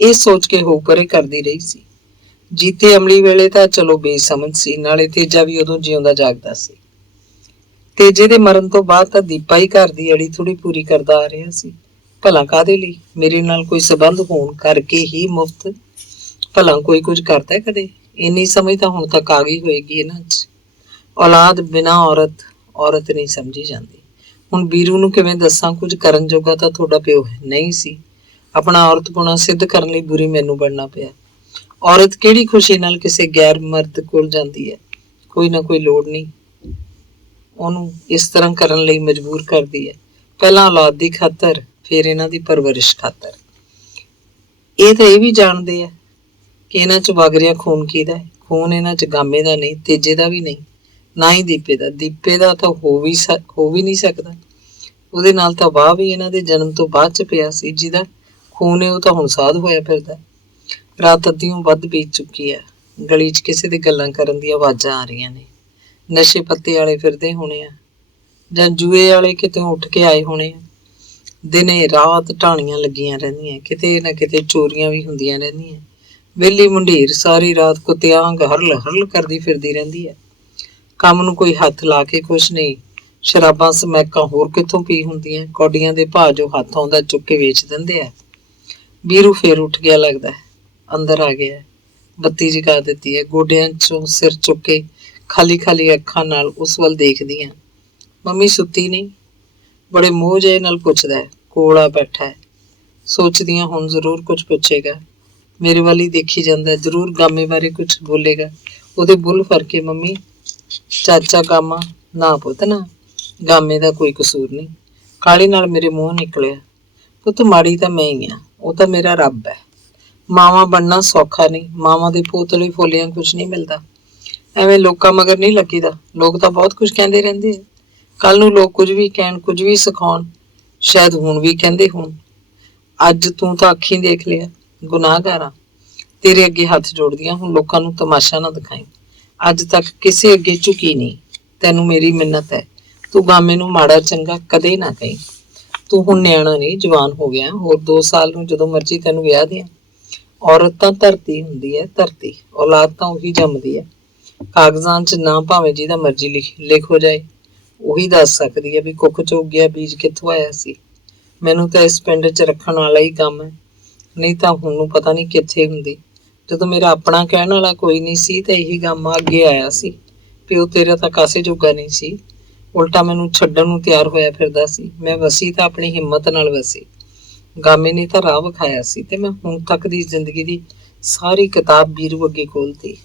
ਇਹ ਸੋਚ ਕੇ ਹੋ ਪਰੇ ਕਰਦੀ ਰਹੀ ਸੀ। ਜੀਤੇ ਅਮਲੀ ਵੇਲੇ ਤਾਂ ਚਲੋ ਬੇਸਮਝ ਸੀ। ਨਾਲੇ ਤੇਜਾ ਵੀ ਉਦੋਂ ਜਿਉਂਦਾ ਜਾਗਦਾ ਸੀ। ਤੇਜੇ ਦੇ ਮਰਨ ਤੋਂ ਬਾਅਦ ਤਾਂ ਦੀਪਾ ਹੀ ਘਰ ਦੀ ਅੜੀ ਥੋੜੀ ਪੂਰੀ ਕਰਦਾ ਆ ਰਿਹਾ ਸੀ। ਭਲਾ ਕਾਹਦੇ ਲਈ? ਮੇਰੇ ਨਾਲ ਕੋਈ ਸਬੰਧ ਹੋਣ ਕਰਕੇ ਹੀ ਮੁਫਤ? ਭਲਾ ਕੋਈ ਕੁਝ ਕਰਦਾ ਕਦੇ? ਇੰਨੀ ਸਮਝ ਤਾਂ ਹੁਣ ਤੱਕ ਆ ਗਈ ਹੋਏਗੀ ਇਹਨਾਂ 'ਚ। ਔਲਾਦ ਬਿਨਾਂ ਔਰਤ ਨਹੀਂ ਸਮਝੀ ਜਾਂਦੀ। ਹੁਣ ਬੀਰੂ ਨੂੰ ਕਿਵੇਂ ਦੱਸਾਂ? ਕੁਝ ਕਰਨ ਜੋਗਾ ਤਾਂ ਤੁਹਾਡਾ ਪਿਓ ਨਹੀਂ ਸੀ। ਆਪਣਾ ਔਰਤਪੁਣਾ ਸਿੱਧ ਕਰਨ ਲਈ ਬੁਰੀ ਮੈਨੂੰ ਬਣਨਾ ਪਿਆ। ਔਰਤ ਕਿਹੜੀ ਖੁਸ਼ੀ ਨਾਲ ਕਿਸੇ ਗੈਰ ਮਰਦ ਕੋਲ ਜਾਂਦੀ ਹੈ? ਕੋਈ ਨਾ ਕੋਈ ਲੋੜ ਨਹੀਂ ਉਹਨੂੰ ਇਸ ਤਰ੍ਹਾਂ ਕਰਨ ਲਈ ਮਜਬੂਰ ਕਰਦੀ ਹੈ। ਪਹਿਲਾਂ ਔਲਾਦ ਦੀ ਖਾਤਰ, ਫਿਰ ਇਹਨਾਂ ਦੀ ਪਰਵਰਿਸ਼ ਖਾਤਰ। ਇਹ ਤਾਂ ਇਹ ਵੀ ਜਾਣਦੇ ਆ ਕਿ ਇਹਨਾਂ 'ਚ ਵਗ ਰਿਹਾ ਖੂਨ ਕਿਹਦਾ ਹੈ। ਖੂਨ ਇਹਨਾਂ 'ਚ ਗਾਮੇ ਦਾ ਨਹੀਂ, ਤੇਜੇ ਦਾ ਵੀ ਨਹੀਂ, ਨਾ ਹੀ ਦੀਪੇ ਦਾ। ਦੀਪੇ ਦਾ ਤਾਂ ਹੋ ਵੀ ਨਹੀਂ ਸਕਦਾ। ਉਹਦੇ ਨਾਲ ਤਾਂ ਵਾਹ ਵੀ ਇਹਨਾਂ ਦੇ ਜਨਮ ਤੋਂ ਬਾਅਦ 'ਚ ਪਿਆ ਸੀ। ਜਿਹਦਾ ਖੂਨ ਹੈ ਉਹ ਤਾਂ ਹੁਣ ਸਾਧ ਹੋਇਆ ਫਿਰਦਾ। ਰਾਤ ਅੱਧੀਓਂ ਵੱਧ ਬੀਤ ਚੁੱਕੀ ਹੈ। ਗਲੀ 'ਚ ਕਿਸੇ ਦੇ ਗੱਲਾਂ ਕਰਨ ਦੀਆਂ ਆਵਾਜ਼ਾਂ ਆ ਰਹੀਆਂ ਨੇ। ਨਸ਼ੇ ਪੱਤੇ ਵਾਲੇ ਫਿਰਦੇ ਹੋਣੇ ਆ, ਜਾਂ ਜੂਏ ਵਾਲੇ ਕਿਤੇ ਉੱਠ ਕੇ ਆਏ ਹੋਣੇ ਆ। ਦਿਨੇ ਰਾਤ ਢਾਣੀਆਂ ਲੱਗੀਆਂ ਰਹਿੰਦੀਆਂ, ਕਿਤੇ ਨਾ ਕਿਤੇ ਚੋਰੀਆਂ ਵੀ ਹੁੰਦੀਆਂ ਰਹਿੰਦੀਆਂ। ਵਿਹਲੀ ਮੁੰਡੀਰ ਸਾਰੀ ਰਾਤ ਕੁੱਤਿਆਂ ਵਾਂਗ ਹਰਲ ਕਰਦੀ ਫਿਰਦੀ ਰਹਿੰਦੀ ਹੈ। ਕੰਮ ਨੂੰ ਕੋਈ ਹੱਥ ਲਾ ਕੇ ਕੁਛ ਨਹੀਂ। ਸ਼ਰਾਬਾਂ ਸਮੈਕਾਂ ਹੋਰ ਕਿੱਥੋਂ ਪੀ ਹੁੰਦੀਆਂ। ਕੌਡੀਆਂ ਦੇ ਭਾਅ ਜੋ ਹੱਥ ਆਉਂਦਾ ਚੁੱਕ ਕੇ ਵੇਚ ਦਿੰਦੇ ਆ। ਬੀਰੂ ਫੇਰ ਉੱਠ ਗਿਆ ਲੱਗਦਾ, ਅੰਦਰ ਆ ਗਿਆ। ਬੱਤੀ ਜਗਾ ਦਿੱਤੀ ਹੈ। ਗੋਡਿਆਂ ਚੋਂ ਸਿਰ ਚੁੱਕ ਕੇ ਖਾਲੀ ਅੱਖਾਂ ਨਾਲ ਉਸ ਵੱਲ ਦੇਖਦੀ ਆ। ਮੰਮੀ ਸੁੱਤੀ ਨਹੀਂ? ਬੜੇ ਮੋਹ ਜਿਹੇ ਨਾਲ ਪੁੱਛਦਾ ਹੈ। ਕੋਲ ਆ ਬੈਠਾ ਹੈ। ਸੋਚਦੀਆਂ ਹੁਣ ਜ਼ਰੂਰ ਕੁਝ ਪੁੱਛੇਗਾ। ਮੇਰੇ ਵੱਲ ਹੀ ਦੇਖੀ ਜਾਂਦਾ। ਜ਼ਰੂਰ ਗਾਮੇ ਬਾਰੇ ਕੁਝ ਬੋਲੇਗਾ। ਉਹਦੇ ਬੁੱਲ ਫੜ ਕੇ, ਮੰਮੀ ਚਾਚਾ ਗਾਮਾ। ਨਾ ਪੁੱਤ ਨਾ, ਗਾਮੇ ਦਾ ਕੋਈ ਕਸੂਰ ਨਹੀਂ। ਕਾਲੀ ਨਾਲ ਮੇਰੇ ਮੂੰਹ ਨਿਕਲਿਆ, ਪੁੱਤ ਮਾੜੀ ਤਾਂ ਮੈਂ ਹੀ ਆ, ਉਹ ਤਾਂ ਮੇਰਾ ਰੱਬ ਹੈ। ਮਾਵਾਂ ਬਣਨਾ ਸੌਖਾ ਨਹੀਂ। ਮਾਵਾਂ ਦੇ ਪੋਤਲੇ ਫੋਲਿਆਂ ਕੁਝ ਨਹੀਂ ਮਿਲਦਾ। ਐਵੇਂ ਲੋਕਾਂ ਮਗਰ ਨਹੀਂ ਲੱਗੀਦਾ। ਲੋਕ ਤਾਂ ਬਹੁਤ ਕੁਝ ਕਹਿੰਦੇ ਰਹਿੰਦੇ ਆ। ਕੱਲ ਨੂੰ ਲੋਕ ਕੁਝ ਵੀ ਕਹਿਣ, ਕੁਝ ਵੀ ਸਿਖਾਉਣ, ਸ਼ਾਇਦ ਹੁਣ ਵੀ ਕਹਿੰਦੇ ਹੋਣ। ਅੱਜ ਤੂੰ ਤਾਂ ਅੱਖੀਂ ਦੇਖ ਲਿਆ। ਗੁਨਾਹਗਾਰਾਂ ਤੇਰੇ ਅੱਗੇ ਹੱਥ ਜੋੜਦੀਆਂ। ਹੁਣ ਲੋਕਾਂ ਨੂੰ ਤਮਾਸ਼ਾ ਨਾ ਦਿਖਾਈ। ਅੱਜ ਤੱਕ ਕਿਸੇ ਅੱਗੇ ਝੁਕੀ ਨਹੀਂ। ਤੈਨੂੰ ਮੇਰੀ ਮਿੰਨਤ ਹੈ, ਤੂੰ ਗਾਮੇ ਨੂੰ ਮਾੜਾ ਚੰਗਾ ਕਦੇ ਨਾ ਕਹੀਂ। ਤੂੰ ਹੁਣ ਨਿਆਣਾ ਨਹੀਂ, ਜਵਾਨ ਹੋ ਗਿਆ। ਹੋਰ 2 ਸਾਲ ਨੂੰ ਜਦੋਂ ਮਰਜ਼ੀ ਤੈਨੂੰ ਵਿਆਹ ਦਿਆਂ। ਔਰਤ ਤਾਂ ਧਰਤੀ ਹੁੰਦੀ ਹੈ, ਧਰਤੀ। ਔਲਾਦ ਤਾਂ ਉਹੀ ਜੰਮਦੀ ਹੈ। ਕਾਗਜ਼ਾਂ 'ਚ ਨਾ ਭਾਵੇਂ ਜਿਹਦਾ ਮਰਜ਼ੀ ਲਿਖ ਹੋ ਜਾਏ, ਉਹੀ ਦੱਸ ਸਕਦੀ ਹੈ ਵੀ ਕੁੱਖ 'ਚ ਉੱਗਿਆ ਬੀਜ ਕਿੱਥੋਂ ਆਇਆ ਸੀ। ਮੈਨੂੰ ਤਾਂ ਇਸ ਪਿੰਡ 'ਚ ਰੱਖਣ ਵਾਲਾ ਹੀ ਕੰਮ ਹੈ, ਨਹੀਂ ਤਾਂ ਹੁਣ ਨੂੰ ਪਤਾ ਨਹੀਂ ਕਿੱਥੇ ਹੁੰਦੀ। ਜਦੋਂ ਮੇਰਾ ਆਪਣਾ ਕਹਿਣ ਵਾਲਾ ਕੋਈ ਨਹੀਂ ਸੀ ਤਾਂ ਇਹੀ ਗਾਮਾ ਅੱਗੇ ਆਇਆ ਸੀ। ਪਿਓ ਤੇਰਾ ਤਾਂ ਕਾਸੇ ਜੋਗਾ ਨਹੀਂ ਸੀ, ਉਲਟਾ ਮੈਨੂੰ ਛੱਡਣ ਨੂੰ ਤਿਆਰ ਹੋਇਆ ਫਿਰਦਾ ਸੀ। ਮੈਂ ਵਸੀ ਤਾਂ ਆਪਣੀ ਹਿੰਮਤ ਨਾਲ ਵਸੀ। ਗਾਮੇ ਨੇ ਤਾਂ ਰਾਹ ਵਿਖਾਇਆ ਸੀ ਤੇ ਮੈਂ ਹੁਣ ਤੱਕ ਦੀ ਜ਼ਿੰਦਗੀ ਦੀ ਸਾਰੀ ਕਿਤਾਬ ਵੀਰੂ ਅੱਗੇ ਖੋਲ੍ਹਤੀ।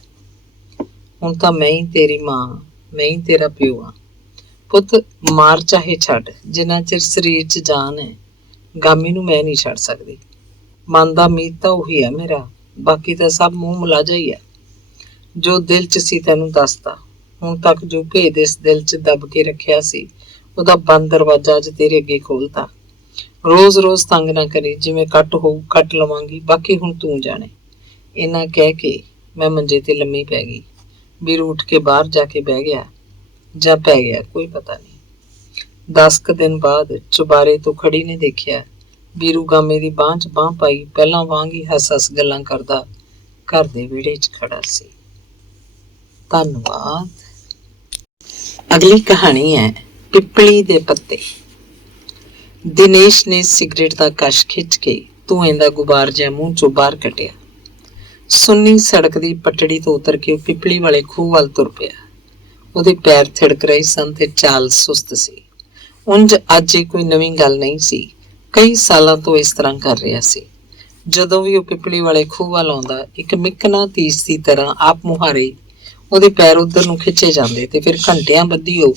ਹੁਣ ਤਾਂ ਮੈਂ ਹੀ ਤੇਰੀ ਮਾਂ, ਮੈਂ ਹੀ ਤੇਰਾ ਪਿਓ ਆ। ਪੁੱਤ ਮਾਰ ਚਾਹੇ ਛੱਡ, ਜਿੰਨਾ ਚਿਰ ਸਰੀਰ 'ਚ ਜਾਨ ਹੈ। ਗਾਮੀ ਨੂੰ ਮੈਂ ਨਹੀਂ ਛੱਡ ਸਕਦੀ। ਮਨ ਦਾ ਮੀਤ ਤਾਂ ਉਹੀ ਹੈ ਮੇਰਾ, ਬਾਕੀ ਤਾਂ ਸਭ ਮੂੰਹ ਮੁਲਾਜਾ ਹੀ ਹੈ। ਜੋ ਦਿਲ 'ਚ ਸੀ ਤੈਨੂੰ ਦੱਸਤਾ। ਹੁਣ ਤੱਕ ਜੋ ਭੇਦ ਇਸ ਦਿਲ 'ਚ ਦੱਬ ਕੇ ਰੱਖਿਆ ਸੀ, ਉਹਦਾ ਬੰਦ ਦਰਵਾਜ਼ਾ ਅੱਜ ਤੇਰੇ ਅੱਗੇ ਖੋਲ੍ਹਤਾ। ਰੋਜ਼ ਤੰਗ ਨਾ ਕਰੀ, ਜਿਵੇਂ ਕੱਟ ਹੋਊ ਕੱਟ ਲਵਾਂਗੀ, ਬਾਕੀ ਹੁਣ ਤੂੰ ਜਾਣੇ। ਇੰਨਾ ਕਹਿ ਕੇ ਮੈਂ ਮੰਜੇ ਤੇ ਲੰਮੀ ਪੈ ਗਈ। ਵੀਰੂ ਉੱਠ ਕੇ ਬਾਹਰ ਜਾ ਕੇ ਬਹਿ ਗਿਆ ਜਾਂ ਪੈ ਗਿਆ, ਕੋਈ ਪਤਾ ਨਹੀਂ। 10 ਕੁ ਦਿਨ ਬਾਅਦ ਚੁਬਾਰੇ ਤੋਂ ਖੜੀ ਨੇ ਦੇਖਿਆ, ਵੀਰੂ ਗਾਮੇ ਦੀ ਬਾਂਹ 'ਚ ਬਾਂਹ ਪਾਈ ਪਹਿਲਾਂ ਵਾਂਗ ਹੀ ਹੱਸ ਗੱਲਾਂ ਕਰਦਾ ਘਰ ਦੇ ਵਿਹੜੇ 'ਚ ਖੜਾ ਸੀ। ਧੰਨਵਾਦ। ਅਗਲੀ ਕਹਾਣੀ ਹੈ ਪਿੱਪਲੀ ਦੇ ਪੱਤੇ। ਦਿਨੇਸ਼ ਨੇ ਸਿਗਰਟ ਦਾ ਕਸ਼ ਖਿੱਚ ਕੇ ਧੂਏਂ ਦਾ ਗੁਬਾਰ ਜਿਹਾ ਮੂੰਹ 'ਚੋਂ ਬਾਹਰ ਕੱਢਿਆ। ਸੁੰਨੀ ਸੜਕ ਦੀ ਪਟੜੀ ਤੋਂ ਉਤਰ ਕੇ ਉਹ ਪਿੱਪਲੀ ਵਾਲੇ ਖੂਹ ਵੱਲ ਤੁਰ ਪਿਆ। ਉਹਦੇ ਪੈਰ ਥਿੜਕ ਰਹੇ ਸਨ ਤੇ ਚਾਲ ਸੁਸਤ ਸੀ। ਉਂਝ ਅੱਜ ਇਹ ਕੋਈ ਨਵੀਂ ਗੱਲ ਨਹੀਂ ਸੀ, ਕਈ ਸਾਲਾਂ ਤੋਂ ਇਸ ਤਰ੍ਹਾਂ ਕਰ ਰਿਹਾ ਸੀ। ਜਦੋਂ ਵੀ ਉਹ ਪਿੱਪਲੀ ਵਾਲੇ ਖੂਹ ਵੱਲ ਆਉਂਦਾ, ਇੱਕ ਮਿਕਨਾਤੀਸ ਦੀ ਤਰ੍ਹਾਂ ਆਪ ਮੁਹਾਰੇ ਉਹਦੇ ਪੈਰ ਉੱਧਰ ਨੂੰ ਖਿੱਚੇ ਜਾਂਦੇ ਤੇ ਫਿਰ ਘੰਟਿਆਂ ਬੱਧੀ ਉਹ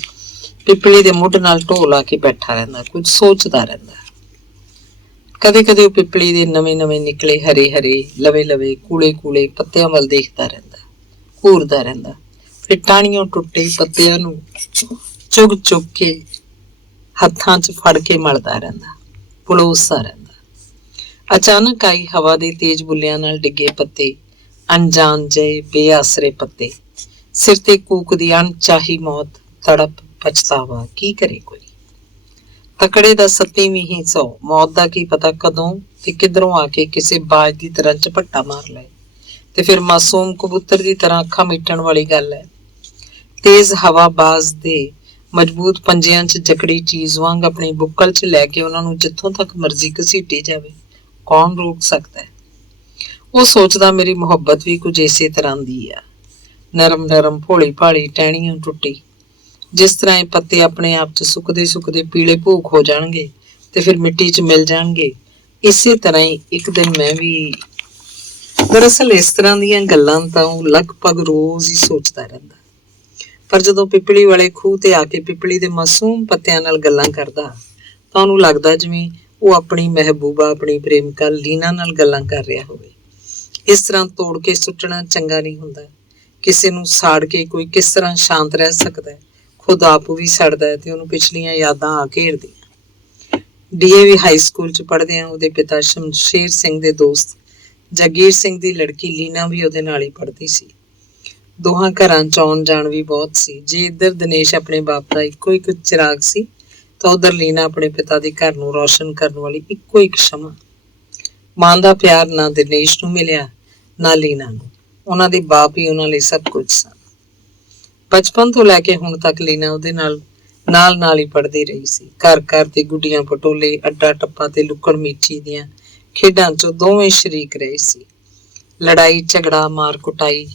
ਪਿੱਪਲੀ ਦੇ ਮੁੱਢ ਨਾਲ ਢੋਹ ਲਾ ਕੇ ਬੈਠਾ ਰਹਿੰਦਾ, ਕੁਝ ਸੋਚਦਾ ਰਹਿੰਦਾ। ਕਦੇ ਕਦੇ ਉਹ ਪਿੱਪਲੀ ਦੇ ਨਵੇਂ ਨਿਕਲੇ ਹਰੇ ਲਵੇ ਕੂਲੇ ਪੱਤਿਆਂ ਵੱਲ ਦੇਖਦਾ ਰਹਿੰਦਾ, ਘੂਰਦਾ ਰਹਿੰਦਾ। ਫਿਰ ਟਾਹਣੀਆਂ ਟੁੱਟੇ ਪੱਤਿਆਂ ਨੂੰ ਚੁੱਗ ਕੇ ਹੱਥਾਂ 'ਚ ਫੜ ਕੇ ਮਲਦਾ ਰਹਿੰਦਾ, ਪਲੋਸਦਾ ਰਹਿੰਦਾ। ਅਚਾਨਕ ਆਈ ਹਵਾ ਦੇ ਤੇਜ਼ ਬੁੱਲਿਆਂ ਨਾਲ ਡਿੱਗੇ ਪੱਤੇ, ਅਣਜਾਣ ਜਿਹੇ ਬੇਆਸਰੇ ਪੱਤੇ। ਸਿਰ ਤੇ ਕੂਕਦੀ ਅਣਚਾਹੀ ਮੌਤ, ਤੜਪ ਪਛਤਾਵਾ, ਕੀ ਕਰੇ ਕੋਈ। ਤਕੜੇ ਦਾ 7ਵੀਂ ਹੀ ਸੌ। ਮੌਤ ਦਾ ਕੀ ਪਤਾ ਕਦੋਂ ਤੇ ਕਿੱਧਰੋਂ ਆ ਕੇ ਕਿਸੇ ਬਾਜ ਦੀ ਤਰ੍ਹਾਂ ਝਪੱਟਾ ਮਾਰ ਲਏ ਤੇ ਫਿਰ ਮਾਸੂਮ ਕਬੂਤਰ ਦੀ ਤਰ੍ਹਾਂ ਅੱਖਾਂ ਮੀਟਣ ਵਾਲੀ ਗੱਲ ਹੈ। ਤੇਜ਼ ਹਵਾ ਬਾਜ਼ ਦੇ ਮਜ਼ਬੂਤ ਪੰਜਿਆਂ 'ਚ ਜਕੜੀ ਚੀਜ਼ ਵਾਂਗ ਆਪਣੀ ਬੁੱਕਲ 'ਚ ਲੈ ਕੇ ਉਹਨਾਂ ਨੂੰ ਜਿੱਥੋਂ ਤੱਕ ਮਰਜ਼ੀ ਘਸੀਟੀ ਜਾਵੇ, ਕੌਣ ਰੋਕ ਸਕਦਾ ਹੈ। ਉਹ ਸੋਚਦਾ ਮੇਰੀ ਮੁਹੱਬਤ ਵੀ ਕੁਝ ਇਸੇ ਤਰ੍ਹਾਂ ਦੀ ਆ, ਨਰਮ ਭੋਲੀ ਭਾਲੀ ਟਹਿਣੀਆਂ ਟੁੱਟੀ। ਜਿਸ ਤਰ੍ਹਾਂ ਇਹ ਪੱਤੇ ਆਪਣੇ ਆਪ 'ਚ ਸੁੱਕਦੇ ਪੀਲੇ ਭੂਖ ਹੋ ਜਾਣਗੇ ਤੇ ਫਿਰ ਮਿੱਟੀ 'ਚ ਮਿਲ ਜਾਣਗੇ, ਇਸੇ ਤਰ੍ਹਾਂ ਹੀ ਇੱਕ ਦਿਨ ਮੈਂ ਵੀ। ਦਰਅਸਲ ਇਸ ਤਰ੍ਹਾਂ ਦੀਆਂ ਗੱਲਾਂ ਤਾਂ ਉਹ ਲਗਭਗ ਰੋਜ਼ ਹੀ ਸੋਚਦਾ ਰਹਿੰਦਾ। ਪਰ ਜਦੋਂ ਪਿੱਪਲੀ ਵਾਲੇ ਖੂਹ ਤੇ ਆ ਕੇ ਪਿੱਪਲੀ ਦੇ ਮਾਸੂਮ ਪੱਤਿਆਂ ਨਾਲ ਗੱਲਾਂ ਕਰਦਾ ਤਾਂ ਉਹਨੂੰ ਲੱਗਦਾ ਜਿਵੇਂ ਉਹ ਆਪਣੀ ਮਹਿਬੂਬਾ, ਆਪਣੀ ਪ੍ਰੇਮਿਕਾ ਲੀਨਾ ਨਾਲ ਗੱਲਾਂ ਕਰ ਰਿਹਾ ਹੋਵੇ। ਇਸ ਤਰ੍ਹਾਂ ਤੋੜ ਕੇ ਸੁੱਟਣਾ ਚੰਗਾ ਨਹੀਂ ਹੁੰਦਾ। ਕਿਸੇ ਨੂੰ ਸਾੜ ਕੇ ਕੋਈ ਕਿਸ ਤਰ੍ਹਾਂ ਸ਼ਾਂਤ ਰਹਿ ਸਕਦਾ ਹੈ। ਖੁਦ ਆਪ ਵੀ ਸੜਦਾ ਹੈ ਤੇ ਉਹਨੂੰ ਪਿਛਲੀਆਂ ਯਾਦਾਂ ਆ ਘੇਰਦੀਆਂ। DAV ਹਾਈ ਸਕੂਲ 'ਚ ਪੜ੍ਹਦਿਆਂ ਉਹਦੇ ਪਿਤਾ ਸ਼ਮਸ਼ੇਰ ਸਿੰਘ ਦੇ ਦੋਸਤ ਜਾਗੀਰ ਸਿੰਘ ਦੀ ਲੜਕੀ ਲੀਨਾ ਵੀ ਉਹਦੇ ਨਾਲ ਹੀ ਪੜ੍ਹਦੀ ਸੀ। ਦੋਹਾਂ ਘਰਾਂ 'ਚ ਆਉਣ ਜਾਣ ਵੀ ਬਹੁਤ ਸੀ। ਜੇ ਇੱਧਰ ਦਿਨੇਸ਼ ਆਪਣੇ ਬਾਪ ਦਾ ਇੱਕੋ ਇੱਕ ਚਿਰਾਗ ਸੀ ਤਾਂ ਉਧਰ ਲੀਨਾ ਆਪਣੇ ਪਿਤਾ ਦੇ ਘਰ ਨੂੰ ਰੌਸ਼ਨ ਕਰਨ ਵਾਲੀ ਇੱਕੋ ਇੱਕ ਸ਼ਮਾ। ਮਾਂ ਦਾ ਪਿਆਰ ਨਾ ਦਿਨੇਸ਼ ਨੂੰ ਮਿਲਿਆ ਨਾ ਲੀਨਾ ਨੂੰ। ਉਹਨਾਂ ਦੇ ਬਾਪ ਹੀ ਉਹਨਾਂ ਲਈ ਸਭ ਕੁਝ ਸਨ। ਬਚਪਨ ਤੋਂ ਲੈ ਕੇ ਹੁਣ ਤੱਕ ਲੀਨਾ ਉਹਦੇ ਨਾਲ ਹੀ ਪੜ੍ਹਦੀ ਰਹੀ ਸੀ। ਘਰ ਤੇ ਗੁੱਡੀਆਂ ਪਟੋਲੇ, ਅੱਡਾ ਟੱਪਾ ਤੇ ਲੁੱਕਣ ਮੀਚੀ ਦੀਆਂ ਖੇਡਾਂ 'ਚ ਦੋਵੇਂ ਸ਼ਰੀਕ ਰਹੇ ਸੀ। ਲੜਾਈ ਝਗੜਾ, ਮਾਰ ਕੁਟਾਈ।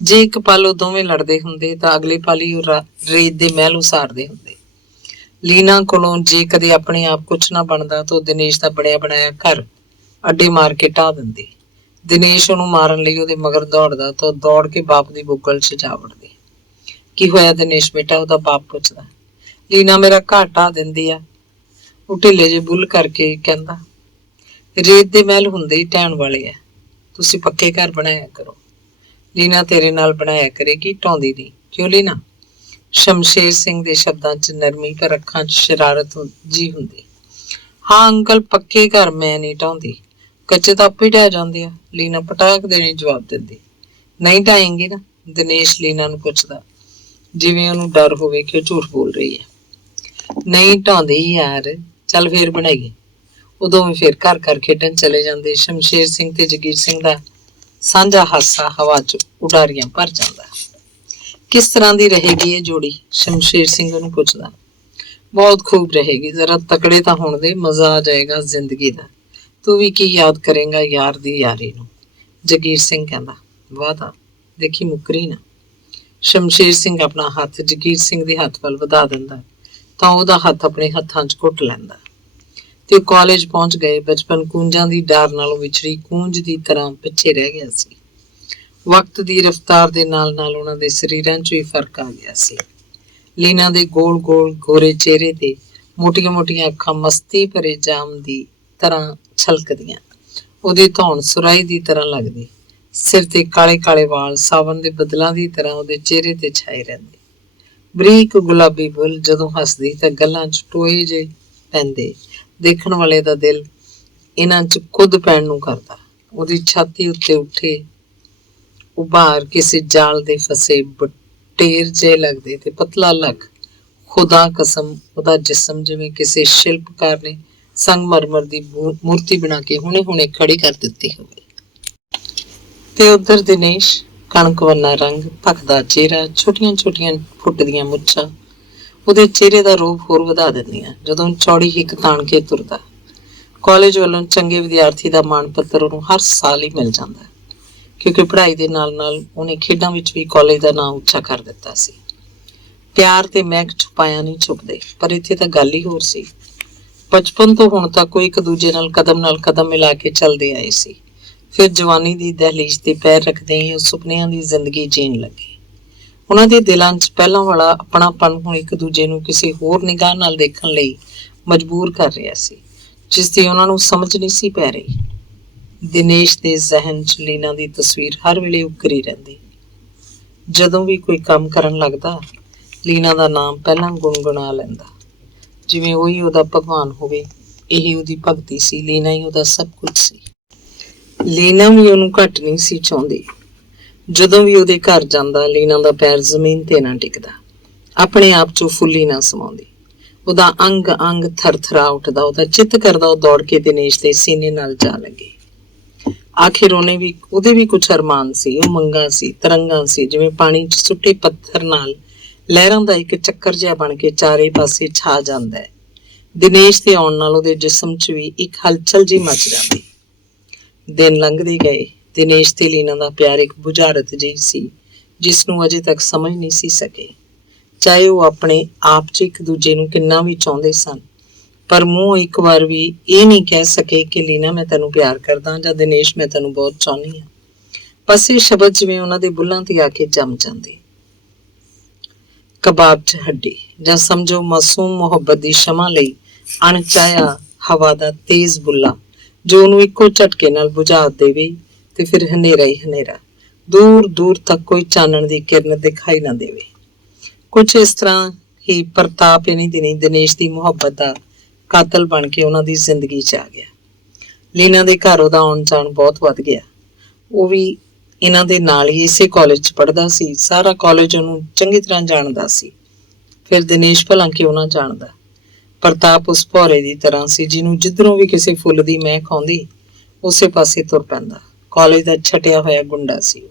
ਜੇ ਇੱਕ ਪਲ ਉਹ ਦੋਵੇਂ ਲੜਦੇ ਹੁੰਦੇ ਤਾਂ ਅਗਲੇ ਪਲ ਹੀ ਉਹ ਰੇਤ ਦੇ ਮਹਿਲ ਉਸਾਰਦੇ ਹੁੰਦੇ। ਲੀਨਾ ਕੋਲੋਂ ਜੇ ਕਦੇ ਆਪਣੇ ਆਪ ਕੁਛ ਨਾ ਬਣਦਾ ਤਾਂ ਉਹ ਦਿਨੇਸ਼ ਦਾ ਬਣਿਆ ਬਣਾਇਆ ਘਰ ਅੱਡੇ ਮਾਰ ਕੇ ਢਾਹ ਦਿੰਦੀ। ਦਿਨੇਸ਼ ਉਹਨੂੰ ਮਾਰਨ ਲਈ ਉਹਦੇ ਮਗਰ ਦੌੜਦਾ ਤਾਂ ਉਹ ਦੌੜ ਕੇ ਬਾਪ ਦੀ ਬੁੱਕਲ 'ਚ ਜਾ ਵੜਦੀ। ਕੀ ਹੋਇਆ ਦਿਨੇਸ਼ ਬੇਟਾ? ਉਹਦਾ ਬਾਪ ਪੁੱਛਦਾ। ਲੀਨਾ ਮੇਰਾ ਘਰ ਢਾਹ ਦਿੰਦੀ ਆ, ਉਹ ਢਿੱਲੇ ਜਿਹੇ ਬੁੱਲ ਕਰਕੇ ਕਹਿੰਦਾ। ਰੇਤ ਦੇ ਮਹਿਲ ਹੁੰਦੇ ਹੀ ਢਹਿਣ ਵਾਲੇ ਆ, ਤੁਸੀਂ ਪੱਕੇ ਘਰ ਬਣਾਇਆ ਕਰੋ। ਲੀਨਾ ਤੇਰੇ ਨਾਲ ਬਣਾਇਆ ਕਰੇਗੀ, ਢਾਉਂਦੀ ਨਹੀਂ। ਕਿਉਂ ਲੀਨਾ? ਸ਼ਮਸ਼ੇਰ ਸਿੰਘ ਦੇ ਸ਼ਬਦਾਂ 'ਚ ਨਰਮੀ ਪਰ ਅੱਖਾਂ 'ਚ ਸ਼ਰਾਰਤ ਜੀ ਹੁੰਦੀ। ਹਾਂ ਅੰਕਲ, ਪੱਕੇ ਘਰ ਮੈਂ ਨਹੀਂ ਢਾਉਂਦੀ, ਕੱਚੇ ਤਾਂ ਆਪੇ ਢਹਿ ਜਾਂਦੇ ਆ, ਲੀਨਾ ਪਟਾਕ ਦੇਣੀ ਜਵਾਬ ਦਿੰਦੀ। ਨਹੀਂ ਢਾਏਂਗੀ ਨਾ? ਦਿਨੇਸ਼ ਲੀਨਾ ਨੂੰ ਪੁੱਛਦਾ, ਜਿਵੇਂ ਉਹਨੂੰ ਡਰ ਹੋਵੇ ਕਿ ਉਹ ਝੂਠ ਬੋਲ ਰਹੀ ਹੈ। ਨਹੀਂ ਢਾਉਂਦੀ ਯਾਰ, ਚੱਲ ਫੇਰ ਬਣਾਈਏ। ਉਦੋਂ ਵੀ ਫੇਰ ਘਰ ਘਰ ਖੇਡਣ ਚਲੇ ਜਾਂਦੇ। ਸ਼ਮਸ਼ੇਰ ਸਿੰਘ ਤੇ ਜਗੀਰ ਸਿੰਘ ਦਾ ਸਾਂਝਾ ਹਾਸਾ ਹਵਾ 'ਚ ਉਡਾਰੀਆਂ ਭਰ ਜਾਂਦਾ। ਕਿਸ ਤਰ੍ਹਾਂ ਦੀ ਰਹੇਗੀ ਇਹ ਜੋੜੀ? ਸ਼ਮਸ਼ੇਰ ਸਿੰਘ ਉਹਨੂੰ ਪੁੱਛਦਾ। ਬਹੁਤ ਖੂਬ ਰਹੇਗੀ, ਜ਼ਰਾ ਤਕੜੇ ਤਾਂ ਹੋਣ ਦੇ, ਮਜ਼ਾ ਆ ਜਾਏਗਾ ਜ਼ਿੰਦਗੀ ਦਾ। ਤੂੰ ਵੀ ਕੀ ਯਾਦ ਕਰੇਂਗਾ ਯਾਰ ਦੀ ਯਾਰੀ ਨੂੰ? ਜਗੀਰ ਸਿੰਘ ਕਹਿੰਦਾ। ਵਾਦਾ, ਦੇਖੀ ਮੁੱਕਰੀ ਨਾ। ਸ਼ਮਸ਼ੇਰ ਸਿੰਘ ਆਪਣਾ ਹੱਥ ਜਗੀਰ ਸਿੰਘ ਦੇ ਹੱਥ ਵੱਲ ਵਧਾ ਦਿੰਦਾ ਤਾਂ ਉਹਦਾ ਹੱਥ ਆਪਣੇ ਹੱਥਾਂ 'ਚ ਘੁੱਟ ਲੈਂਦਾ ਤੇ ਉਹ ਕਾਲਜ ਪਹੁੰਚ ਗਏ। ਬਚਪਨ ਕੂੰਜਾਂ ਦੀ ਡਾਰ ਨਾਲੋਂ ਵਿਛੜੀ ਕੂੰਜ ਦੀ ਤਰ੍ਹਾਂ ਪਿੱਛੇ ਰਹਿ ਗਿਆ ਸੀ। ਵਕਤ ਦੀ ਰਫ਼ਤਾਰ ਦੇ ਨਾਲ ਨਾਲ ਉਹਨਾਂ ਦੇ ਸਰੀਰਾਂ 'ਚ ਵੀ ਫਰਕ ਆ ਗਿਆ ਸੀ। ਲੀਨਾ ਦੇ ਗੋਲ ਗੋਲ ਗੋਰੇ ਚਿਹਰੇ ਤੇ ਮੋਟੀਆਂ ਮੋਟੀਆਂ ਅੱਖਾਂ ਮਸਤੀ ਭਰੇ ਜਾਮ ਦੀ ਤਰ੍ਹਾਂ ਛਲਕਦੀਆਂ। ਉਹਦੀ ਧੌਣ ਸੁਰਾਈ ਦੀ ਤਰ੍ਹਾਂ ਲੱਗਦੀ। ਸਿਰ ਤੇ ਕਾਲੇ ਕਾਲੇ ਵਾਲ ਸਾਵਣ ਦੇ ਬੱਦਲਾਂ ਦੀ ਤਰ੍ਹਾਂ ਉਹਦੇ ਚਿਹਰੇ ਤੇ ਛਾਏ ਰਹਿੰਦੇ। ਬਰੀਕ ਗੁਲਾਬੀ ਬੁੱਲ ਜਦੋਂ ਹੱਸਦੀ ਤਾਂ ਗੱਲਾਂ 'ਚ ਟੋਏ ਜਿਹੇ ਪੈਂਦੇ। ਦੇਖਣ ਵਾਲੇ ਦਾ ਦਿਲ ਇਹਨਾਂ 'ਚ ਖੁਦ ਪੈਣ ਨੂੰ ਕਰਦਾ। ਉਹਦੀ ਛਾਤੀ ਉੱਤੇ ਉੱਠੇ ਉਭਾਰ ਕਿਸੇ ਜਾਲ ਦੇ ਫਸੇ ਬਟੇਰ ਜਿਹੇ ਲੱਗਦੇ ਤੇ ਪਤਲਾ ਲੱਕ। ਖੁਦਾ ਕਸਮ ਉਹਦਾ ਜਿਸਮ ਜਿਵੇਂ ਕਿਸੇ ਸ਼ਿਲਪਕਾਰ ਨੇ ਸੰਗਮਰਮਰ ਦੀ ਮੂਰਤੀ ਬਣਾ ਕੇ ਹੁਣੇ ਖੜੀ ਕਰ ਦਿੱਤੀ ਹੋਵੇ। ਤੇ ਉਧਰ ਦਿਨੇਸ਼, ਕਣਕ ਵੰਨਾ ਰੰਗ, ਭਖਦਾ ਚਿਹਰਾ, ਛੋਟੀਆਂ ਛੋਟੀਆਂ ਫੁੱਟਦੀਆਂ ਮੁੱਛਾਂ ਉਹਦੇ ਚਿਹਰੇ ਦਾ ਰੂਪ ਹੋਰ ਵਧਾ ਦਿੰਦੀਆਂ ਜਦੋਂ ਚੌੜੀ ਹਿੱਕ ਤਾਣ ਕੇ ਤੁਰਦਾ। ਕਾਲਜ ਵੱਲੋਂ ਚੰਗੇ ਵਿਦਿਆਰਥੀ ਦਾ ਮਾਣ ਪੱਤਰ ਉਹਨੂੰ ਹਰ ਸਾਲ ਹੀ ਮਿਲ ਜਾਂਦਾ, ਕਿਉਂਕਿ ਪੜ੍ਹਾਈ ਦੇ ਨਾਲ ਨਾਲ ਉਹਨੇ ਖੇਡਾਂ ਵਿੱਚ ਵੀ ਕਾਲਜ ਦਾ ਨਾਂ ਉੱਚਾ ਕਰ ਦਿੱਤਾ ਸੀ। ਪਿਆਰ ਤੇ ਮਹਿਕ ਛੁਪਾਇਆ ਨਹੀਂ ਛੁਪਦੇ, ਪਰ ਇੱਥੇ ਤਾਂ ਗੱਲ ਹੀ ਹੋਰ ਸੀ। ਬਚਪਨ ਤੋਂ ਹੁਣ ਤੱਕ ਉਹ ਇੱਕ ਦੂਜੇ ਨਾਲ ਕਦਮ ਮਿਲਾ ਕੇ ਚੱਲਦੇ ਆਏ ਸੀ। ਫਿਰ ਜਵਾਨੀ ਦੀ ਦਹਿਲੀਜ਼ ਤੇ ਪੈਰ ਰੱਖਦੇ ਹੀ ਉਹ ਸੁਪਨਿਆਂ ਦੀ ਜ਼ਿੰਦਗੀ ਜੀਣ ਲੱਗੇ। ਉਹਨਾਂ ਦੇ ਦਿਲਾਂ 'ਚ ਪਹਿਲਾਂ ਵਾਲਾ ਆਪਣਾਪਣ ਹੁਣ ਇੱਕ ਦੂਜੇ ਨੂੰ ਕਿਸੇ ਹੋਰ ਨਿਗਾਹ ਨਾਲ ਦੇਖਣ ਲਈ ਮਜਬੂਰ ਕਰ ਰਿਹਾ ਸੀ, ਜਿਸ ਦੀ ਉਹਨਾਂ ਨੂੰ ਸਮਝ ਨਹੀਂ ਸੀ ਪੈ ਰਹੀ। ਦਿਨੇਸ਼ ਦੇ ਜ਼ਿਹਨ 'ਚ ਲੀਨਾ ਦੀ ਤਸਵੀਰ ਹਰ ਵੇਲੇ ਉਕਰੀ ਰਹਿੰਦੀ। ਜਦੋਂ ਵੀ ਕੋਈ ਕੰਮ ਕਰਨ ਲੱਗਦਾ, ਲੀਨਾ ਦਾ ਨਾਮ ਪਹਿਲਾਂ ਗੁਣਗੁਣਾ ਲੈਂਦਾ, ਜਿਵੇਂ ਉਹੀ ਉਹਦਾ ਭਗਵਾਨ ਹੋਵੇ। ਇਹੀ ਉਹਦੀ ਭਗਤੀ ਸੀ, ਲੀਨਾ ਹੀ ਉਹਦਾ ਸਭ ਕੁਝ ਸੀ। ਲੀਨਾ ਵੀ ਉਹਨੂੰ ਘੱਟ ਨਹੀਂ ਸੀ ਚਾਹੁੰਦੀ। ਜਦੋਂ ਵੀ ਉਹਦੇ ਘਰ ਜਾਂਦਾ, ਲੀਨਾ ਦਾ ਪੈਰ ਜ਼ਮੀਨ ਤੇ ਨਾ ਟਿਕਦਾ, ਆਪਣੇ ਆਪ 'ਚੋਂ ਫੁੱਲੀ ਨਾ ਸਮਾਉਂਦੀ। ਉਹਦਾ ਅੰਗ ਅੰਗ ਥਰਥਰਾ ਉੱਠਦਾ। ਉਹਦਾ ਚਿੱਤ ਕਰਦਾ ਉਹ ਦੌੜ ਕੇ ਦਿਨੇਸ਼ ਦੇ ਸੀਨੇ ਨਾਲ ਜਾ ਲੱਗੇ। ਆਖਿਰ ਉਹਦੇ ਵੀ ਕੁਛ ਅਰਮਾਨ ਸੀ, ਉਹ ਮੰਗਾਂ ਸੀ, ਤਰੰਗਾਂ ਸੀ, ਜਿਵੇਂ ਪਾਣੀ 'ਚ ਸੁੱਟੇ ਪੱਥਰ ਨਾਲ ਲਹਿਰਾਂ ਦਾ ਇੱਕ ਚੱਕਰ ਜਿਹਾ ਬਣ ਕੇ ਚਾਰੇ ਪਾਸੇ ਛਾ ਜਾਂਦਾ ਹੈ। ਦਿਨੇਸ਼ ਦੇ ਆਉਣ ਨਾਲ ਉਹਦੇ ਜਿਸਮ 'ਚ ਵੀ ਇੱਕ ਹਲਚਲ ਜਿਹੀ ਮਚ ਜਾਂਦੀ। ਦਿਨ ਲੰਘਦੇ ਗਏ। ਦਿਨੇਸ਼ ਤੇ ਲੀਨਾ ਦਾ ਪਿਆਰ ਇੱਕ ਬੁਝਾਰਤ ਜਿਹੀ ਸੀ, ਜਿਸ ਨੂੰ ਅਜੇ ਤੱਕ ਸਮਝ ਨਹੀਂ ਸੀ ਸਕੇ। ਚਾਹੇ ਉਹ ਆਪਣੇ ਆਪ 'ਚ ਇੱਕ ਦੂਜੇ ਨੂੰ ਕਿੰਨਾ ਵੀ ਚਾਹੁੰਦੇ ਸਨ, ਪਰ ਮੂੰਹ ਇੱਕ ਵਾਰ ਵੀ ਇਹ ਨਹੀਂ ਕਹਿ ਸਕੇ ਕਿ ਲੀਨਾ ਮੈਂ ਤੈਨੂੰ ਪਿਆਰ ਕਰਦਾ ਜਾਂ ਦਿਨੇਸ਼ ਮੈਂ ਤੈਨੂੰ ਬਹੁਤ ਚਾਹੁੰਦੀ ਹਾਂ। ਬਸ ਇਹ ਸ਼ਬਦ ਜਿਵੇਂ ਉਹਨਾਂ ਦੇ ਬੁੱਲਾਂ ਤੇ ਆ ਕੇ ਜੰਮ ਜਾਂਦੇ। ਕਬਾਬ 'ਚ ਹੱਡੀ, ਜਾਂ ਸਮਝੋ ਮਾਸੂਮ ਮੁਹੱਬਤ ਦੀ ਸ਼ਮਾ ਲਈ ਅਣਚਾਹਿਆ ਹਵਾ ਦਾ ਤੇਜ਼ ਬੁੱਲਾ, ਜੋ ਉਹਨੂੰ ਇੱਕੋ ਝਟਕੇ ਨਾਲ ਬੁਝਾ ਦੇਵੇ ਤੇ ਫਿਰ ਹਨੇਰਾ ਹੀ ਹਨੇਰਾ, ਦੂਰ ਦੂਰ ਤੱਕ ਕੋਈ ਚਾਨਣ ਦੀ ਕਿਰਨ ਦਿਖਾਈ ਨਾ ਦੇਵੇ। ਕੁਛ ਇਸ ਤਰ੍ਹਾਂ ਹੀ ਪ੍ਰਤਾਪ ਇਨੀ ਦਿਨੀ ਦਿਨੇਸ਼ ਦੀ ਮੁਹੱਬਤ ਦਾ ਕਾਤਲ ਬਣ ਕੇ ਉਹਨਾਂ ਦੀ ਜ਼ਿੰਦਗੀ 'ਚ ਆ ਗਿਆ। ਲੀਨਾ ਦੇ ਘਰ ਉਹਦਾ ਆਉਣ ਜਾਣ ਬਹੁਤ ਵੱਧ ਗਿਆ। ਉਹ ਵੀ ਇਹਨਾਂ ਦੇ ਨਾਲ ਹੀ ਇਸੇ ਕਾਲਜ 'ਚ ਪੜ੍ਹਦਾ ਸੀ। ਸਾਰਾ ਕਾਲਜ ਉਹਨੂੰ ਚੰਗੀ ਤਰ੍ਹਾਂ ਜਾਣਦਾ ਸੀ। ਫਿਰ ਦਿਨੇਸ਼ ਭਲਾ ਕਿਉਂ ਨਾ ਜਾਣਦਾ। ਪ੍ਰਤਾਪ ਉਸ ਭੌਰੇ ਦੀ ਤਰ੍ਹਾਂ ਸੀ, ਜਿਹਨੂੰ ਜਿੱਧਰੋਂ ਵੀ ਕਿਸੇ ਫੁੱਲ ਦੀ ਮਹਿਕ ਆਉਂਦੀ ਉਸੇ ਪਾਸੇ ਤੁਰ ਪੈਂਦਾ। ਕਾਲਜ ਦਾ ਛਟਿਆ ਹੋਇਆ ਗੁੰਡਾ ਸੀ।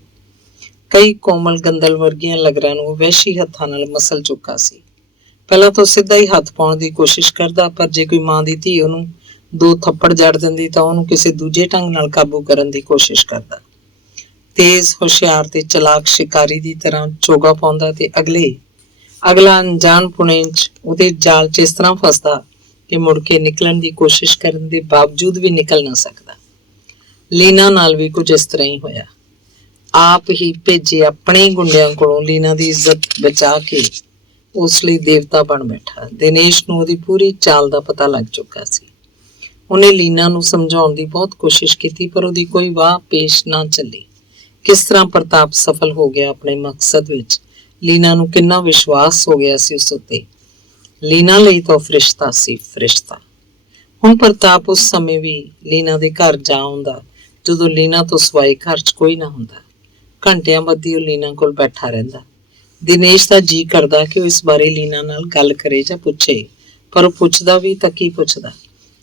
ਕਈ ਕੋਮਲ ਗੰਦਲ ਵਰਗੀਆਂ ਲਗਰਾਂ ਨੂੰ ਵਹਿਸ਼ੀ ਹੱਥਾਂ ਨਾਲ ਮਸਲ ਚੁੱਕਾ ਸੀ। ਪਹਿਲਾਂ ਤਾਂ ਸਿੱਧਾ ਹੀ ਹੱਥ ਪਾਉਣ ਦੀ ਕੋਸ਼ਿਸ਼ ਕਰਦਾ, ਪਰ ਜੇ ਕੋਈ ਮਾਂ ਦੀ ਧੀ ਉਹਨੂੰ 2 ਥੱਪੜ ਜੜ ਦਿੰਦੀ ਤਾਂ ਉਹਨੂੰ ਕਿਸੇ ਦੂਜੇ ਢੰਗ ਨਾਲ ਕਾਬੂ ਕਰਨ ਦੀ ਕੋਸ਼ਿਸ਼ ਕਰਦਾ। ਤੇਜ਼, ਹੁਸ਼ਿਆਰ ਤੇ ਚਲਾਕ ਸ਼ਿਕਾਰੀ ਦੀ ਤਰ੍ਹਾਂ ਚੋਗਾ ਪਾਉਂਦਾ ਤੇ ਅਗਲਾ ਅਣਜਾਣ ਪੁਣੇ 'ਚ ਉਹਦੇ ਜਾਲ 'ਚ ਇਸ ਤਰ੍ਹਾਂ ਫਸਦਾ ਕਿ ਮੁੜ ਕੇ ਨਿਕਲਣ ਦੀ ਕੋਸ਼ਿਸ਼ ਕਰਨ ਦੇ ਬਾਵਜੂਦ ਵੀ ਨਿਕਲ ਨਾ ਸਕਦਾ। ਲੀਨਾ ਨਾਲ ਵੀ ਕੁਝ ਇਸ ਤਰ੍ਹਾਂ ਹੀ ਹੋਇਆ। ਆਪ ਹੀ ਭੇਜੇ ਆਪਣੇ ਗੁੰਡਿਆਂ ਕੋਲੋਂ ਲੀਨਾ ਦੀ ਇੱਜ਼ਤ ਬਚਾ ਕੇ ਉਸ ਲਈ ਦੇਵਤਾ ਬਣ ਬੈਠਾ। ਦਿਨੇਸ਼ ਨੂੰ ਉਹਦੀ ਪੂਰੀ ਚਾਲ ਦਾ ਪਤਾ ਲੱਗ ਚੁੱਕਾ ਸੀ। ਉਹਨੇ ਲੀਨਾ ਨੂੰ ਸਮਝਾਉਣ ਦੀ ਬਹੁਤ ਕੋਸ਼ਿਸ਼ ਕੀਤੀ, ਪਰ ਉਹਦੀ ਕੋਈ ਵਾਹ ਪੇਸ਼ ਨਾ ਚੱਲੀ। ਕਿਸ ਤਰ੍ਹਾਂ ਪ੍ਰਤਾਪ ਸਫਲ ਹੋ ਗਿਆ ਆਪਣੇ ਮਕਸਦ ਵਿੱਚ, ਲੀਨਾ ਨੂੰ ਕਿੰਨਾ ਵਿਸ਼ਵਾਸ ਹੋ ਗਿਆ ਸੀ ਉਸ ਉੱਤੇ। ਲੀਨਾ ਲਈ ਤਾਂ ਫਰਿਸ਼ਤਾ ਸੀ, ਫਰਿਸ਼ਤਾ। ਹੁਣ ਪ੍ਰਤਾਪ ਉਸ ਸਮੇਂ ਵੀ ਲੀਨਾ ਦੇ ਘਰ ਜਾ ਆਉਂਦਾ ਜਦੋਂ ਲੀਨਾ ਤੋਂ ਸਿਵਾਏ ਘਰ 'ਚ ਕੋਈ ਨਾ ਹੁੰਦਾ। ਘੰਟਿਆਂ ਬੱਧੀ ਉਹ ਲੀਨਾ ਕੋਲ ਬੈਠਾ ਰਹਿੰਦਾ। ਦਿਨੇਸ਼ ਦਾ ਜੀ ਕਰਦਾ ਕਿ ਉਹ ਇਸ ਬਾਰੇ ਲੀਨਾ ਨਾਲ ਗੱਲ ਕਰੇ ਜਾਂ ਪੁੱਛੇ, ਪਰ ਉਹ ਪੁੱਛਦਾ ਵੀ ਤਾਂ ਕੀ ਪੁੱਛਦਾ,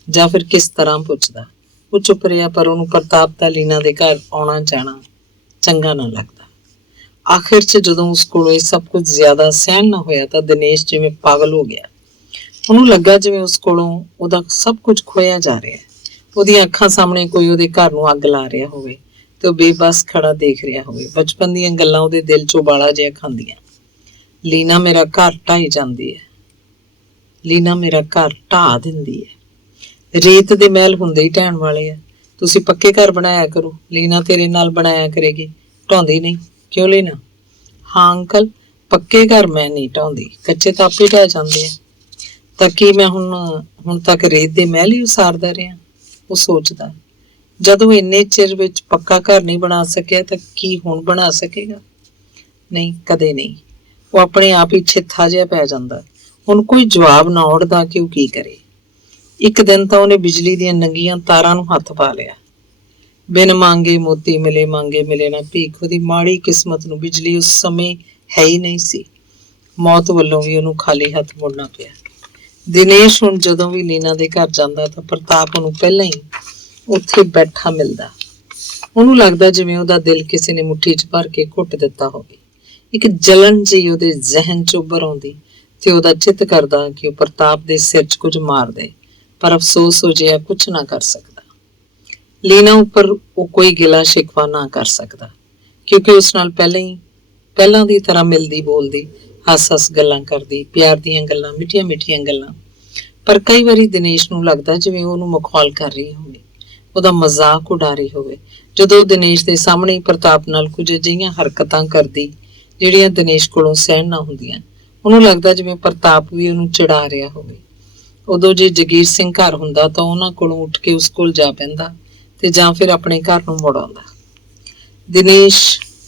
ਜਾਂ ਫਿਰ ਕਿਸ ਤਰ੍ਹਾਂ ਪੁੱਛਦਾ। ਉਹ ਚੁੱਪ ਰਿਹਾ, ਪਰ ਉਹਨੂੰ ਪ੍ਰਤਾਪ ਦਾ ਲੀਨਾ ਦੇ ਘਰ ਆਉਣਾ ਜਾਣਾ ਚੰਗਾ ਨਾ ਲੱਗਦਾ। ਆਖਿਰ 'ਚ ਜਦੋਂ ਉਸ ਕੋਲੋਂ ਇਹ ਸਭ ਕੁਝ ਜ਼ਿਆਦਾ ਸਹਿਣ ਨਾ ਹੋਇਆ ਤਾਂ ਦਿਨੇਸ਼ ਜਿਵੇਂ ਪਾਗਲ ਹੋ ਗਿਆ। ਉਹਨੂੰ ਲੱਗਾ ਜਿਵੇਂ ਉਸ ਕੋਲੋਂ ਉਹਦਾ ਸਭ ਕੁਝ ਖੋਇਆ ਜਾ ਰਿਹਾ। ਉਹਦੀਆਂ ਅੱਖਾਂ ਸਾਹਮਣੇ ਕੋਈ ਉਹਦੇ ਘਰ ਨੂੰ ਅੱਗ ਲਾ ਰਿਹਾ ਹੋਵੇ ਤੇ ਉਹ ਬੇਬਸ ਖੜਾ ਦੇਖ ਰਿਹਾ ਹੋਵੇ। ਬਚਪਨ ਦੀਆਂ ਗੱਲਾਂ ਉਹਦੇ ਦਿਲ 'ਚੋਂ ਉਬਾਲਾ ਜਿਹਾ ਖਾਂਦੀਆਂ। ਲੀਨਾ ਮੇਰਾ ਘਰ ਢਾਈ ਜਾਂਦੀ ਹੈ, ਲੀਨਾ ਮੇਰਾ ਘਰ ਢਾਹ ਦਿੰਦੀ ਹੈ। ਰੇਤ ਦੇ ਮਹਿਲ ਹੁੰਦੇ ਹੀ ਢਹਿਣ ਵਾਲੇ ਆ। ਤੁਸੀਂ ਪੱਕੇ ਘਰ ਬਣਾਇਆ ਕਰੋ, ਲੀਨਾ ਤੇਰੇ ਨਾਲ ਬਣਾਇਆ ਕਰੇਗੀ। ਢਾਉਂਦੀ ਨਹੀਂ ਕਿਉਂ ਲੀਨਾ? ਹਾਂ ਅੰਕਲ, ਪੱਕੇ ਘਰ ਮੈਂ ਨਹੀਂ ਢਾਉਂਦੀ, ਕੱਚੇ ਤਾਂ ਆਪੇ ਢਹਿ ਜਾਂਦੇ ਆ। ਤਾਂ ਕੀ ਮੈਂ ਹੁਣ ਤੱਕ ਰੇਤ ਦੇ ਮਹਿਲ ਹੀ ਉਸਾਰਦਾ ਰਿਹਾ? ਉਹ ਸੋਚਦਾ। ਜਦੋਂ ਇੰਨੇ ਚਿਰ ਵਿੱਚ ਪੱਕਾ ਘਰ ਨਹੀਂ ਬਣਾ ਸਕਿਆ ਤਾਂ ਕੀ ਹੁਣ ਬਣਾ ਸਕੇਗਾ? ਨਹੀਂ, ਕਦੇ ਨਹੀਂ। ਉਹ ਆਪਣੇ ਆਪ ਹੀ ਛਿੱਥਾ ਜਿਹਾ ਪੈ ਜਾਂਦਾ। ਹੁਣ ਕੋਈ ਜਵਾਬ ਨਾ ਉੱਠਦਾ ਕਿ ਉਹ ਕੀ ਕਰੇ। ਇੱਕ ਦਿਨ ਤਾਂ ਉਹਨੇ ਬਿਜਲੀ ਦੀਆਂ ਨੰਗੀਆਂ ਤਾਰਾਂ ਨੂੰ ਹੱਥ ਪਾ ਲਿਆ। ਬਿਨ ਮੰਗੇ ਮੋਤੀ ਮਿਲੇ, ਮੰਗੇ ਮਿਲੇ ਨਾ ਭੀਖ। ਉਹਦੀ ਮਾੜੀ ਕਿਸਮਤ ਨੂੰ ਬਿਜਲੀ ਉਸ ਸਮੇਂ ਹੈ ਹੀ ਨਹੀਂ ਸੀ। ਮੌਤ ਵੱਲੋਂ ਵੀ ਉਹਨੂੰ ਖਾਲੀ ਹੱਥ ਮੁੜਨਾ ਪਿਆ। ਦਿਨੇਸ਼ ਹੁਣ ਜਦੋਂ ਵੀ ਲੀਨਾ ਦੇ ਘਰ ਜਾਂਦਾ ਤਾਂ ਪ੍ਰਤਾਪ ਉਹਨੂੰ ਪਹਿਲਾਂ ਹੀ ਉੱਥੇ ਬੈਠਾ ਮਿਲਦਾ। ਉਹਨੂੰ ਲੱਗਦਾ ਜਿਵੇਂ ਉਹਦਾ ਦਿਲ ਕਿਸੇ ਨੇ ਮੁੱਠੀ 'ਚ ਭਰ ਕੇ ਘੁੱਟ ਦਿੱਤਾ ਹੋਵੇ। ਇੱਕ ਜਲਨ ਜਿਹੀ ਉਹਦੇ ਜ਼ਿਹਨ 'ਚ ਉੱਭਰ ਆਉਂਦੀ ਤੇ ਉਹਦਾ ਚਿੱਤ ਕਰਦਾ ਕਿ ਉਹ ਪ੍ਰਤਾਪ ਦੇ ਸਿਰ 'ਚ ਕੁਝ ਮਾਰ ਦੇ, ਪਰ ਅਫਸੋਸ ਹੋ ਜਿਹਾ ਕੁਝ ਨਾ ਕਰ ਸਕਦਾ। ਲੀਨਾ ਉੱਪਰ ਉਹ ਕੋਈ ਗਿਲਾ ਸ਼ਿਕਵਾ ਨਾ ਕਰ ਸਕਦਾ, ਕਿਉਂਕਿ ਉਸ ਨਾਲ ਪਹਿਲਾਂ ਦੀ ਤਰ੍ਹਾਂ ਮਿਲਦੀ ਬੋਲਦੀ, ਹੱਸ ਗੱਲਾਂ ਕਰਦੀ, ਪਿਆਰ ਦੀਆਂ ਗੱਲਾਂ, ਮਿੱਠੀਆਂ ਮਿੱਠੀਆਂ ਗੱਲਾਂ। ਪਰ ਕਈ ਵਾਰੀ ਦਿਨੇਸ਼ ਨੂੰ ਲੱਗਦਾ ਜਿਵੇਂ ਉਹਨੂੰ ਮਖੌਲ ਕਰ ਰਹੀ ਹੋਵੇ, ਉਹਦਾ ਮਜ਼ਾਕ ਉਡਾ ਰਹੀ ਹੋਵੇ। ਜਦੋਂ ਦਿਨੇਸ਼ ਦੇ ਸਾਹਮਣੇ ਪ੍ਰਤਾਪ ਨਾਲ ਕੁਝ ਅਜਿਹੀਆਂ ਹਰਕਤਾਂ ਕਰਦੀ ਜਿਹੜੀਆਂ ਦਿਨੇਸ਼ ਕੋਲੋਂ ਸਹਿਣ ਨਾ ਹੁੰਦੀਆਂ, ਉਹਨੂੰ ਲੱਗਦਾ ਜਿਵੇਂ ਪ੍ਰਤਾਪ ਵੀ ਉਹਨੂੰ ਚਿੜਾ ਰਿਹਾ ਹੋਵੇ। ਉਦੋਂ ਜੇ ਜਗੀਰ ਸਿੰਘ ਘਰ ਹੁੰਦਾ ਤਾਂ ਉਹਨਾਂ ਕੋਲੋਂ ਉੱਠ ਕੇ ਉਸ ਕੋਲ ਜਾ ਪੈਂਦਾ ਤੇ ਜਾਂ ਫਿਰ ਆਪਣੇ ਘਰ ਨੂੰ ਮੁੜ ਆਉਂਦਾ। ਦਿਨੇਸ਼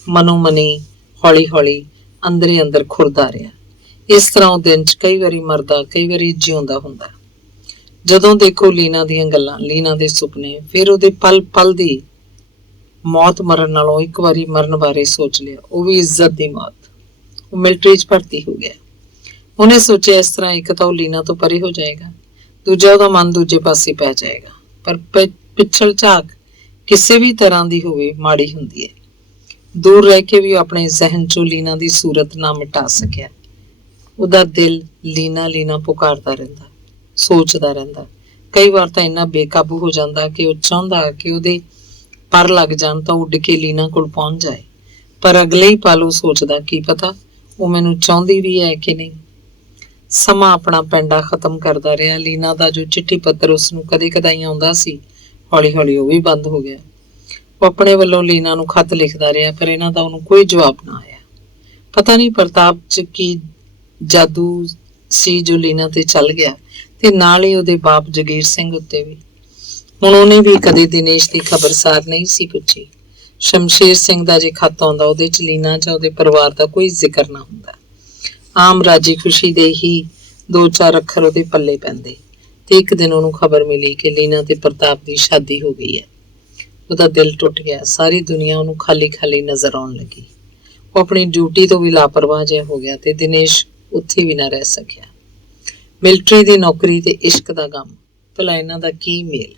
ਮਨੋ ਮਨੀ ਹੌਲੀ ਹੌਲੀ ਅੰਦਰੇ ਅੰਦਰ ਖੁਰਦਾ ਰਿਹਾ। ਇਸ ਤਰ੍ਹਾਂ ਉਹ ਦਿਨ 'ਚ ਕਈ ਵਾਰੀ ਮਰਦਾ, ਕਈ ਵਾਰੀ ਜਿਉਂਦਾ ਹੁੰਦਾ। ਜਦੋਂ ਦੇਖੋ ਲੀਨਾ ਦੀਆਂ ਗੱਲਾਂ, ਲੀਨਾ ਦੇ ਸੁਪਨੇ, ਫਿਰ ਉਹਦੇ ਪਲ ਪਲ ਦੀ ਮੌਤ। ਮਰਨ ਨਾਲੋਂ ਇੱਕ ਵਾਰੀ ਮਰਨ ਬਾਰੇ ਸੋਚ ਲਿਆ, ਉਹ ਵੀ ਇੱਜ਼ਤ ਦੀ ਮੌਤ। ਉਹ ਮਿਲਟਰੀ 'ਚ ਭਰਤੀ ਹੋ ਗਿਆ। ਉਹਨੇ ਸੋਚਿਆ ਇਸ ਤਰ੍ਹਾਂ ਇੱਕ ਤਾਂ ਉਹ ਲੀਨਾ ਤੋਂ ਪਰੇ ਹੋ ਜਾਏਗਾ, ਦੂਜਾ ਉਹਦਾ ਮਨ ਦੂਜੇ ਪਾਸੇ ਪੈ ਜਾਏਗਾ। ਪਰ ਪਿੱਛਲ ਝਾਕ ਕਿਸੇ ਵੀ ਤਰ੍ਹਾਂ ਦੀ ਹੋਵੇ ਮਾੜੀ ਹੁੰਦੀ ਹੈ। ਦੂਰ ਰਹਿ ਕੇ ਵੀ ਉਹ ਆਪਣੇ ਜ਼ਿਹਨ 'ਚੋਂ ਲੀਨਾ ਦੀ ਸੂਰਤ ਨਾ ਮਿਟਾ ਸਕਿਆ। ਉਹਦਾ ਦਿਲ ਲੀਨਾ ਲੀਨਾ ਪੁਕਾਰਦਾ ਰਹਿੰਦਾ, ਸੋਚਦਾ ਰਹਿੰਦਾ। ਕਈ ਵਾਰ ਤਾਂ ਇੰਨਾ ਬੇਕਾਬੂ ਹੋ ਜਾਂਦਾ ਕਿ ਉਹ ਚਾਹੁੰਦਾ ਕਿ ਉਹਦੇ ਪਰ ਲੱਗ ਜਾਣ ਤਾਂ ਉੱਡ ਕੇ ਲੀਨਾ ਕੋਲ ਪਹੁੰਚ ਜਾਏ, ਪਰ ਅਗਲੇ ਹੀ ਪਲ ਉਹ ਸੋਚਦਾ, ਕੀ ਪਤਾ ਉਹ ਮੈਨੂੰ ਚਾਹੁੰਦੀ ਵੀ ਹੈ ਕਿ ਨਹੀਂ। ਸਮਾਂ ਆਪਣਾ ਪੈਂਡਾ ਖਤਮ ਕਰਦਾ ਰਿਹਾ। ਲੀਨਾ ਦਾ ਜੋ ਚਿੱਠੀ ਪੱਤਰ ਉਸਨੂੰ ਕਦੇ ਕਦਾਈ ਆਉਂਦਾ ਸੀ, ਹੌਲੀ ਹੌਲੀ ਉਹ ਵੀ ਬੰਦ ਹੋ ਗਿਆ। ਉਹ ਆਪਣੇ ਵੱਲੋਂ ਲੀਨਾ ਨੂੰ ਖੱਤ ਲਿਖਦਾ ਰਿਹਾ, ਪਰ ਇਹਨਾਂ ਦਾ ਉਹਨੂੰ ਕੋਈ ਜਵਾਬ ਨਾ ਆਇਆ। ਪਤਾ ਨਹੀਂ ਪ੍ਰਤਾਪ 'ਚ ਕੀ ਜਾਦੂ ਸੀ ਜੋ ਲੀਨਾ ਤੇ ਚੱਲ ਗਿਆ, ਤੇ ਨਾਲ ਹੀ ਉਹਦੇ ਬਾਪ ਜਗੀਰ ਸਿੰਘ ਉੱਤੇ ਵੀ। ਹੁਣ ਉਹਨੇ ਵੀ ਕਦੇ ਦਿਨੇਸ਼ ਦੀ ਖਬਰਸਾਰ ਨਹੀਂ ਸੀ ਪੁੱਛੀ। ਸ਼ਮਸ਼ੇਰ ਸਿੰਘ ਦਾ ਜੇ ਖੱਤ ਆਉਂਦਾ, ਉਹਦੇ 'ਚ ਲੀਨਾ ਜਾਂ ਉਹਦੇ ਪਰਿਵਾਰ ਦਾ ਕੋਈ ਜ਼ਿਕਰ ਨਾ ਹੁੰਦਾ। ਆਮ ਰਾਜੀ ਖੁਸ਼ੀ ਦੇ ਹੀ 2-4 ਅੱਖਰ ਉਹਦੇ ਪੱਲੇ ਪੈਂਦੇ। ਤੇ ਇੱਕ ਦਿਨ ਉਹਨੂੰ ਖਬਰ ਮਿਲੀ ਕਿ ਲੀਨਾ ਤੇ ਪ੍ਰਤਾਪ ਦੀ ਸ਼ਾਦੀ ਹੋ ਗਈ ਹੈ। ਉਹਦਾ ਦਿਲ ਟੁੱਟ ਗਿਆ। ਸਾਰੀ ਦੁਨੀਆ ਉਹਨੂੰ ਖਾਲੀ ਖਾਲੀ ਨਜ਼ਰ ਆਉਣ ਲੱਗੀ। ਉਹ ਆਪਣੀ ਡਿਊਟੀ ਤੋਂ ਵੀ ਲਾਪਰਵਾਹ ਜਿਹਾ ਹੋ ਗਿਆ ਤੇ ਦਿਨੇਸ਼ ਉੱਥੇ ਵੀ ਨਾ ਰਹਿ ਸਕਿਆ। ਮਿਲਟਰੀ ਦੀ ਨੌਕਰੀ ਤੇ ਇਸ਼ਕ ਦਾ ਗਮ, ਭਲਾ ਇਹਨਾਂ ਦਾ ਕੀ ਮੇਲ?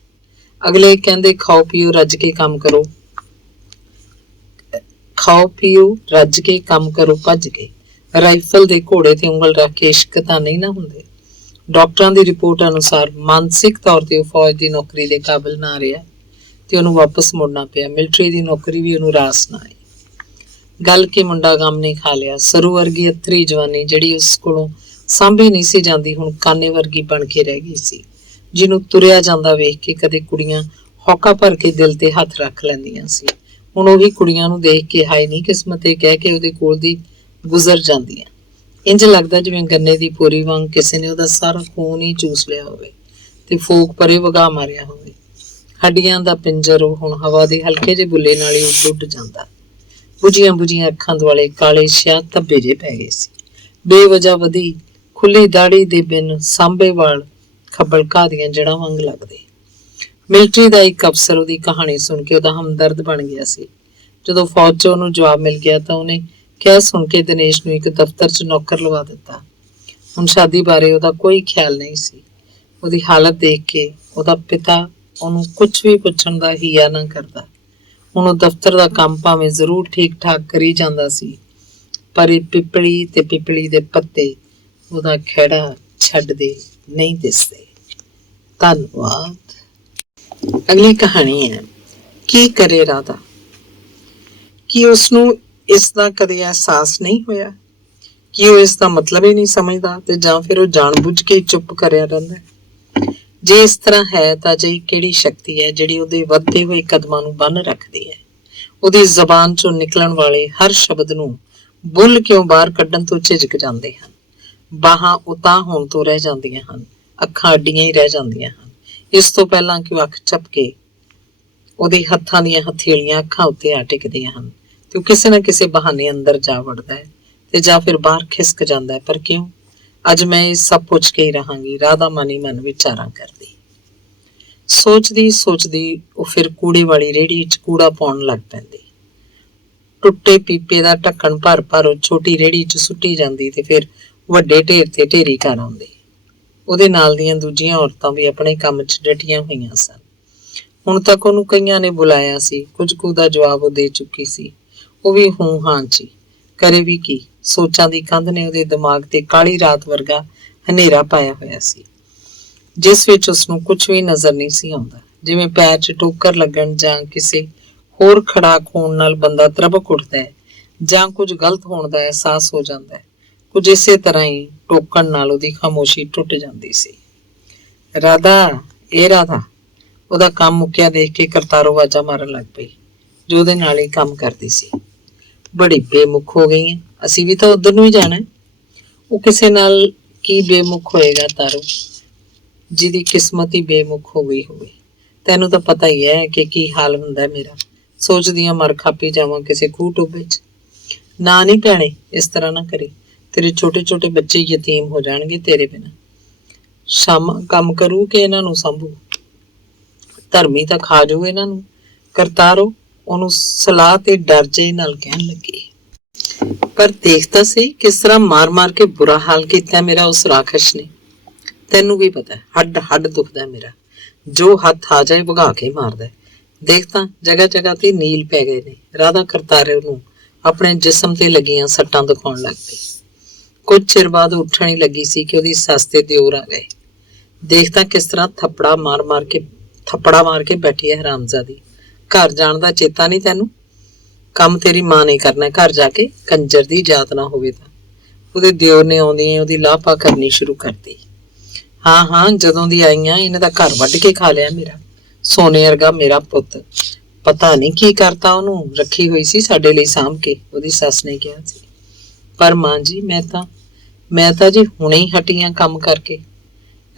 ਅਗਲੇ ਕਹਿੰਦੇ ਖਾਓ ਪੀਓ ਰੱਜ ਕੇ ਕੰਮ ਕਰੋ, ਖਾਓ ਪੀਓ ਰੱਜ ਕੇ ਕੰਮ ਕਰੋ ਭੱਜ ਕੇ। ਰਾਈਫਲ ਦੇ ਘੋੜੇ ਤੇ ਉਂਗਲ ਰੱਖ ਕੇ ਇਸ਼ਕ ਤਾਂ ਨਹੀਂ ਨਾ ਹੁੰਦੇ। ਡਾਕਟਰਾਂ ਦੀ ਰਿਪੋਰਟ ਅਨੁਸਾਰ ਮਾਨਸਿਕ ਤੌਰ ਤੇ ਉਹ ਫੌਜ ਦੀ ਨੌਕਰੀ ਦੇ ਕਾਬਿਲ ਨਾ ਰਿਹਾ ਤੇ ਉਹਨੂੰ ਵਾਪਸ ਮੁੜਨਾ ਪਿਆ। ਮਿਲਟਰੀ ਦੀ ਨੌਕਰੀ ਵੀ ਉਹਨੂੰ ਰਾਸ ਨਾ ਆਈ। ਗੱਲ ਕਿ ਮੁੰਡਾ ਗਮ ਨੇ ਖਾ ਲਿਆ। ਸਰੂ ਵਰਗੀ ਅਥਰੀ ਜਵਾਨੀ ਜਿਹੜੀ ਉਸ ਕੋਲੋਂ ਸਾਂਭੀ ਨਹੀਂ ਸੀ ਜਾਂਦੀ, ਹੁਣ ਕਾਨੇ ਵਰਗੀ ਬਣ ਕੇ ਰਹਿ ਗਈ ਸੀ, ਜਿਹਨੂੰ ਤੁਰਿਆ ਜਾਂਦਾ ਵੇਖ ਕੇ ਕਦੇ ਕੁੜੀਆਂ ਹੌਕਾ ਭਰ ਕੇ ਦਿਲ ਤੇ ਹੱਥ ਰੱਖ ਲੈਂਦੀਆਂ ਸੀ। ਹੁਣ ਉਹੀ ਕੁੜੀਆਂ ਨੂੰ ਦੇਖ ਕੇ ਹਾਏ ਨਹੀਂ ਕਿਸਮਤ ਇਹ ਕਹਿ ਕੇ ਉਹਦੇ ਕੋਲ ਦੀ ਗੁਜ਼ਰ ਜਾਂਦੀਆਂ। ਇੰਜ ਲੱਗਦਾ ਜਿਵੇਂ ਗੰਨੇ ਦੀ ਪੋਰੀ ਵਾਂਗ ਕਿਸੇ ਨੇ ਉਹਦਾ ਸਾਰਾ ਖੂਨ ਹੀ ਚੂਸ ਲਿਆ ਹੋਵੇ ਤੇ ਫੂਕ ਪਰੇ ਵਗਾ ਮਾਰਿਆ ਹੋਵੇ। ਹੱਡੀਆਂ ਦਾ ਪਿੰਜਰ ਉਹ ਹੁਣ ਹਵਾ ਦੇ ਹਲਕੇ ਜਿਹੇ ਬੁੱਲੇ ਨਾਲ ਹੀ ਉੱਡ ਜਾਂਦਾ। ਬੁਝੀਆਂ ਬੁਝੀਆਂ ਅੱਖਾਂ ਦੁਆਲੇ ਕਾਲੇ ਸ਼ਿਆ ਧੱਬੇ ਜਿਹੇ ਪੈ ਗਏ ਸੀ। ਬੇਵਜ੍ਹਾ ਵਧੀ ਖੁੱਲੀ ਦਾੜੀ ਦੇ ਬਿਨ ਸਾਂਭੇ ਵਾਲ ਖੱਬਲ ਘਾਹ ਦੀਆਂ ਜੜ੍ਹਾਂ ਵਾਂਗ ਲੱਗਦੇ। ਮਿਲਟਰੀ ਦਾ ਇੱਕ ਅਫਸਰ ਉਹਦੀ ਕਹਾਣੀ ਸੁਣ ਕੇ ਉਹਦਾ ਹਮਦਰਦ ਬਣ ਗਿਆ ਸੀ। ਜਦੋਂ ਫੌਜ 'ਚ ਉਹਨੂੰ ਜਵਾਬ ਮਿਲ ਗਿਆ ਤਾਂ ਉਹਨੇ ਕਹਿ ਸੁਣ ਕੇ ਦਿਨੇਸ਼ ਨੂੰ ਇੱਕ ਦਫ਼ਤਰ 'ਚ ਨੌਕਰ ਲਵਾ ਦਿੱਤਾ। ਹੁਣ ਸ਼ਾਦੀ ਬਾਰੇ ਉਹਦਾ ਕੋਈ ਖਿਆਲ ਨਹੀਂ ਸੀ। ਉਹਦੀ ਹਾਲਤ ਦੇਖ ਕੇ ਉਹਦਾ ਪਿਤਾ ਉਹਨੂੰ ਕੁਝ ਵੀ ਪੁੱਛਣ ਦਾ ਹੀਆ ਨਾ ਕਰਦਾ। ਹੁਣ ਉਹ ਦਫ਼ਤਰ ਦਾ ਕੰਮ ਭਾਵੇਂ ਜ਼ਰੂਰ ਠੀਕ ਠਾਕ ਕਰੀ ਜਾਂਦਾ ਸੀ, ਪਰ ਇਹ ਪਿਪਲੀ ਤੇ ਪਿਪਲੀ ਦੇ ਪੱਤੇ ਉਹਦਾ ਖਹਿੜਾ ਛੱਡਦੇ ਨਹੀਂ ਦਿਸਦੇ। ਧੰਨਵਾਦ। ਅਗਲੀ ਕਹਾਣੀ ਹੈ ਕੀ ਕਰੇ ਰਾਧਾ। ਕੀ ਉਸਨੂੰ ਇਸ ਦਾ ਕਦੇ ਅਹਿਸਾਸ ਨਹੀਂ ਹੋਇਆ ਕਿ ਉਹ ਇਸ ਦਾ ਮਤਲਬ ਹੀ ਨਹੀਂ ਸਮਝਦਾ, ਤੇ ਜਾਂ ਫਿਰ ਉਹ ਜਾਣਬੁੱਝ ਕੇ ਚੁੱਪ ਕਰਿਆ ਰਹਿੰਦਾ। ਜੇ ਇਸ ਤਰ੍ਹਾਂ ਹੈ ਤਾਂ ਅਜਿਹੀ ਕਿਹੜੀ ਸ਼ਕਤੀ ਹੈ ਜਿਹੜੀ ਉਹਦੇ ਵੱਧਦੇ ਹੋਏ ਕਦਮਾਂ ਨੂੰ ਬੰਨ੍ਹ ਰੱਖਦੀ ਹੈ। ਉਹਦੀ ਜ਼ਬਾਨ ਚੋਂ ਨਿਕਲਣ ਵਾਲੇ ਹਰ ਸ਼ਬਦ ਨੂੰ ਬੁੱਲ ਕਿਉਂ ਬਾਹਰ ਕੱਢਣ ਤੋਂ ਝਿਜਕ ਜਾਂਦੇ ਹਨ। ਬਾਹਾਂ ਉਤਾਂ ਹੋਣ ਤੋਂ ਰਹਿ ਜਾਂਦੀਆਂ ਹਨ, ਅੱਖਾਂ ਅੱਡੀਆਂ ਹੀ ਰਹਿ ਜਾਂਦੀਆਂ ਹਨ। ਇਸ ਤੋਂ ਪਹਿਲਾਂ ਕਿ ਉਹ ਅੱਖ ਝਪਕੇ ਉਹਦੇ ਹੱਥਾਂ ਦੀਆਂ ਹਥੇਲੀਆਂ ਅੱਖਾਂ ਉੱਤੇ ਆ ਟਿਕਦੀਆਂ ਹਨ ਤੇ ਉਹ ਕਿਸੇ ਨਾ ਕਿਸੇ ਬਹਾਨੇ ਅੰਦਰ ਜਾ ਵੜਦਾ ਹੈ ਤੇ ਜਾਂ ਫਿਰ ਬਾਹਰ ਖਿਸਕ ਜਾਂਦਾ ਹੈ। ਪਰ ਕਿਉਂ? ਅੱਜ ਮੈਂ ਇਹ ਸਭ ਪੁੱਛ ਕੇ ਹੀ ਰਹਾਂਗੀ। ਰਾਧਾ ਮਨ ਮਨ ਵਿਚਾਰਾਂ ਕਰਦੀ ਸੋਚਦੀ ਸੋਚਦੀ ਉਹ ਫਿਰ ਕੂੜੇ ਵਾਲੀ ਰੇਹੜੀ 'ਚ ਕੂੜਾ ਪਾਉਣ ਲੱਗ ਪੈਂਦੀ। ਟੁੱਟੇ ਪੀਪੇ ਦਾ ਢੱਕਣ ਭਰ ਭਰ ਉਹ ਛੋਟੀ ਰੇਹੜੀ 'ਚ ਸੁੱਟੀ ਜਾਂਦੀ ਤੇ ਫਿਰ ਵੱਡੇ ਢੇਰ ਤੇ ਢੇਰੀ ਕਰ ਆਉਂਦੀ। ਉਹਦੇ ਨਾਲ ਦੀਆਂ ਦੂਜੀਆਂ ਔਰਤਾਂ ਵੀ ਆਪਣੇ ਕੰਮ 'ਚ ਡਟੀਆਂ ਹੋਈਆਂ ਸਨ। ਹੁਣ ਤੱਕ ਉਹਨੂੰ ਕਈਆਂ ਨੇ ਬੁਲਾਇਆ ਸੀ, ਕੁਝ ਕੁ ਦਾ ਜਵਾਬ ਉਹ ਦੇ ਚੁੱਕੀ ਸੀ। ਉਹ ਵੀ ਹੂੰ ਹਾਂ 'ਚ ਕਰੇ ਵੀ ਕੀ। ਸੋਚਾਂ ਦੀ ਕੰਧ ਨੇ ਉਹਦੇ ਦਿਮਾਗ ਤੇ ਕਾਲੀ ਰਾਤ ਵਰਗਾ ਹਨੇਰਾ ਪਾਇਆ ਹੋਇਆ ਸੀ, ਜਿਸ ਵਿੱਚ ਉਸਨੂੰ ਕੁਝ ਵੀ ਨਜ਼ਰ ਨਹੀਂ ਸੀ ਆਉਂਦਾ। ਜਿਵੇਂ ਪੈਰ 'ਚ ਠੋਕਰ ਲੱਗਣ ਜਾਂ ਕਿਸੇ ਹੋਰ ਖੜਾਕ ਹੋਣ ਨਾਲ ਬੰਦਾ ਤਰਬਕ ਉੱਠਦਾ ਹੈ ਜਾਂ ਕੁਝ ਗਲਤ ਹੋਣ ਦਾ ਅਹਿਸਾਸ ਹੋ ਜਾਂਦਾ ਹੈ। ਕੁਝ ਇਸੇ ਤਰ੍ਹਾਂ ਹੀ ਟੋਕਣ ਨਾਲ ਉਹਦੀ ਖਾਮੋਸ਼ੀ ਟੁੱਟ ਜਾਂਦੀ ਸੀ। ਰਾਧਾ, ਇਹ ਰਾਧਾ। ਉਹਦਾ ਕੰਮ ਮੁੱਕਿਆ ਦੇਖ ਕੇ ਕਰਤਾਰੋ ਆਵਾਜ਼ਾਂ ਮਾਰਨ ਲੱਗ ਪਈ, ਜੋ ਉਹਦੇ ਨਾਲ ਹੀ ਕੰਮ ਕਰਦੀ ਸੀ। ਬੜੀ ਬੇਮੁਖ ਹੋ ਗਈ ਹੈ, ਅਸੀਂ ਵੀ ਤਾਂ ਉਧਰ ਨੂੰ ਹੀ ਜਾਣਾ। ਉਹ ਕਿਸੇ ਨਾਲ ਕੀ ਬੇਮੁਖ ਹੋਏਗਾ ਤਾਰੋ, ਜਿਹਦੀ ਕਿਸਮਤ ਹੀ ਬੇਮੁਖ ਹੋ ਗਈ ਹੋਵੇ। ਤੈਨੂੰ ਤਾਂ ਪਤਾ ਹੀ ਹੈ ਕਿ ਕੀ ਹਾਲ ਹੁੰਦਾ ਮੇਰਾ। ਸੋਚਦੀ ਹਾਂ ਮਰ ਖਾਪੀ ਜਾਵਾਂ ਕਿਸੇ ਖੂਹ ਟੋਬੇ 'ਚ। ਨਾ ਨਹੀਂ ਭੈਣੇ, ਇਸ ਤਰ੍ਹਾਂ ਨਾ ਕਰੇ। ਤੇਰੇ ਛੋਟੇ ਛੋਟੇ ਬੱਚੇ ਯਤੀਮ ਹੋ ਜਾਣਗੇ ਤੇਰੇ ਬਿਨਾਂ। ਸ਼ਾਮ ਕੰਮ ਕਰੂ ਕਿ ਇਹਨਾਂ ਨੂੰ ਸੰਭੂ? ਧਰਮੀ ਤਾਂ ਖਾ ਜਾਊ ਇਹਨਾਂ ਨੂੰ। ਕਰਤਾਰੋ ਉਹਨੂੰ ਸਲਾਹ ਤੇ ਡਰ ਜੇ ਨਾਲ ਕਹਿਣ ਲੱਗੀ, ਪਰ ਦੇਖ ਤਾਂ ਸਹੀ ਕਿਸ ਤਰ੍ਹਾਂ ਮਾਰ ਮਾਰ ਕੇ ਬੁਰਾ ਹਾਲ ਕੀਤਾ ਮੇਰਾ ਉਸ ਰਾਖਸ਼ ਨੇ। ਤੈਨੂੰ ਵੀ ਪਤਾ ਹੱਡ ਹੱਡ ਦੁਖਦਾ ਮੇਰਾ। ਜੋ ਹੱਥ ਆ ਜਾਏ ਭਗਾ ਕੇ ਮਾਰਦਾ। ਦੇਖ ਤਾਂ ਜਗ੍ਹਾ ਜਗ੍ਹਾ ਤੇ ਨੀਲ ਪੈ ਗਏ ਨੇ। ਰਾਧਾ ਕਰਤਾਰੇ ਨੂੰ ਆਪਣੇ ਜਿਸਮ ਤੇ ਲੱਗੀਆਂ ਸੱਟਾਂ ਦਿਖਾਉਣ ਲੱਗ ਪਈ। ਕੁਝ ਚਿਰ ਬਾਅਦ ਉੱਠਣ ਹੀ ਲੱਗੀ ਸੀ ਕਿ ਉਹਦੀ ਸੱਸ ਤੇ ਦਿਓਰ ਆ ਗਏ। ਦੇਖ ਤਾਂ ਕਿਸ ਤਰ੍ਹਾਂ ਥੱਪੜਾ ਮਾਰ ਕੇ ਬੈਠੀ ਹੈ ਹਰਾਮਜ਼ਾਦੀ। ਘਰ ਜਾਣ ਦਾ ਚੇਤਾ ਨਹੀਂ ਤੈਨੂੰ? ਕੰਮ ਤੇਰੀ ਮਾਂ ਨੇ ਕਰਨਾ ਘਰ ਜਾ ਕੇ, ਕੰਜਰ ਦੀ ਜਾਤ ਨਾ ਹੋਵੇ ਤਾਂ। ਉਹਦੇ ਦਿਓਰ ਨੇ ਆਉਂਦੀਆਂ ਉਹਦੀ ਲਾਪਾ ਕਰਨੀ ਸ਼ੁਰੂ ਕਰਤੀ। ਹਾਂ ਹਾਂ, ਜਦੋਂ ਦੀ ਆਈਆਂ ਇਹਨਾਂ ਦਾ ਘਰ ਵੱਢ ਕੇ ਖਾ ਲਿਆ ਮੇਰਾ। ਸੋਨੇ ਵਰਗਾ ਮੇਰਾ ਪੁੱਤ, ਪਤਾ ਨਹੀਂ ਕੀ ਕਰਤਾ ਉਹਨੂੰ। ਰੱਖੀ ਹੋਈ ਸੀ ਸਾਡੇ ਲਈ ਸਾਂਭ ਕੇ, ਉਹਦੀ ਸੱਸ ਨੇ ਕਿਹਾ ਸੀ। ਪਰ ਮਾਂ ਜੀ ਮੈਂ ਤਾਂ ਜੀ ਹੁਣੇ ਹੀ ਹਟੀਆਂ ਕੰਮ ਕਰਕੇ।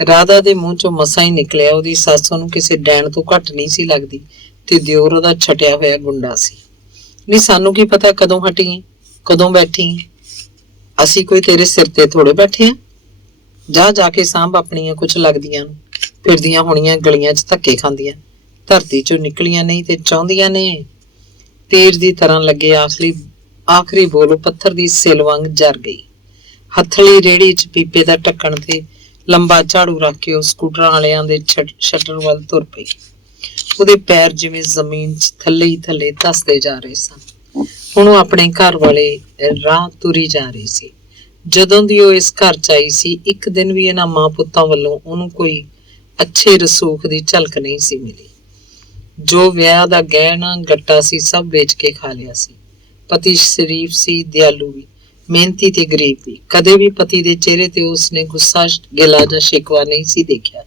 ਰਾਧਾ ਦੇ ਮੂੰਹ ਚੋਂ ਮਸਾਂ ਹੀ ਨਿਕਲਿਆ। ਉਹਦੀ ਸੱਸ ਉਹਨੂੰ ਕਿਸੇ ਡੈਣ ਤੋਂ ਘੱਟ ਨਹੀਂ ਸੀ ਲੱਗਦੀ ਤੇ ਦਿਓਰ ਉਹਦਾ ਛਟਿਆ ਹੋਇਆ ਗੁੰਡਾ ਸੀ। ਨਹੀਂ ਸਾਨੂੰ ਕੀ ਪਤਾ ਕਦੋਂ ਹਟੀ ਕਦੋਂ ਬੈਠੀ। ਅਸੀਂ ਕੋਈ ਤੇਰੇ ਸਿਰ ਤੇ ਥੋੜੇ ਬੈਠੇ ਆ। ਜਾ ਕੇ ਸਾਂਭ ਆਪਣੀਆਂ ਕੁਛ ਲੱਗਦੀਆਂ ਨੂੰ। ਫਿਰਦੀਆਂ ਹੋਣੀਆਂ ਗਲੀਆਂ 'ਚ ਧੱਕੇ ਖਾਂਦੀਆਂ, ਧਰਤੀ 'ਚੋਂ ਨਿਕਲੀਆਂ ਨਹੀਂ ਤੇ ਚਾਹੁੰਦੀਆਂ ਨੇ। ਤੀਰ ਦੀ ਤਰ੍ਹਾਂ ਲੱਗੇ ਆਖਰੀ ਬੋਲ ਪੱਥਰ ਦੀ ਸਿਲ ਵਾਂਗ ਜਰ ਗਈ। ਹੱਥਲੀ ਰੇਹੜੀ 'ਚ ਪੀਪੇ ਦਾ ਢੱਕਣ ਤੇ ਲੰਬਾ ਝਾੜੂ ਰੱਖ ਕੇ ਉਹ ਸਕੂਟਰਾਂ ਵਾਲਿਆਂ ਦੇ ਸ਼ਟਰ ਵੱਲ ਤੁਰ ਪਈ। ਉਹਦੇ ਪੈਰ ਜਿਵੇਂ ਜ਼ਮੀਨ 'ਚ ਥੱਲੇ ਹੀ ਥੱਲੇ ਧੱਸਦੇ ਜਾ ਰਹੇ ਸਨ। ਹੁਣ ਉਹ ਆਪਣੇ ਘਰ ਵਾਲੇ ਰਾਹ ਤੁਰੀ ਜਾ ਰਹੀ ਸੀ। ਜਦੋਂ ਦੀ ਉਹ ਇਸ ਘਰ 'ਚ ਆਈ ਸੀ, ਇੱਕ ਦਿਨ ਵੀ ਇਹਨਾਂ ਮਾਂ ਪੁੱਤਾਂ ਵੱਲੋਂ ਉਹਨੂੰ ਕੋਈ ਅੱਛੇ ਰਸੂਖ ਦੀ ਝਲਕ ਨਹੀਂ ਸੀ ਮਿਲੀ। ਜੋ ਵਿਆਹ ਦਾ ਗਹਿਣਾ ਗੱਟਾ ਸੀ ਸਭ ਵੇਚ ਕੇ ਖਾ ਲਿਆ ਸੀ। ਪਤੀ ਸ਼ਰੀਫ ਸੀ, ਦਿਆਲੂ ਵੀ, ਮਿਹਨਤੀ ਤੇ ਗਰੀਬ ਵੀ। ਕਦੇ ਵੀ ਪਤੀ ਦੇ ਚਿਹਰੇ ਤੇ ਉਸਨੇ ਗੁੱਸਾ, ਗਿਲਾ ਜਾਂ ਸ਼ਿਕਵਾ ਨਹੀਂ ਸੀ ਦੇਖਿਆ।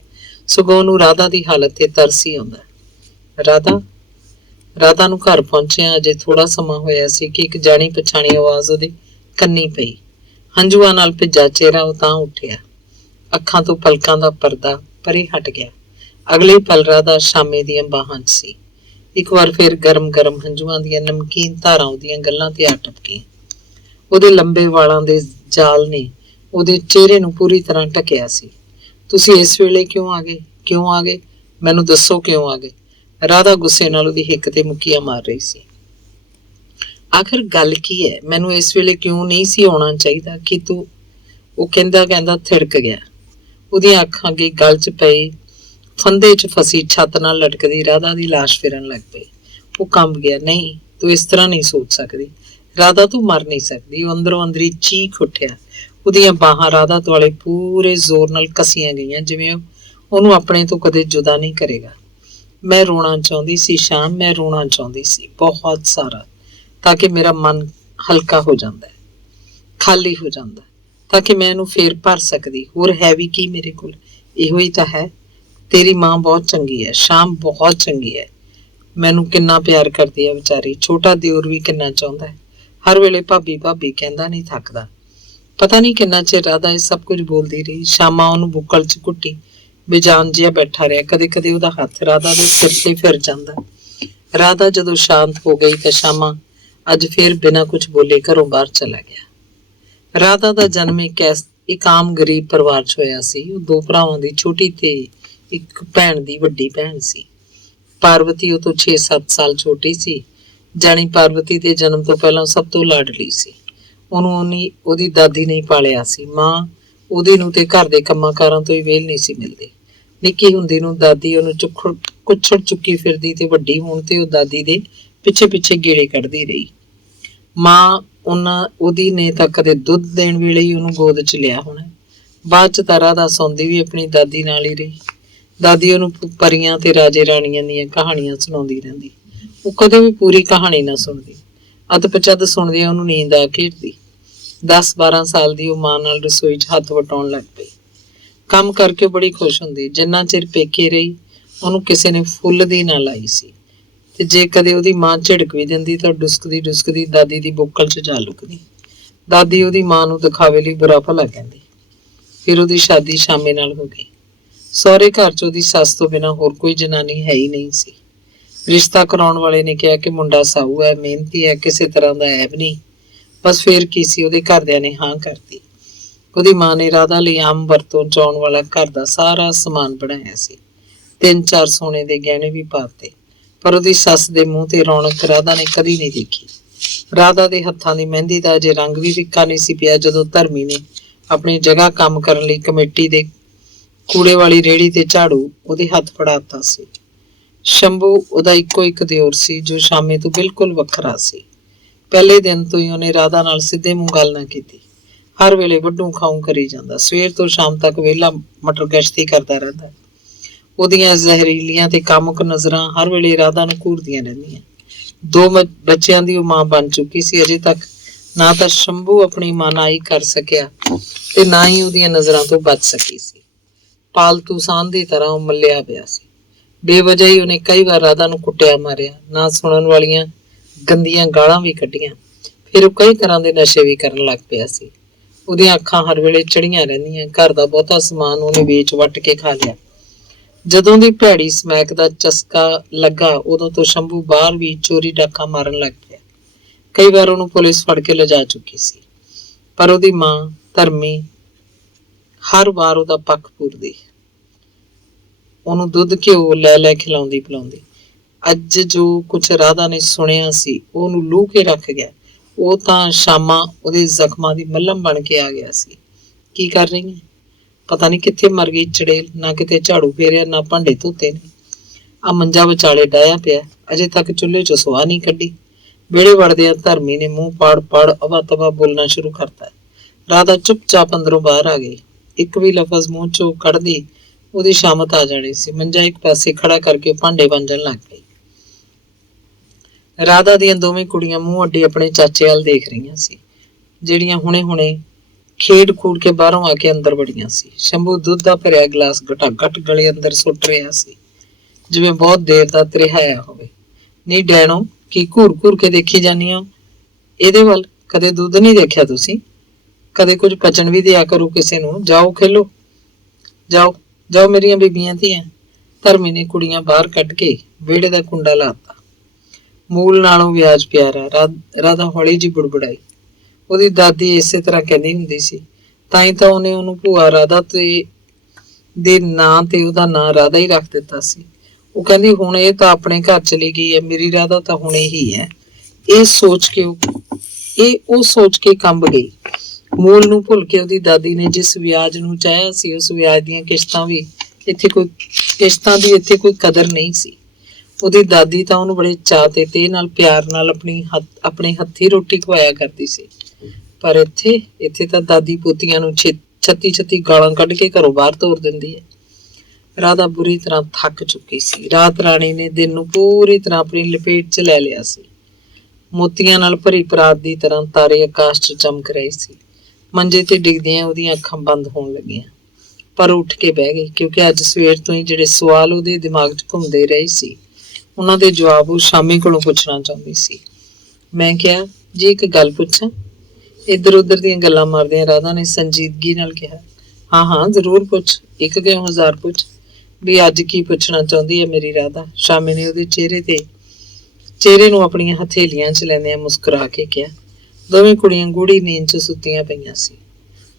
ਸਗੋਂ ਉਹਨੂੰ ਰਾਧਾ ਦੀ ਹਾਲਤ ਤੇ ਤਰਸ ਹੀ ਆਉਂਦਾ। ਰਾਧਾ ਰਾਧਾ ਨੂੰ ਘਰ ਪਹੁੰਚਿਆ ਅਜੇ ਥੋੜਾ ਸਮਾਂ ਹੋਇਆ ਸੀ ਕਿ ਇੱਕ ਜਾਣੀ ਪਛਾਣੀ ਆਵਾਜ਼ ਉਹਦੇ ਕੰਨੀ ਪਈ। ਹੰਝੂਆਂ ਨਾਲ ਭਿੱਜਾ ਚਿਹਰਾ ਉਹ ਤਾਂ ਉੱਠਿਆ। ਅੱਖਾਂ ਤੋਂ ਪਲਕਾਂ ਦਾ ਪਰਦਾ ਪਰੇ ਹਟ ਗਿਆ। ਅਗਲੇ ਪਲ ਰਾਧਾ ਸ਼ਾਮੇ ਦੀਆਂ ਬਾਹਾਂ 'ਚ ਸੀ। ਇੱਕ ਵਾਰ ਫਿਰ ਗਰਮ ਗਰਮ ਹੰਝੂਆਂ ਦੀਆਂ ਨਮਕੀਨ ਧਾਰਾਂ ਉਹਦੀਆਂ ਗੱਲਾਂ ਤੇ ਆ ਟਪਕੀਆਂ। ਉਹਦੇ ਲੰਬੇ ਵਾਲਾਂ ਦੇ ਜਾਲ ਨੇ ਉਹਦੇ ਚਿਹਰੇ ਨੂੰ ਪੂਰੀ ਤਰ੍ਹਾਂ ਢਕਿਆ ਸੀ। ਤੁਸੀਂ ਇਸ ਵੇਲੇ ਕਿਉਂ ਆ ਗਏ? ਕਿਉਂ ਆ ਗਏ? ਮੈਨੂੰ ਦੱਸੋ ਕਿਉਂ ਆ ਗਏ? ਰਾਧਾ ਗੁੱਸੇ ਨਾਲ ਉਹਦੀ ਹਿੱਕ ਤੇ ਮੁੱਕੀਆਂ ਮਾਰ ਰਹੀ ਸੀ। ਆਖਰ ਗੱਲ ਕੀ ਹੈ? ਮੈਨੂੰ ਇਸ ਵੇਲੇ ਕਿਉਂ ਨਹੀਂ ਸੀ ਆਉਣਾ ਚਾਹੀਦਾ ਕਿ ਤੂੰ? ਉਹ ਕਹਿੰਦਾ ਥਿੜਕ ਗਿਆ। ਉਹਦੀਆਂ ਅੱਖਾਂ ਅੱਗੇ ਗਲ 'ਚ ਪਈ ਫੰਦੇ 'ਚ ਫਸੀ ਛੱਤ ਨਾਲ ਲਟਕਦੀ ਰਾਧਾ ਦੀ ਲਾਸ਼ ਫਿਰਨ ਲੱਗ ਪਈ। ਉਹ ਕੰਬ ਗਿਆ। ਨਹੀਂ, ਤੂੰ ਇਸ ਤਰ੍ਹਾਂ ਨਹੀਂ ਸੋਚ ਸਕਦੀ ਰਾਧਾ, ਤੂੰ ਮਰ ਨਹੀਂ ਸਕਦੀ। ਉਹ ਅੰਦਰੋਂ ਅੰਦਰੀ ਚੀਖ ਉੱਠਿਆ। ਉਹਦੀਆਂ ਬਾਹਾਂ ਰਾਧਾ ਦੁਆਲੇ ਪੂਰੇ ਜ਼ੋਰ ਨਾਲ ਕੱਸੀਆਂ ਗਈਆਂ, ਜਿਵੇਂ ਉਹਨੂੰ ਆਪਣੇ ਤੋਂ ਕਦੇ ਜੁਦਾ ਨਹੀਂ ਕਰੇਗਾ। ਮੈਂ ਰੋਣਾ ਚਾਹੁੰਦੀ ਸੀ ਸ਼ਾਮ, ਮੈਂ ਰੋਣਾ ਚਾਹੁੰਦੀ ਸੀ ਬਹੁਤ ਸਾਰਾ, ਤਾਂ ਕਿ ਮੇਰਾ ਮਨ ਹਲਕਾ ਹੋ ਜਾਂਦਾ, ਖਾਲੀ ਹੋ ਜਾਂਦਾ, ਤਾਂ ਕਿ ਮੈਂ ਇਹਨੂੰ ਫੇਰ ਭਰ ਸਕਦੀ। ਹੋਰ ਹੈ ਵੀ ਕੀ ਮੇਰੇ ਕੋਲ? ਇਹੋ ਹੀ ਤਾਂ ਹੈ। ਤੇਰੀ ਮਾਂ ਬਹੁਤ ਚੰਗੀ ਹੈ ਸ਼ਾਮ, ਬਹੁਤ ਚੰਗੀ ਹੈ। ਮੈਨੂੰ ਕਿੰਨਾ ਪਿਆਰ ਕਰਦੀ ਹੈ ਵਿਚਾਰੀ। ਛੋਟਾ ਦਿਓਰ ਵੀ ਕਿੰਨਾ ਚਾਹੁੰਦਾ ਹੈ। ਹਰ ਵੇਲੇ ਭਾਬੀ ਭਾਬੀ ਕਹਿੰਦਾ, ਨਹੀਂ ਥੱਕਦਾ। ਪਤਾ ਨਹੀਂ ਕਿੰਨਾ ਚਿਰ ਰਾਧਾ ਇਹ ਸਭ ਕੁਝ ਬੋਲਦੀ ਰਹੀ। ਸ਼ਾਮਾ ਉਹਨੂੰ ਬੁੱਕਲ 'ਚ ਘੁੱਟੀ ਬੇਜਾਨ ਜਿਹਾ ਬੈਠਾ ਰਿਹਾ। ਕਦੇ ਕਦੇ ਉਹਦਾ ਹੱਥ ਰਾਧਾ ਦੇ ਸਿਰ ਤੇ ਫਿਰ ਜਾਂਦਾ। ਰਾਧਾ ਜਦੋਂ ਸ਼ਾਂਤ ਹੋ ਗਈ ਤਾਂ ਸ਼ਾਮਾ ਅੱਜ ਫਿਰ ਬਿਨਾਂ ਕੁਝ ਬੋਲੇ ਘਰੋਂ ਬਾਹਰ ਚਲਾ ਗਿਆ। ਰਾਧਾ ਦਾ ਜਨਮ ਇੱਕ ਆਮ ਗਰੀਬ ਪਰਿਵਾਰ 'ਚ ਹੋਇਆ ਸੀ। ਉਹ ਦੋ ਭਰਾਵਾਂ ਦੀ ਛੋਟੀ ਤੇ ਇੱਕ ਭੈਣ ਦੀ ਵੱਡੀ ਭੈਣ ਸੀ। ਪਾਰਵਤੀ ਉਹ ਤੋਂ 6-7 ਸਾਲ ਛੋਟੀ ਸੀ। ਜਾਣੀ ਪਾਰਵਤੀ ਦੇ ਜਨਮ ਤੋਂ ਪਹਿਲਾਂ ਸਭ ਤੋਂ ਲਾਡਲੀ ਸੀ। ਉਹਨੂੰ ਉਹਦੀ ਦਾਦੀ ਨੇ ਪਾਲਿਆ ਸੀ। ਮਾਂ ਉਹਦੇ ਨੂੰ ਤੇ ਘਰ ਦੇ ਕੰਮਾਂ ਕਾਰਾਂ ਤੋਂ ਹੀ ਵੇਲ ਨਹੀਂ ਸੀ ਮਿਲਦੀ। ਨਿੱਕੀ ਹੁੰਦੀ ਨੂੰ ਦਾਦੀ ਉਹਨੂੰ ਕੁੱਛੜ ਚੁੱਕੀ ਫਿਰਦੀ ਤੇ ਵੱਡੀ ਹੋਣ ਤੇ ਉਹ ਦਾਦੀ ਦੇ ਪਿੱਛੇ ਪਿੱਛੇ ਗੇੜੇ ਕੱਢਦੀ ਰਹੀ। ਮਾਂ ਉਹਦੀ ਨੇ ਤਾਂ ਕਦੇ ਦੁੱਧ ਦੇਣ ਵੇਲੇ ਹੀ ਉਹਨੂੰ ਗੋਦ 'ਚ ਲਿਆ ਹੋਣਾ। ਬਾਅਦ 'ਚ ਤਾਂ ਰਾਧਾ ਸੌਂਦੀ ਵੀ ਆਪਣੀ ਦਾਦੀ ਨਾਲ ਹੀ ਰਹੀ। ਦਾਦੀ ਉਹਨੂੰ ਪਰੀਆਂ ਤੇ ਰਾਜੇ ਰਾਣੀਆਂ ਦੀਆਂ ਕਹਾਣੀਆਂ ਸੁਣਾਉਂਦੀ ਰਹਿੰਦੀ। ਉਹ ਕਦੇ ਵੀ ਪੂਰੀ ਕਹਾਣੀ ਨਾ ਸੁਣਦੀ। ਅੱਧ ਪਚੱਧ ਸੁਣਦਿਆਂ ਉਹਨੂੰ ਨੀਂਦ ਆ ਘੇਰਦੀ। 10-12 ਸਾਲ ਦੀ ਉਹ ਮਾਂ ਨਾਲ ਰਸੋਈ 'ਚ ਹੱਥ ਵਟਾਉਣ ਲੱਗ ਪਈ। ਕੰਮ ਕਰਕੇ ਬੜੀ ਖੁਸ਼ ਹੁੰਦੀ। ਜਿੰਨਾ ਚਿਰ ਪੇਕੇ ਰਹੀ ਉਹਨੂੰ ਕਿਸੇ ਨੇ ਫੁੱਲ ਦੀ ਨਾ ਲਾਈ ਸੀ। ਤੇ ਜੇ ਕਦੇ ਉਹਦੀ ਮਾਂ ਝਿੜਕ ਵੀ ਦਿੰਦੀ ਤਾਂ ਡੁਸਕਦੀ ਡੁਸਕਦੀ ਦਾਦੀ ਦੀ ਬੁੱਕਲ 'ਚ ਜਾ ਲੁਕਦੀ। ਦਾਦੀ ਉਹਦੀ ਮਾਂ ਨੂੰ ਦਿਖਾਵੇ ਲਈ ਬੁਰਾ ਭਲਾ ਕਹਿੰਦੀ। ਫਿਰ ਉਹਦੀ ਸ਼ਾਦੀ ਸ਼ਾਮੇ ਨਾਲ ਹੋ ਗਈ। ਸਹੁਰੇ ਘਰ 'ਚ ਉਹਦੀ ਸੱਸ ਤੋਂ ਬਿਨਾਂ ਹੋਰ ਕੋਈ ਜਨਾਨੀ ਹੈ ਹੀ ਨਹੀਂ ਸੀ। ਰਿਸ਼ਤਾ ਕਰਾਉਣ ਵਾਲੇ ਨੇ ਕਿਹਾ ਕਿ ਮੁੰਡਾ ਸਾਊ ਹੈ, ਮਿਹਨਤੀ ਹੈ, ਕਿਸੇ ਤਰ੍ਹਾਂ ਦਾ ਐਬ ਨਹੀਂ। ਬਸ ਫੇਰ ਕੀ ਸੀ, ਉਹਦੇ ਘਰਦਿਆਂ ਨੇ ਹਾਂ ਕਰਤੀ। ਉਹਦੀ ਮਾਂ ਨੇ ਰਾਧਾ ਲਈ ਆਮ ਵਰਤੋਂ 'ਚ ਆਉਣ ਵਾਲਾ ਘਰ ਦਾ ਸਾਰਾ ਸਮਾਨ ਬਣਾਇਆ ਸੀ। 3-4 ਸੋਨੇ ਦੇ ਗਹਿਣੇ ਵੀ ਪਾਤੇ। ਪਰ ਉਹਦੀ ਸੱਸ ਦੇ ਮੂੰਹ ਤੇ ਰੌਣਕ ਰਾਧਾ ਨੇ ਕਦੀ ਨਹੀਂ ਦੇਖੀ। ਰਾਧਾ ਦੇ ਹੱਥਾਂ ਦੀ ਮਹਿੰਦੀ ਦਾ ਅਜੇ ਰੰਗ ਵੀ ਫਿੱਕਾ ਨਹੀਂ ਸੀ ਪਿਆ ਜਦੋਂ ਧਰਮੀ ਨੇ ਆਪਣੀ ਜਗ੍ਹਾ ਕੰਮ ਕਰਨ ਲਈ ਕਮੇਟੀ ਦੇ ਕੂੜੇ ਵਾਲੀ ਰੇਹੜੀ ਤੇ ਝਾੜੂ ਉਹਦੇ ਹੱਥ ਫੜਾਤਾ ਸੀ। ਸ਼ੰਭੂ ਉਹਦਾ ਇੱਕੋ ਇੱਕ ਦਿਓਰ ਸੀ ਜੋ ਸ਼ਾਮੇ ਤੋਂ ਬਿਲਕੁਲ ਵੱਖਰਾ ਸੀ। ਪਹਿਲੇ ਦਿਨ ਤੋਂ ਹੀ ਉਹਨੇ ਰਾਧਾ ਨਾਲ ਸਿੱਧੇ ਮੂੰਹ ਗੱਲ ਨਾ ਕੀਤੀ। ਹਰ ਵੇਲੇ ਵੱਡੂ ਖਾਊਂ ਕਰੀ ਜਾਂਦਾ। ਸਵੇਰ ਤੋਂ ਸ਼ਾਮ ਤੱਕ ਵਿਹਲਾ ਮਟਰ ਗਸ਼ਤੀ ਕਰਦਾ ਰਹਿੰਦਾ। ਉਹਦੀਆਂ ਜ਼ਹਿਰੀਲੀਆਂ ਤੇ ਕਾਮੁਕ ਨਜ਼ਰਾਂ ਹਰ ਵੇਲੇ ਰਾਧਾ ਨੂੰ ਘੂਰਦੀਆਂ ਰਹਿੰਦੀਆਂ। 2 ਬੱਚਿਆਂ ਦੀ ਉਹ ਮਾਂ ਬਣ ਚੁੱਕੀ ਸੀ। ਅਜੇ ਤੱਕ ਨਾ ਤਾਂ ਸ਼ੰਭੂ ਆਪਣੀ ਮਾਨਾਈ ਕਰ ਸਕਿਆ ਤੇ ਨਾ ਹੀ ਉਹਦੀਆਂ ਨਜ਼ਰਾਂ ਤੋਂ ਬਚ ਸਕੀ ਸੀ। ਪਾਲਤੂ ਸਾਂਢ ਦੀ ਤਰ੍ਹਾਂ ਉਹ ਮੱਲਿਆ ਪਿਆ ਸੀ। ਬੇਵਜ੍ਹਾ ਹੀ ਉਹਨੇ ਕਈ ਵਾਰ ਰਾਧਾ ਨੂੰ ਕੁੱਟਿਆ ਮਾਰਿਆ, ਨਾ ਸੁਣਨ ਵਾਲੀਆਂ ਗੰਦੀਆਂ ਗਾਲਾਂ ਵੀ ਕੱਢੀਆਂ। ਫਿਰ ਉਹ ਕਈ ਤਰ੍ਹਾਂ ਦੇ ਨਸ਼ੇ ਵੀ ਕਰਨ ਲੱਗ ਪਿਆ ਸੀ। ਉਹਦੀਆਂ ਅੱਖਾਂ ਹਰ ਵੇਲੇ ਚੜੀਆਂ ਰਹਿੰਦੀਆਂ। ਘਰ ਦਾ ਬਹੁਤਾ ਸਮਾਨ ਉਹਨੇ ਵੇਚ ਵੱਟ ਕੇ ਖਾ ਲਿਆ। ਜਦੋਂ ਦੀ ਭੈੜੀ ਸਮੈਕ ਦਾ ਚਸਕਾ ਲੱਗਾ ਉਦੋਂ ਤੋਂ ਸ਼ੰਭੂ ਬਾਹਰ ਵੀ ਚੋਰੀ ਡਾਕਾ ਮਾਰਨ ਲੱਗ ਪਿਆ। ਕਈ ਵਾਰ ਉਹਨੂੰ ਪੁਲਿਸ ਫੜ ਕੇ ਲਿਜਾ ਚੁੱਕੀ ਸੀ। ਪਰ ਉਹਦੀ ਮਾਂ ਧਰਮੀ ਹਰ ਵਾਰ ਉਹਦਾ ਪੱਖ ਪੂਰਦੀ। ਉਹਨੂੰ ਦੁੱਧ ਘਿਓ ਲੈ ਲੈ ਖਿਲਾਉਂਦੀ ਪਿਲਾਉਂਦੀ। ਅੱਜ ਜੋ ਕੁਛ ਰਾਧਾ ਨੇ ਸੁਣਿਆ ਸੀ ਉਹਨੂੰ ਲੂਹ ਕੇ ਰੱਖ ਗਿਆ। ਉਹ ਤਾਂ ਸ਼ਾਮਾਂ ਉਹਦੇ ਜ਼ਖਮਾਂ ਦੀ ਮੱਲਮ ਬਣ ਕੇ ਆ ਗਿਆ ਸੀ। ਕੀ ਕਰ ਰਹੀ ਹੈ? ਪਤਾ ਨਹੀਂ ਕਿੱਥੇ ਮਰ ਗਈ ਚੜੇਲ। ਨਾ ਕਿਤੇ ਝਾੜੂ ਫੇਰਿਆ, ਨਾ ਭਾਂਡੇ ਧੋਤੇ ਨੇ। ਆ ਮੰਜਾ ਵਿਚਾਲੇ ਡਾਇਆ ਪਿਆ, ਅਜੇ ਤੱਕ ਚੁੱਲ੍ਹੇ 'ਚੋਂ ਸੁਆਹ ਨਹੀਂ ਕੱਢੀ। ਵਿਹੜੇ ਵੜਦਿਆਂ ਧਰਮੀ ਨੇ ਮੂੰਹ ਪਾੜ ਪਾੜ ਅਵਾ ਤਵਾ ਬੋਲਣਾ ਸ਼ੁਰੂ ਕਰਤਾ। ਰਾਧਾ ਚੁੱਪਚਾਪ ਅੰਦਰੋਂ ਬਾਹਰ ਆ ਗਈ। ਇੱਕ ਵੀ ਲਫ਼ਜ਼ ਮੂੰਹ 'ਚੋਂ ਕੱਢਦੀ ਉਹਦੀ ਸ਼ਾਮਤ ਆ ਜਾਣੀ ਸੀ। ਮੰਜਾ ਇੱਕ ਪਾਸੇ ਖੜਾ ਕਰਕੇ ਭਾਂਡੇ ਵਾਂਝਣ ਲੱਗ ਗਈ। ਰਾਧਾ ਦੀਆਂ ਦੋਵੇਂ ਕੁੜੀਆਂ ਮੂੰਹ ਅੱਡੀ ਆਪਣੇ ਚਾਚੇ ਵੱਲ ਦੇਖ ਰਹੀਆਂ ਸੀ, ਜਿਹੜੀਆਂ ਹੁਣੇ ਖੇਡ ਖੂਡ ਕੇ ਬਾਹਰੋਂ ਆ ਕੇ ਅੰਦਰ ਵੜੀਆਂ ਸੀ। ਸ਼ੰਭੂ ਦੁੱਧ ਦਾ ਭਰਿਆ ਗਲਾਸ ਘਟਾਘਟ ਗਲੇ ਅੰਦਰ ਸੁੱਟ ਰਿਹਾ ਸੀ। ਜਿਵੇਂ ਬਹੁਤ ਦੇਰ ਦਾ ਤ੍ਰਿਹਾਇਆ ਹੋਵੇ। ਨਹੀਂ ਡੈਣੋ, ਕੀ ਘੂਰ ਘੂਰ ਕੇ ਦੇਖੀ ਜਾਂਦੀ ਹੋ ਇਹਦੇ ਵੱਲ? ਕਦੇ ਦੁੱਧ ਨਹੀਂ ਦੇਖਿਆ ਤੁਸੀਂ? ਕਦੇ ਕੁਝ ਪਚਣ ਵੀ ਦਿਆ ਕਰੋ ਕਿਸੇ ਨੂੰ। ਜਾਓ ਖੇਲੋ, ਜਾਓ ਜਾਓ ਮੇਰੀਆਂ ਬੀਬੀਆਂ ਧੀਆਂ। ਧਰਮੀ ਨੇ ਕੁੜੀਆਂ ਬਾਹਰ ਕੱਢ ਕੇ ਵਿਹੜੇ ਦਾ ਕੁੰਡਾ ਲਾਤਾ। ਮੂਲ ਨਾਲੋਂ ਵਿਆਜ ਪਿਆਰਾ, ਰਾਧਾ ਹੌਲੀ ਜਿਹੀ ਬੁੜਬੁੜਾਈ। ਉਹਦੀ ਦਾਦੀ ਇਸੇ ਤਰ੍ਹਾਂ ਕਹਿੰਦੀ ਹੁੰਦੀ ਸੀ, ਤਾਂ ਹੀ ਤਾਂ ਉਹਨੇ ਉਹਨੂੰ ਭੂਆ ਰਾਧਾ ਦੇ ਨਾਂ ਤੇ ਉਹਦਾ ਨਾਂ ਰਾਧਾ ਹੀ ਰੱਖ ਦਿੱਤਾ ਸੀ। ਉਹ ਕਹਿੰਦੀ ਹੁਣ ਇਹ ਤਾਂ ਆਪਣੇ ਘਰ ਚਲੀ ਗਈ ਹੈ, ਮੇਰੀ ਰਾਧਾ ਤਾਂ ਹੁਣ ਇਹੀ ਹੈ। ਇਹ ਸੋਚ ਕੇ ਕੰਬ ਗਈ। ਮੂਲ ਨੂੰ ਭੁੱਲ ਕੇ ਉਹਦੀ ਦਾਦੀ ਨੇ ਜਿਸ ਵਿਆਜ ਨੂੰ ਚਾਹਿਆ ਸੀ, ਉਸ ਵਿਆਜ ਦੀਆਂ ਕਿਸ਼ਤਾਂ ਦੀ ਇੱਥੇ ਕੋਈ ਕਦਰ ਨਹੀਂ ਸੀ। ਉਹਦੀ ਦਾਦੀ ਤਾਂ ਉਹਨੂੰ ਬੜੇ ਚਾਅ ਤੇ ਨਾਲ ਪਿਆਰ ਨਾਲ ਆਪਣੇ ਹੱਥੀਂ ਰੋਟੀ ਖਵਾਇਆ ਕਰਦੀ ਸੀ। ਪਰ ਇੱਥੇ ਤਾਂ ਦਾਦੀ ਪੋਤੀਆਂ ਨੂੰ ਛੱਤੀ ਗਾਲਾਂ ਕੱਢ ਕੇ ਘਰੋਂ ਬਾਹਰ ਤੋਰ ਦਿੰਦੀ ਹੈ। ਰਾਧਾ ਬੁਰੀ ਤਰ੍ਹਾਂ ਥੱਕ ਚੁੱਕੀ ਸੀ। ਰਾਤ ਰਾਣੀ ਨੇ ਦਿਨ ਨੂੰ ਪੂਰੀ ਤਰ੍ਹਾਂ ਆਪਣੀ ਲਪੇਟ 'ਚ ਲੈ ਲਿਆ ਸੀ। ਮੋਤੀਆਂ ਨਾਲ ਭਰੀ ਪਰਾਤ ਦੀ ਤਰ੍ਹਾਂ ਤਾਰੇ ਆਕਾਸ਼ 'ਚ ਚਮਕ ਰਹੇ ਸੀ। ਮੰਜੇ ਤੇ ਡਿੱਗਦਿਆਂ ਉਹਦੀਆਂ ਅੱਖਾਂ ਬੰਦ ਹੋਣ ਲੱਗੀਆਂ, ਪਰ ਉੱਠ ਕੇ ਬਹਿ ਗਈ, ਕਿਉਂਕਿ ਅੱਜ ਸਵੇਰ ਤੋਂ ਹੀ ਜਿਹੜੇ ਸਵਾਲ ਉਹਦੇ ਦਿਮਾਗ 'ਚ ਘੁੰਮਦੇ ਰਹੇ ਸੀ, ਉਹਨਾਂ ਦੇ ਜਵਾਬ ਉਹ ਸ਼ਾਮੀ ਕੋਲੋਂ ਪੁੱਛਣਾ ਚਾਹੁੰਦੀ ਸੀ। ਮੈਂ ਕਿਹਾ, ਜੀ ਇੱਕ ਗੱਲ ਪੁੱਛਾਂ? ਇੱਧਰ ਉੱਧਰ ਦੀਆਂ ਗੱਲਾਂ ਮਾਰਦਿਆਂ ਰਾਧਾ ਨੇ ਸੰਜੀਦਗੀ ਨਾਲ ਕਿਹਾ। ਹਾਂ ਹਾਂ ਜ਼ਰੂਰ ਪੁੱਛ, ਇੱਕ ਕਿਉਂ ਹਜ਼ਾਰ ਪੁੱਛ। ਵੀ ਅੱਜ ਕੀ ਪੁੱਛਣਾ ਚਾਹੁੰਦੀ ਹੈ ਮੇਰੀ ਰਾਧਾ? ਸ਼ਾਮੀ ਨੇ ਉਹਦੇ ਚਿਹਰੇ ਨੂੰ ਆਪਣੀਆਂ ਹਥੇਲੀਆਂ 'ਚ ਲੈਂਦਿਆਂ ਮੁਸਕਰਾ ਕੇ ਕਿਹਾ। ਦੋਵੇਂ ਕੁੜੀਆਂ ਗੂੜੀ ਨੀਂਦ 'ਚ ਸੁੱਤੀਆਂ ਪਈਆਂ ਸੀ।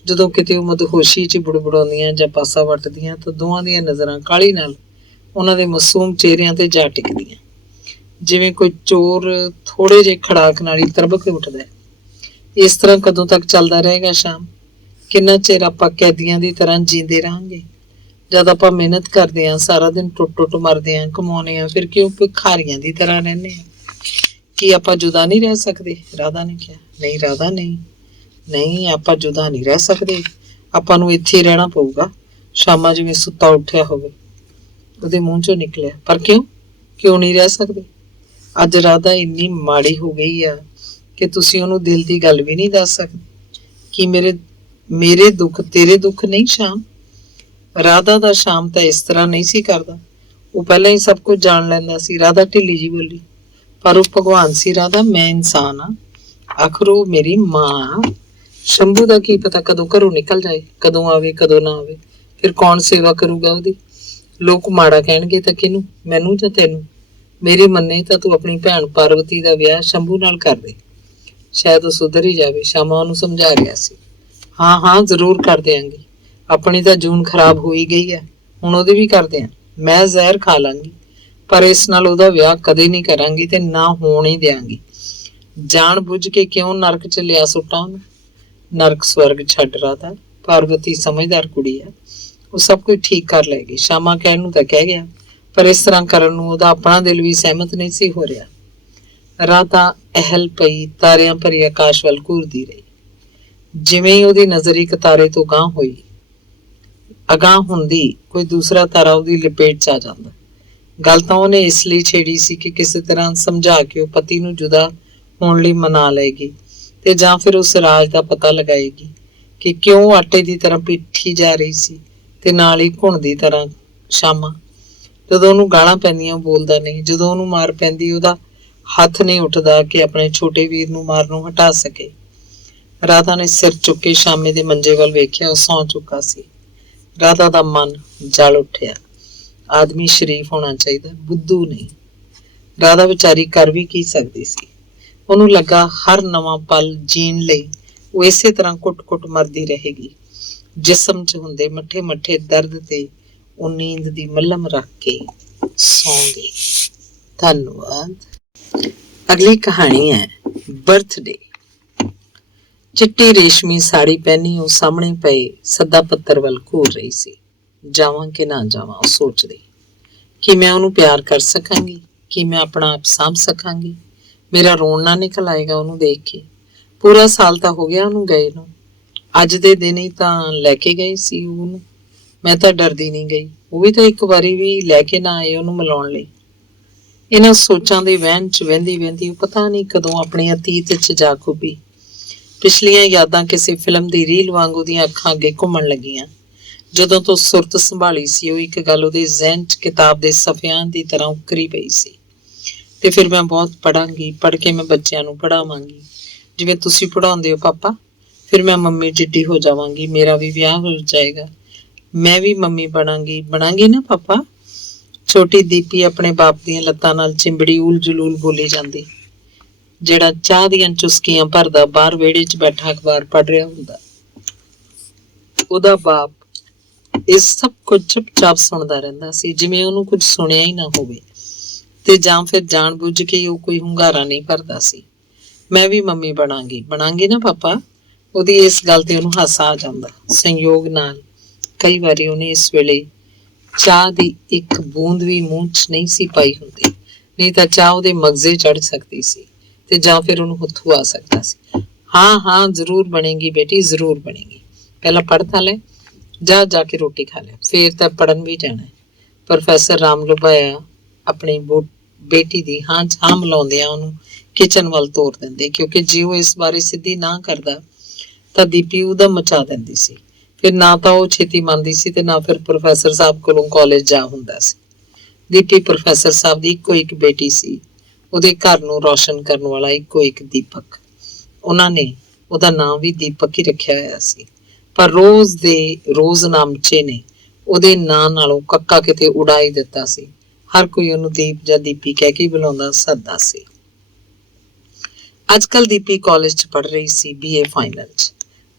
ਜਦੋਂ ਕਿਤੇ ਉਹ ਮਦਹੋਸ਼ੀ 'ਚ ਬੁੜਬੁੜਾਉਂਦੀਆਂ ਜਾਂ ਪਾਸਾ ਵੱਟਦੀਆਂ ਤਾਂ ਦੋਵਾਂ ਦੀਆਂ ਨਜ਼ਰਾਂ ਕਾਹਲੀ ਨਾਲ ਉਹਨਾਂ ਦੇ ਮਾਸੂਮ ਚਿਹਰਿਆਂ ਤੇ ਜਾ ਟਿਕਦੀਆਂ, ਜਿਵੇਂ ਕੋਈ ਚੋਰ ਥੋੜੇ ਜਿਹੇ ਖੜਾਕ ਨਾਲ ਹੀ ਤਰਬਕ ਕੇ ਉੱਠਦਾ। ਇਸ ਤਰ੍ਹਾਂ ਕਦੋਂ ਤੱਕ ਚੱਲਦਾ ਰਹੇਗਾ ਸ਼ਾਮ? ਕਿੰਨਾ ਚਿਰ ਆਪਾਂ ਕੈਦੀਆਂ ਦੀ ਤਰ੍ਹਾਂ ਜੀਂਦੇ ਰਹਾਂਗੇ? ਜਦ ਆਪਾਂ ਮਿਹਨਤ ਕਰਦੇ ਹਾਂ, ਸਾਰਾ ਦਿਨ ਟੁੱਟ ਮਰਦੇ ਹਾਂ, ਕਮਾਉਂਦੇ ਹਾਂ, ਫਿਰ ਕਿਉਂ ਭਿਖਾਰੀਆਂ ਦੀ ਤਰ੍ਹਾਂ ਰਹਿੰਦੇ ਹਾਂ? ਕੀ ਆਪਾਂ ਜੁਦਾ ਨਹੀਂ ਰਹਿ ਸਕਦੇ? ਰਾਧਾ ਨੇ ਕਿਹਾ। ਨਹੀਂ ਰਾਧਾ, ਨਹੀਂ ਆਪਾਂ ਜੁਦਾ ਨਹੀਂ ਰਹਿ ਸਕਦੇ। ਆਪਾਂ ਨੂੰ ਇੱਥੇ ਹੀ ਰਹਿਣਾ ਪਊਗਾ। ਸ਼ਾਮਾ ਜਿਵੇਂ ਸੁੱਤਾ ਉੱਠਿਆ ਹੋਵੇ ਉਹਦੇ ਮੂੰਹ ਚੋਂ ਨਿਕਲਿਆ। ਪਰ ਕਿਉਂ ਨਹੀਂ ਰਹਿ ਸਕਦੇ? ਅੱਜ ਰਾਧਾ ਇੰਨੀ ਮਾੜੀ ਹੋ ਗਈ ਆ ਕਿ ਤੁਸੀਂ ਉਹਨੂੰ ਦਿਲ ਦੀ ਗੱਲ ਵੀ ਨਹੀਂ ਦੱਸ ਸਕਦੇ। ਕਿ ਮੇਰੇ ਦੁੱਖ ਤੇਰੇ ਦੁੱਖ ਨਹੀਂ ਸ਼ਾਮ? ਰਾਧਾ ਦਾ ਸ਼ਾਮ ਤਾਂ ਇਸ ਤਰ੍ਹਾਂ ਨਹੀਂ ਸੀ ਕਰਦਾ। ਉਹ ਪਹਿਲਾਂ ਹੀ ਸਭ ਕੁਝ ਜਾਣ ਲੈਂਦਾ ਸੀ। ਰਾਧਾ ਢਿੱਲੀ ਜੀ ਬੋਲੀ। ਪਰ ਉਹ ਭਗਵਾਨ ਸੀ ਰਾਧਾ, ਮੈਂ ਇਨਸਾਨ ਆ। ਆਖਰ ਉਹ ਮੇਰੀ ਮਾਂ। ਸ਼ੰਭੂ ਦਾ ਕੀ ਪਤਾ ਕਦੋਂ ਘਰੋਂ ਨਿਕਲ ਜਾਏ, ਕਦੋਂ ਆਵੇ ਕਦੋਂ ਨਾ ਆਵੇ। ਫਿਰ ਕੌਣ ਸੇਵਾ ਕਰੂਗਾ ਉਹਦੀ? ਲੋਕ ਮਾੜਾ ਕਹਿਣਗੇ ਤਾਂ ਕਿਹਨੂੰ, ਮੈਨੂੰ ਜਾਂ ਤੈਨੂੰ? ਮੇਰੀ ਮੰਨੇ ਤਾਂ ਤੂੰ ਆਪਣੀ ਭੈਣ ਪਾਰਵਤੀ ਦਾ ਵਿਆਹ ਸ਼ੰਭੂ ਨਾਲ ਕਰ ਦੇ, ਸ਼ਾਇਦ ਉਹ ਸੁਧਰ ਹੀ ਜਾਵੇ। ਸ਼ਾਮਾ ਉਹਨੂੰ ਸਮਝਾ ਰਿਹਾ ਸੀ। ਹਾਂ ਜ਼ਰੂਰ ਕਰ ਦਿਆਂਗੀ। ਆਪਣੀ ਤਾਂ ਜੂਨ ਖਰਾਬ ਹੋਈ ਗਈ ਹੈ, ਹੁਣ ਉਹਦੇ ਵੀ ਕਰਦੇ ਆ। ਮੈਂ ਜ਼ਹਿਰ ਖਾ ਲਾਂਗੀ, ਪਰ ਇਸ ਨਾਲ ਉਹਦਾ ਵਿਆਹ ਕਦੇ ਨਹੀਂ ਕਰਾਂਗੀ ਤੇ ਨਾ ਹੋਣ ਹੀ ਦਿਆਂਗੀ। ਜਾਣ ਬੁੱਝ ਕੇ ਕਿਉਂ ਨਰਕ 'ਚ ਲਿਆ ਸੁੱਟਾਂ ਉਹਨੂੰ? ਨਰਕ ਸਵਰਗ ਛੱਡ ਰਾਧਾ, ਪਾਰਵਤੀ ਸਮਝਦਾਰ ਕੁੜੀ ਆ, ਉਹ ਸਭ ਕੁਝ ਠੀਕ ਕਰ ਲਏਗੀ। ਸ਼ਾਮਾ ਕਹਿਣ ਨੂੰ ਤਾਂ ਕਹਿ ਗਿਆ, ਪਰ ਇਸ ਤਰ੍ਹਾਂ ਕਰਨ ਨੂੰ ਉਹਦਾ ਆਪਣਾ ਦਿਲ ਵੀ ਸਹਿਮਤ ਨਹੀਂ ਸੀ ਹੋ ਰਿਹਾ। ਰਾਧਾ ਅਹਿਲ ਪਈ ਤਾਰਿਆਂ ਭਰੀ ਆਕਾਸ਼ ਵੱਲ ਘੂਰਦੀ ਰਹੀ। ਜਿਵੇਂ ਹੀ ਉਹਦੀ ਨਜ਼ਰ ਇੱਕ ਤਾਰੇ ਤੋਂ ਅਗਾਂਹ ਹੁੰਦੀ ਕੋਈ ਦੂਸਰਾ ਤਾਰਾ ਉਹਦੀ ਲਪੇਟ 'ਚ ਆ ਜਾਂਦਾ। ਗੱਲ ਤਾਂ ਉਹਨੇ ਇਸ ਲਈ ਛੇੜੀ ਸੀ ਕਿ ਕਿਸੇ ਤਰ੍ਹਾਂ ਸਮਝਾ ਕੇ ਉਹ ਪਤੀ ਨੂੰ ਜੁਦਾ ਹੋਣ ਲਈ ਮਨਾ ਲਏਗੀ ਤੇ ਜਾਂ ਫਿਰ ਉਸ ਰਾਜ ਦਾ ਪਤਾ ਲਗਾਏਗੀ ਕਿ ਕਿਉਂ ਆਟੇ ਦੀ ਤਰ੍ਹਾਂ ਪੀਠੀ ਜਾ ਰਹੀ ਸੀ ਤੇ ਨਾਲ ਹੀ ਘੁਣ ਦੀ ਤਰ੍ਹਾਂ। ਸ਼ਾਮਾ ਜਦੋਂ ਉਹਨੂੰ ਗਾਲਾਂ ਪੈਂਦੀਆਂ ਉਹ ਬੋਲਦਾ ਨਹੀਂ, ਜਦੋਂ ਉਹਨੂੰ ਮਾਰ ਪੈਂਦੀ ਉਹਦਾ ਹੱਥ ਨਹੀਂ ਉੱਠਦਾ ਕਿ ਆਪਣੇ ਛੋਟੇ ਵੀਰ ਨੂੰ ਮਾਰਨੋਂ ਹਟਾ ਸਕੇ। ਰਾਧਾ ਨੇ ਸਿਰ ਚੁੱਕ ਕੇ ਸ਼ਾਮੇ ਦੇ ਮੰਜੇ ਵੱਲ ਵੇਖਿਆ। ਉਹ ਸੌਂ ਚੁੱਕਾ ਸੀ। ਰਾਧਾ ਦਾ ਮਨ ਜਲ ਉੱਠਿਆ। ਆਦਮੀ ਸ਼ਰੀਫ ਹੋਣਾ ਚਾਹੀਦਾ, ਬੁੱਧੂ ਨਹੀਂ। ਰਾਧਾ ਵਿਚਾਰੀ ਕਰ ਵੀ ਕੀ ਸਕਦੀ ਸੀ? ਉਹਨੂੰ ਲੱਗਾ ਹਰ ਨਵਾਂ ਪਲ ਜੀਣ ਲਈ ਉਹ ਇਸੇ ਤਰ੍ਹਾਂ ਕੁੱਟ ਮਰਦੀ ਰਹੇਗੀ। ਜਿਸਮ 'ਚ ਹੁੰਦੇ ਮੱਠੇ ਦਰਦ ਤੇ ਉਹ ਨੀਂਦ ਦੀ ਮੱਲਮ ਰੱਖ ਕੇ ਸੌਂ ਗਈ। ਧੰਨਵਾਦ। ਅਗਲੀ ਕਹਾਣੀ ਹੈ ਬਰਥਡੇ। ਚਿੱਟੀ ਰੇਸ਼ਮੀ ਸਾੜੀ ਪਹਿਨੀ ਉਹ ਸਾਹਮਣੇ ਪਏ ਸੱਦਾ ਪੱਤਰ ਵੱਲ ਘੂਰ ਰਹੀ ਸੀ। ਜਾਵਾਂ ਕਿ ਨਾ ਜਾਵਾਂ, ਉਹ ਸੋਚਦੀ। ਕਿ ਮੈਂ ਉਹਨੂੰ ਪਿਆਰ ਕਰ ਸਕਾਂਗੀ? ਕਿ ਮੈਂ ਆਪਣਾ ਆਪ ਸਾਂਭ ਸਕਾਂਗੀ? ਮੇਰਾ ਰੋਣ ਨਾ ਨਿਕਲ ਆਏਗਾ ਉਹਨੂੰ ਦੇਖ ਕੇ? ਪੂਰਾ ਸਾਲ ਤਾਂ ਹੋ ਗਿਆ ਉਹਨੂੰ ਗਏ ਨੂੰ। ਅੱਜ ਦੇ ਦਿਨ ਹੀ ਤਾਂ ਲੈ ਕੇ ਗਏ ਸੀ ਉਹਨੂੰ। ਮੈਂ ਤਾਂ ਡਰਦੀ ਨਹੀਂ ਗਈ। ਉਹ ਵੀ ਤਾਂ ਇੱਕ ਵਾਰੀ ਵੀ ਲੈ ਕੇ ਨਾ ਆਏ ਉਹਨੂੰ ਮਿਲਾਉਣ ਲਈ। ਇਹਨਾਂ ਸੋਚਾਂ ਦੇ ਵਹਿਣ 'ਚ ਵਹਿੰਦੀ ਉਹ ਪਤਾ ਨਹੀਂ ਕਦੋਂ ਆਪਣੇ ਅਤੀਤ 'ਚ ਜਾ ਖੁੱਭੀ। ਪਿਛਲੀਆਂ ਯਾਦਾਂ ਕਿਸੇ ਫਿਲਮ ਦੀ ਰੀਲ ਵਾਂਗ ਉਹਦੀਆਂ ਅੱਖਾਂ ਅੱਗੇ ਘੁੰਮਣ ਲੱਗੀਆਂ। ਜਦੋਂ ਤੋਂ ਸੁਰਤ ਸੰਭਾਲੀ ਸੀ ਉਹ ਇੱਕ ਗੱਲ ਉਹਦੇ ਜ਼ਿਹਨ 'ਚ ਕਿਤਾਬ ਦੇ ਸਫ਼ਿਆਂ ਦੀ ਤਰ੍ਹਾਂ ਉਕਰੀ ਪਈ ਸੀ। ਤੇ ਫਿਰ ਮੈਂ ਬਹੁਤ ਪੜ੍ਹਾਂਗੀ, ਪੜ੍ਹ ਕੇ ਮੈਂ ਬੱਚਿਆਂ ਨੂੰ ਪੜ੍ਹਾਵਾਂਗੀ ਜਿਵੇਂ ਤੁਸੀਂ ਪੜ੍ਹਾਉਂਦੇ ਹੋ ਪਾਪਾ। ਫਿਰ ਮੈਂ ਮੰਮੀ ਜਿੱਡੀ ਹੋ ਜਾਵਾਂਗੀ, ਮੇਰਾ ਵੀ ਵਿਆਹ ਹੋ ਜਾਏਗਾ, ਮੈਂ ਵੀ ਮੰਮੀ ਬਣਾਂਗੀ ਨਾ ਪਾਪਾ। ਛੋਟੀ ਦੀਪੀ ਆਪਣੇ ਬਾਪ ਦੀਆਂ ਲੱਤਾਂ ਨਾਲ ਚਿੰਬੜੀ ਉਲ ਜਲੂਲ ਬੋਲੀ ਜਾਂਦੀ, ਜਿਹੜਾ ਚਾਹ ਦੀਆਂ ਚੁਸਕੀਆਂ ਭਰਦਾ ਬਾਹਰ ਵਿਹੜੇ 'ਚ ਬੈਠਾ ਅਖਬਾਰ ਪੜ੍ਹ ਰਿਹਾ ਹੁੰਦਾ। ਉਹਦਾ ਬਾਪ ਇਹ ਸਭ ਕੁਝ ਚੁੱਪਚਾਪ ਸੁਣਦਾ ਰਹਿੰਦਾ ਸੀ, ਜਿਵੇਂ ਉਹਨੂੰ ਕੁਝ ਸੁਣਿਆ ਹੀ ਨਾ ਹੋਵੇ, ਤੇ ਜਾਂ ਫਿਰ ਜਾਣ ਬੁੱਝ ਕੇ ਉਹ ਕੋਈ ਹੁੰਗਾਰਾ ਨਹੀਂ ਭਰਦਾ ਸੀ। ਮੈਂ ਵੀ ਮੰਮੀ ਬਣਾਂਗੀ ਨਾ ਪਾਪਾ। ਉਹਦੀ ਇਸ ਗੱਲ ਤੇ ਉਹਨੂੰ ਹਾਸਾ ਆ ਜਾਂਦਾ। ਸੰਯੋਗ ਨਾਲ ਕਈ ਵਾਰੀ ਉਹਨੇ ਇਸ ਵੇਲੇ ਚਾਹ ਦੀ ਇੱਕ ਬੂੰਦ ਵੀ ਮੂੰਹ 'ਚ ਨਹੀਂ ਸੀ ਪਾਈ ਹੁੰਦੀ, ਨਹੀਂ ਤਾਂ ਚਾਹ ਉਹਦੇ ਮਗਜ਼ੇ ਚੜ ਸਕਦੀ ਸੀ ਤੇ ਜਾਂ ਫਿਰ ਉਹਨੂੰ ਹੁੱਥੂ ਆ ਸਕਦਾ ਸੀ। ਹਾਂ ਜ਼ਰੂਰ ਬਣੇਗੀ ਬੇਟੀ, ਜ਼ਰੂਰ ਬਣੇਗੀ। ਪਹਿਲਾਂ ਪੜ੍ਹ ਤਾਂ ਲੈ, ਜਾ ਕੇ ਰੋਟੀ ਖਾ ਲੈ, ਫੇਰ ਤਾਂ ਪੜ੍ਹਨ ਵੀ ਜਾਣਾ। ਪ੍ਰੋਫੈਸਰ ਰਾਮ ਲੁਭਾਇਆ ਆਪਣੀ ਬੇਟੀ ਦੀ ਹਾਂ ਮਿਲਾਉਂਦਿਆਂ ਉਹਨੂੰ ਕਿਚਨ ਵੱਲ ਤੋਰ ਦਿੰਦੇ, ਕਿਉਂਕਿ ਜੇ ਉਹ ਇਸ ਬਾਰੇ ਸਿੱਧੀ ਨਾ ਕਰਦਾ ਤਾਂ ਦੀਪੀ ਉਹਦਾ ਮਚਾ ਦਿੰਦੀ ਸੀ। ਫਿਰ ਨਾ ਤਾਂ ਉਹ ਛੇਤੀ ਮੰਨਦੀ ਸੀ ਤੇ ਨਾ ਫਿਰ ਪ੍ਰੋਫੈਸਰ ਸਾਹਿਬ ਕੋਲੋਂ ਕਾਲਜ ਜਾ ਹੁੰਦਾ ਸੀ। ਦੀਪੀ ਪ੍ਰੋਫੈਸਰ ਸਾਹਿਬ ਦੀ ਇੱਕੋ ਇੱਕ ਬੇਟੀ ਸੀ, ਉਹਦੇ ਘਰ ਨੂੰ ਰੌਸ਼ਨ ਕਰਨ ਵਾਲਾ ਇੱਕੋ ਇੱਕ ਦੀਪਕ। ਉਹਨਾਂ ਨੇ ਉਹਦਾ ਨਾਂ ਵੀ ਦੀਪਕ ਹੀ ਰੱਖਿਆ ਹੋਇਆ ਸੀ, ਪਰ ਰੋਜ਼ ਨਾਮਚੇ ਨੇ ਉਹਦੇ ਨਾਂ ਨਾਲੋਂ ਕੱਕਾ ਕਿਤੇ ਉਡਾ ਹੀ ਦਿੱਤਾ ਸੀ। ਹਰ ਕੋਈ ਉਹਨੂੰ ਦੀਪ ਜਾਂ ਦੀਪੀ ਕਹਿ ਕੇ ਬੁਲਾਉਂਦਾ ਸੱਦਦਾ ਸੀ। ਅੱਜ ਕੱਲ ਦੀਪੀ ਕਾਲਜ 'ਚ ਪੜ੍ਹ ਰਹੀ ਸੀ, BA ਫਾਈਨਲ 'ਚ।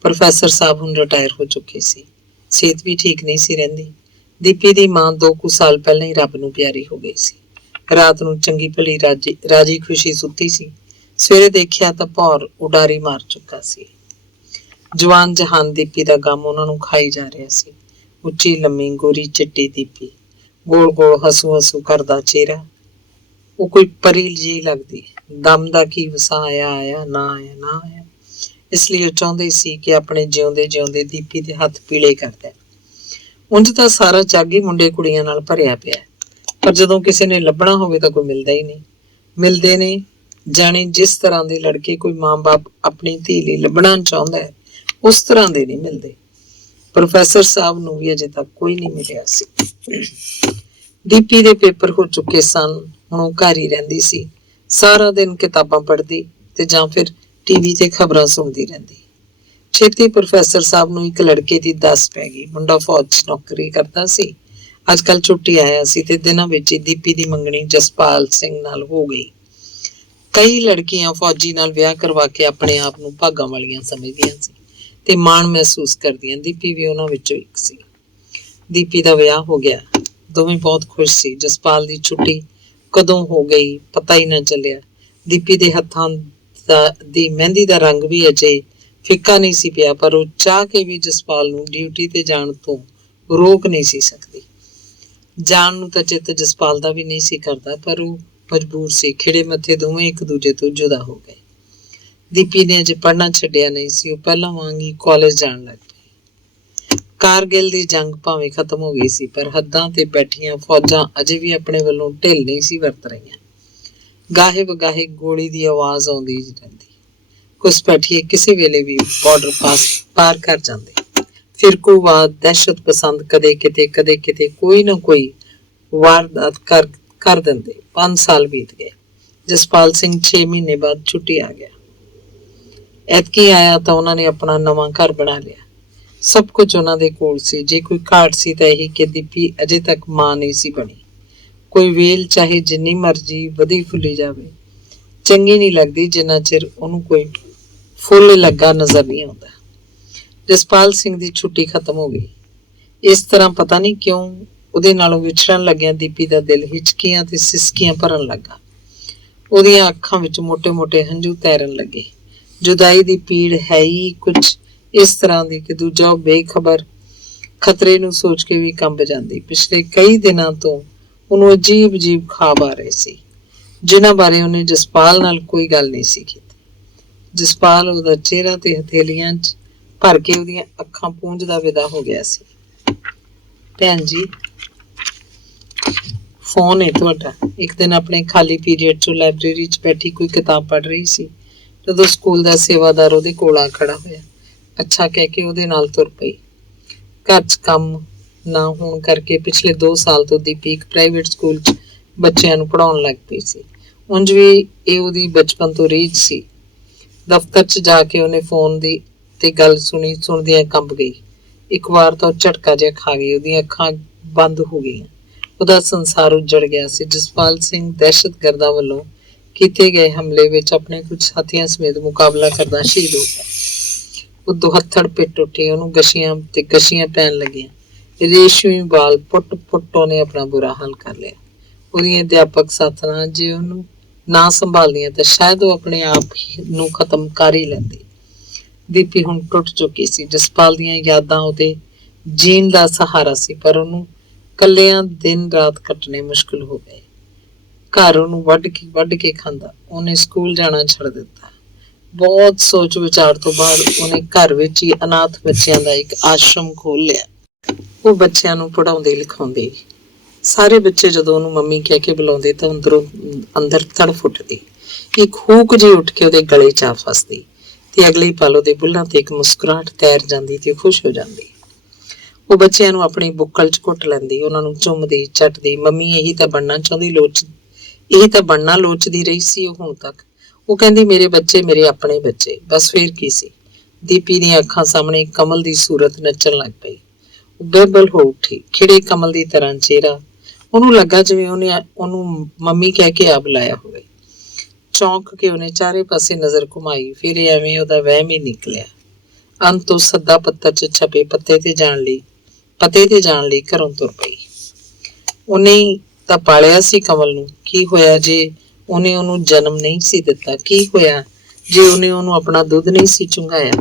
ਪ੍ਰੋਫੈਸਰ ਸਾਹਿਬ ਹੁਣ ਰਿਟਾਇਰ ਹੋ ਚੁੱਕੇ ਸੀ, ਸਿਹਤ ਵੀ ਠੀਕ ਨਹੀਂ ਸੀ ਰਹਿੰਦੀ। ਦੀਪੀ ਦੀ ਮਾਂ 2 ਕੁ ਸਾਲ ਪਹਿਲਾਂ ਹੀ ਰੱਬ ਨੂੰ ਪਿਆਰੀ ਹੋ ਗਈ ਸੀ। ਰਾਤ ਨੂੰ ਚੰਗੀ ਭਲੀ ਰਾਜੀ ਖੁਸ਼ੀ ਸੁੱਤੀ ਸੀ। ਸਵੇਰੇ ਦੇਖਿਆ ਤਾਂ ਭੌਰ ਉਡਾਰੀ ਮਾਰ ਚੁੱਕਾ ਸੀ। ਜਵਾਨ ਜਹਾਨ ਦੀਪੀ ਦਾ ਗਮ ਉਹਨਾਂ ਨੂੰ ਖਾਈ ਜਾ ਰਿਹਾ ਸੀ। ਉੱਚੀ ਲੰਮੀ ਗੋਰੀ ਚਿੱਟੀ ਦੀਪੀ, ਗੋਲ ਗੋਲ ਹਸੂ ਕਰਦਾ ਚਿਹਰਾ, ਉਹ ਕੋਈ ਪਰੀ ਜਿਹੀ ਲੱਗਦੀ। ਦਮ ਦਾ ਕੀ ਵਸਾ ਆਇਆ ਨਾ ਆਇਆ। ਇਸ ਲਈ ਉਹ ਚਾਹੁੰਦੇ ਸੀ ਕਿ ਆਪਣੇ ਜਿਉਂਦੇ ਦੀਪੀ ਦੇ ਹੱਥ ਪੀਲੇ ਕਰ ਦੇਣ। ਉਂਝ ਤਾਂ ਸਾਰਾ ਜੱਗ ਹੀ ਮੁੰਡੇ ਕੁੜੀਆਂ ਨਾਲ ਭਰਿਆ ਪਿਆ, ਪਰ ਜਦੋਂ ਕਿਸੇ ਨੇ ਲੱਭਣਾ ਹੋਵੇ ਤਾਂ ਕੋਈ ਮਿਲਦਾ ਹੀ ਨਹੀਂ। ਮਿਲਦੇ ਨੇ ਜਾਣੇ ਜਿਸ ਤਰ੍ਹਾਂ ਦੇ ਲੜਕੇ ਕੋਈ ਮਾਂ-ਬਾਪ ਆਪਣੀ ਧੀ ਲਈ ਲੱਭਣਾ ਚਾਹੁੰਦਾ ਹੈ, ਉਸ ਤਰ੍ਹਾਂ ਦੇ ਨਹੀਂ ਮਿਲਦੇ। ਪ੍ਰੋਫੈਸਰ ਸਾਹਿਬ ਨੂੰ ਵੀ ਅਜੇ ਤੱਕ ਕੋਈ ਨਹੀਂ ਮਿਲਿਆ ਸੀ। ਦੀਪੀ ਦੇ ਪੇਪਰ ਹੋ ਚੁੱਕੇ ਸਨ, ਹੁਣ ਉਹ ਘਰ ਹੀ ਰਹਿੰਦੀ ਸੀ। ਸਾਰਾ ਦਿਨ ਕਿਤਾਬਾਂ ਪੜ੍ਹਦੀ ਤੇ ਜਾਂ ਫਿਰ TV ਤੇ ਖਬਰਾਂ ਸੁਣਦੀ ਰਹਿੰਦੀ। ਛੇਤੀ ਪ੍ਰੋਫੈਸਰ ਸਾਹਿਬ ਨੂੰ ਇੱਕ ਲੜਕੇ ਦੀ ਦੱਸ ਪੈ ਗਈ। ਮੁੰਡਾ ਫੌਜ 'ਚ ਨੌਕਰੀ ਕਰਦਾ ਸੀ, ਅੱਜ ਕੱਲ ਛੁੱਟੀ ਆਇਆ ਸੀ ਤੇ ਦਿਨਾਂ ਵਿੱਚ ਹੀ ਦੀਪੀ ਦੀ ਮੰਗਣੀ ਜਸਪਾਲ ਸਿੰਘ ਨਾਲ ਹੋ ਗਈ। ਕਈ ਲੜਕੀਆਂ ਫੌਜੀ ਨਾਲ ਵਿਆਹ ਕਰਵਾ ਕੇ ਆਪਣੇ ਆਪ ਨੂੰ ਭਾਗਾਂ ਵਾਲੀਆਂ ਸਮਝਦੀਆਂ ਸੀ ਤੇ ਮਾਣ ਮਹਿਸੂਸ ਕਰਦੀਆਂ। ਦੀਪੀ ਵੀ ਉਹਨਾਂ ਵਿੱਚੋਂ ਇੱਕ ਸੀ। ਦੀਪੀ ਦਾ ਵਿਆਹ ਹੋ ਗਿਆ, ਦੋਵੇਂ ਬਹੁਤ ਖੁਸ਼ ਸੀ। ਜਸਪਾਲ ਦੀ ਛੁੱਟੀ ਕਦੋਂ ਹੋ ਗਈ ਪਤਾ ਹੀ ਨਾ ਚੱਲਿਆ। ਦੀਪੀ ਦੇ ਹੱਥਾਂ ਦੀ ਮਹਿੰਦੀ ਦਾ ਰੰਗ ਵੀ ਅਜੇ ਫਿੱਕਾ ਨਹੀਂ ਸੀ ਪਿਆ, ਪਰ ਉਹ ਚਾਹ ਕੇ ਵੀ ਜਸਪਾਲ ਨੂੰ ਡਿਊਟੀ ਤੇ ਜਾਣ ਤੋਂ ਰੋਕ ਨਹੀਂ ਸੀ ਸਕਦੀ। ਜਾਣ ਨੂੰ ਤਾਂ ਚਿੱਤ ਜਸਪਾਲ ਦਾ ਵੀ ਨਹੀਂ ਸੀ ਕਰਦਾ, ਪਰ ਉਹ ਮਜਬੂਰ ਸੀ। ਖਿੜੇ ਮੱਥੇ ਦੋਵੇਂ ਇੱਕ ਦੂਜੇ ਤੋਂ ਜੁਦਾ ਹੋ ਗਏ। ਦੀਪੀ ਨੇ ਅਜੇ ਪੜ੍ਹਨਾ ਛੱਡਿਆ ਨਹੀਂ ਸੀ, ਉਹ ਪਹਿਲਾਂ ਵਾਂਗ ਹੀ ਕਾਲਜ ਜਾਣ ਲੱਗ ਪਈ। ਕਾਰਗਿਲ ਦੀ ਜੰਗ ਭਾਵੇਂ ਖਤਮ ਹੋ ਗਈ ਸੀ, ਪਰ ਹੱਦਾਂ ਤੇ ਬੈਠੀਆਂ ਫੌਜਾਂ ਅਜੇ ਵੀ ਆਪਣੇ ਵੱਲੋਂ ਢਿੱਲ ਨਹੀਂ ਸੀ ਵਰਤ ਰਹੀਆਂ। ਗਾਹੇ ਵਗਾਹੇ ਗੋਲੀ ਦੀ ਆਵਾਜ਼ ਆਉਂਦੀ ਰਹਿੰਦੀ। ਘੁਸਪੈਠੀਏ ਕਿਸੇ ਵੇਲੇ ਵੀ ਬਾਰਡਰ ਪਾਰ ਕਰ ਜਾਂਦੇ। ਫਿਰਕੂਵਾਦ, ਦਹਿਸ਼ਤ ਪਸੰਦ ਕਦੇ ਕਿਤੇ ਕੋਈ ਨਾ ਕੋਈ ਵਾਰਦਾਤ ਕਰ ਦਿੰਦੇ। 5 ਸਾਲ ਬੀਤ ਗਏ। ਜਸਪਾਲ ਸਿੰਘ 6 ਮਹੀਨੇ ਬਾਅਦ ਛੁੱਟੀ ਆ ਗਿਆ। ਐਤਕੀ ਆਇਆ ਤਾਂ ਉਹਨਾਂ ਨੇ ਆਪਣਾ ਨਵਾਂ ਘਰ ਬਣਾ ਲਿਆ। ਸਭ ਕੁਝ ਉਹਨਾਂ ਦੇ ਕੋਲ ਸੀ। ਜੇ ਕੋਈ ਘਾਟ ਸੀ ਤਾਂ ਇਹੀ ਕਿ ਦੀਪੀ ਅਜੇ ਤੱਕ ਮਾਂ ਨਹੀਂ ਸੀ ਬਣੀ। ਕੋਈ ਵੇਲ ਚਾਹੇ ਜਿੰਨੀ ਮਰਜ਼ੀ ਵਧੀ ਫੁੱਲੀ ਜਾਵੇ, ਚੰਗੀ ਨਹੀਂ ਲੱਗਦੀ ਜਿੰਨਾ ਚਿਰ ਉਹਨੂੰ ਕੋਈ ਫੁੱਲ ਲੱਗਾ ਨਜ਼ਰ ਨਹੀਂ ਆਉਂਦਾ। ਜਸਪਾਲ ਸਿੰਘ ਦੀ ਛੁੱਟੀ ਖਤਮ ਹੋ ਗਈ। ਇਸ ਤਰ੍ਹਾਂ ਪਤਾ ਨਹੀਂ ਕਿਉਂ ਉਹਦੇ ਨਾਲੋਂ ਵਿਛੜਨ ਲੱਗਿਆ ਦੀਪੀ ਦਾ ਦਿਲ ਹਿਚਕੀਆਂ ਤੇ ਸਿਸਕੀਆਂ ਭਰਨ ਲੱਗਾ। ਉਹਦੀਆਂ ਅੱਖਾਂ ਵਿੱਚ ਮੋਟੇ ਹੰਝੂ ਤੈਰਨ ਲੱਗੇ। ਜੁਦਾਈ ਦੀ ਪੀੜ ਹੈ ਹੀ ਕੁਝ ਇਸ ਤਰ੍ਹਾਂ ਦੀ ਕਿ ਦੂਜਾ ਬੇਖਬਰ ਖਤਰੇ ਨੂੰ ਸੋਚ ਕੇ ਵੀ ਕੰਬ ਜਾਂਦੀ। ਪਿਛਲੇ ਕਈ ਦਿਨਾਂ ਤੋਂ ਉਹਨੂੰ ਅਜੀਬ ਖਾਬ ਆ ਰਹੇ ਸੀ, ਜਿਨ੍ਹਾਂ ਬਾਰੇ ਉਹਨੇ ਜਸਪਾਲ ਨਾਲ ਕੋਈ ਗੱਲ ਨਹੀਂ ਸੀ ਕੀਤੀ। ਜਸਪਾਲ ਉਹਦਾ ਚਿਹਰਾ ਤੇ ਹਥੇਲੀਆਂ 'ਚ ਭਰ ਕੇ ਉਹਦੀਆਂ ਅੱਖਾਂ ਪੂੰਝਦਾ ਵਿਦਾ ਹੋ ਗਿਆ ਸੀ। ਭੈਣ ਜੀ, ਫੋਨ ਹੈ ਤੁਹਾਡਾ। ਇੱਕ ਦਿਨ ਆਪਣੇ ਖਾਲੀ ਪੀਰੀਅਡ 'ਚੋਂ ਲਾਇਬ੍ਰੇਰੀ 'ਚ ਬੈਠੀ ਕੋਈ ਕਿਤਾਬ ਪੜ੍ਹ ਰਹੀ ਸੀ, ਜਦੋਂ ਸਕੂਲ ਦਾ ਸੇਵਾਦਾਰ ਉਹਦੇ ਕੋਲ ਆ ਖੜਾ ਹੋਇਆ। ਅੱਛਾ ਕਹਿ ਕੇ ਉਹਦੇ ਨਾਲ ਤੁਰ ਪਈ। ਘਰ 'ਚ ਕੰਮ ਨਾ ਹੋਣ ਕਰਕੇ ਪਿਛਲੇ 2 ਸਾਲ ਤੋਂ ਦੀਪੀ ਇੱਕ ਪ੍ਰਾਈਵੇਟ ਸਕੂਲ 'ਚ ਬੱਚਿਆਂ ਨੂੰ ਪੜ੍ਹਾਉਣ ਲੱਗ ਪਈ ਸੀ। ਉਂਝ ਵੀ ਇਹ ਉਹਦੀ ਬਚਪਨ ਤੋਂ ਰੀਝ ਸੀ। ਦਫ਼ਤਰ 'ਚ ਜਾ ਕੇ ਉਹਨੇ ਫੋਨ ਦੀ ਤੇ ਗੱਲ ਸੁਣਦਿਆਂ ਕੰਬ ਗਈ। ਇੱਕ ਵਾਰ ਤਾਂ ਉਹ ਝਟਕਾ ਜਿਹਾ ਖਾ ਗਈ, ਉਹਦੀਆਂ ਅੱਖਾਂ ਬੰਦ ਹੋ ਗਈਆਂ। ਉਹਦਾ ਸੰਸਾਰ ਉੱਜੜ ਗਿਆ ਸੀ। ਜਸਪਾਲ ਸਿੰਘ ਦਹਿਸ਼ਤਗਰਦਾਂ ਵੱਲੋਂ ਕੀਤੇ ਗਏ ਹਮਲੇ ਵਿੱਚ ਆਪਣੇ ਕੁਝ ਸਾਥੀਆਂ ਸਮੇਤ ਮੁਕਾਬਲਾ ਕਰਦਾ ਸ਼ਹੀਦ ਹੋ ਗਿਆ। ਉਹ ਦੁਹੱਥੜ ਪਿੱਟ ਉੱਠੀ, ਉਹਨੂੰ ਗਸ਼ੀਆਂ ਪੈਣ ਲੱਗੀਆਂ। ਰੇਸ਼ਮੀ ਵਾਲ ਪੁੱਟ ਉਹਨੇ ਆਪਣਾ ਬੁਰਾ ਹਾਲ ਕਰ ਲਿਆ। ਉਹਦੀਆਂ ਅਧਿਆਪਕ ਸਾਥਣਾਂ ਜੇ ਉਹਨੂੰ ਨਾ ਸੰਭਾਲਦੀਆਂ ਤਾਂ ਸ਼ਾਇਦ ਉਹ ਆਪਣੇ ਆਪ ਨੂੰ ਖਤਮ ਕਰ ਹੀ ਲੈਂਦੀ। ਦੀਪੀ ਹੁਣ ਟੁੱਟ ਚੁੱਕੀ ਸੀ। ਜਸਪਾਲ ਦੀਆਂ ਯਾਦਾਂ ਉਹਦੇ ਜੀਣ ਦਾ ਸਹਾਰਾ ਸੀ, ਪਰ ਉਹਨੂੰ ਕੱਲਿਆਂ ਦਿਨ ਰਾਤ ਕੱਟਣੇ ਮੁਸ਼ਕਿਲ ਹੋ ਗਏ। ਘਰ ਉਹਨੂੰ ਵੱਢ ਕੇ ਖਾਂਦਾ। ਉਹਨੇ ਸਕੂਲ ਜਾਣਾ ਛੱਡ ਦਿੱਤਾ। ਬਹੁਤ ਸੋਚ ਵਿਚਾਰ ਤੋਂ ਬਾਅਦ ਉਹਨੇ ਘਰ ਵਿੱਚ ਹੀ ਅਨਾਥ ਬੱਚਿਆਂ ਦਾ ਇੱਕ ਆਸ਼ਰਮ ਖੋਲ ਲਿਆ। ਉਹ ਬੱਚਿਆਂ ਨੂੰ ਪੜ੍ਹਾਉਂਦੀ ਲਿਖਾਉਂਦੀ। ਸਾਰੇ ਬੱਚੇ ਜਦੋਂ ਉਹਨੂੰ ਮੰਮੀ ਕਹਿ ਕੇ ਬੁਲਾਉਂਦੇ ਤਾਂ ਅੰਦਰ ਤੜਫ ਉੱਠਦੀ। ਇੱਕ ਹੂਕ ਜਿਹੀ ਉੱਠ ਕੇ ਉਹਦੇ ਗਲੇ 'ਚ ਆ ਫਸਦੀ ਤੇ ਅਗਲੇ ਪਲ ਉਹਦੇ ਬੁੱਲ੍ਹਾਂ ਤੇ ਇੱਕ ਮੁਸਕਰਾਹਟ ਤੈਰ ਜਾਂਦੀ ਤੇ ਖੁਸ਼ ਹੋ ਜਾਂਦੀ। ਉਹ ਬੱਚਿਆਂ ਨੂੰ ਆਪਣੀ ਬੁੱਕਲ 'ਚ ਘੁੱਟ ਲੈਂਦੀ, ਉਹਨਾਂ ਨੂੰ ਚੁੰਮਦੀ ਚੱਟਦੀ। ਮੰਮੀ ਇਹੀ ਤਾਂ ਬਣਨਾ ਲੋਚਦੀ ਰਹੀ ਸੀ ਉਹ ਹੁਣ ਤੱਕ। ਉਹ ਕਹਿੰਦੀ ਮੇਰੇ ਬੱਚੇ ਮੇਰੇ ਆਪਣੇ ਬੱਚੇ, ਬਸ ਫੇਰ ਕੀ ਸੀ। ਦੀਪੀ ਦੀਆਂ ਅੱਖਾਂ ਸਾਹਮਣੇ ਕਮਲ ਦੀ ਸੂਰਤ ਨੱਚਣ ਲੱਗ ਪਈ। ਉਹ ਬੇਬਲ ਹੋ ਉੱਠੀ, ਖਿੜੇ ਕਮਲ ਦੀ ਤਰ੍ਹਾਂ ਚਿਹਰਾ। ਉਹਨੂੰ ਲੱਗਾ ਜਿਵੇਂ ਉਹਨੂੰ ਮੰਮੀ ਕਹਿ ਕੇ ਆ ਬੁਲਾਇਆ ਹੋਵੇ। ਚੌਂਕ ਕੇ ਉਹਨੇ ਚਾਰੇ ਪਾਸੇ ਨਜ਼ਰ ਘੁਮਾਈ, ਫਿਰ ਐਵੇਂ ਉਹਦਾ ਵਹਿਮ ਹੀ ਨਿਕਲਿਆ। ਅੰਤ ਉਹ ਸੱਦਾ ਪੱਤਰ 'ਚ ਛਪੇ ਪਤੇ ਤੇ ਜਾਣ ਲਈ ਘਰੋਂ ਤੁਰ ਪਈ। ਉਹਨੇ ਤਾਂ ਪਾਲਿਆ ਸੀ ਕਮਲ ਨੂੰ। ਕੀ ਹੋਇਆ ਜੇ ਉਹਨੇ ਉਹਨੂੰ ਜਨਮ ਨਹੀਂ ਸੀ ਦਿੱਤਾ? ਕੀ ਹੋਇਆ ਜੇ ਉਹਨੇ ਉਹਨੂੰ ਆਪਣਾ ਦੁੱਧ ਨਹੀਂ ਸੀ ਚੁੰਘਾਇਆ?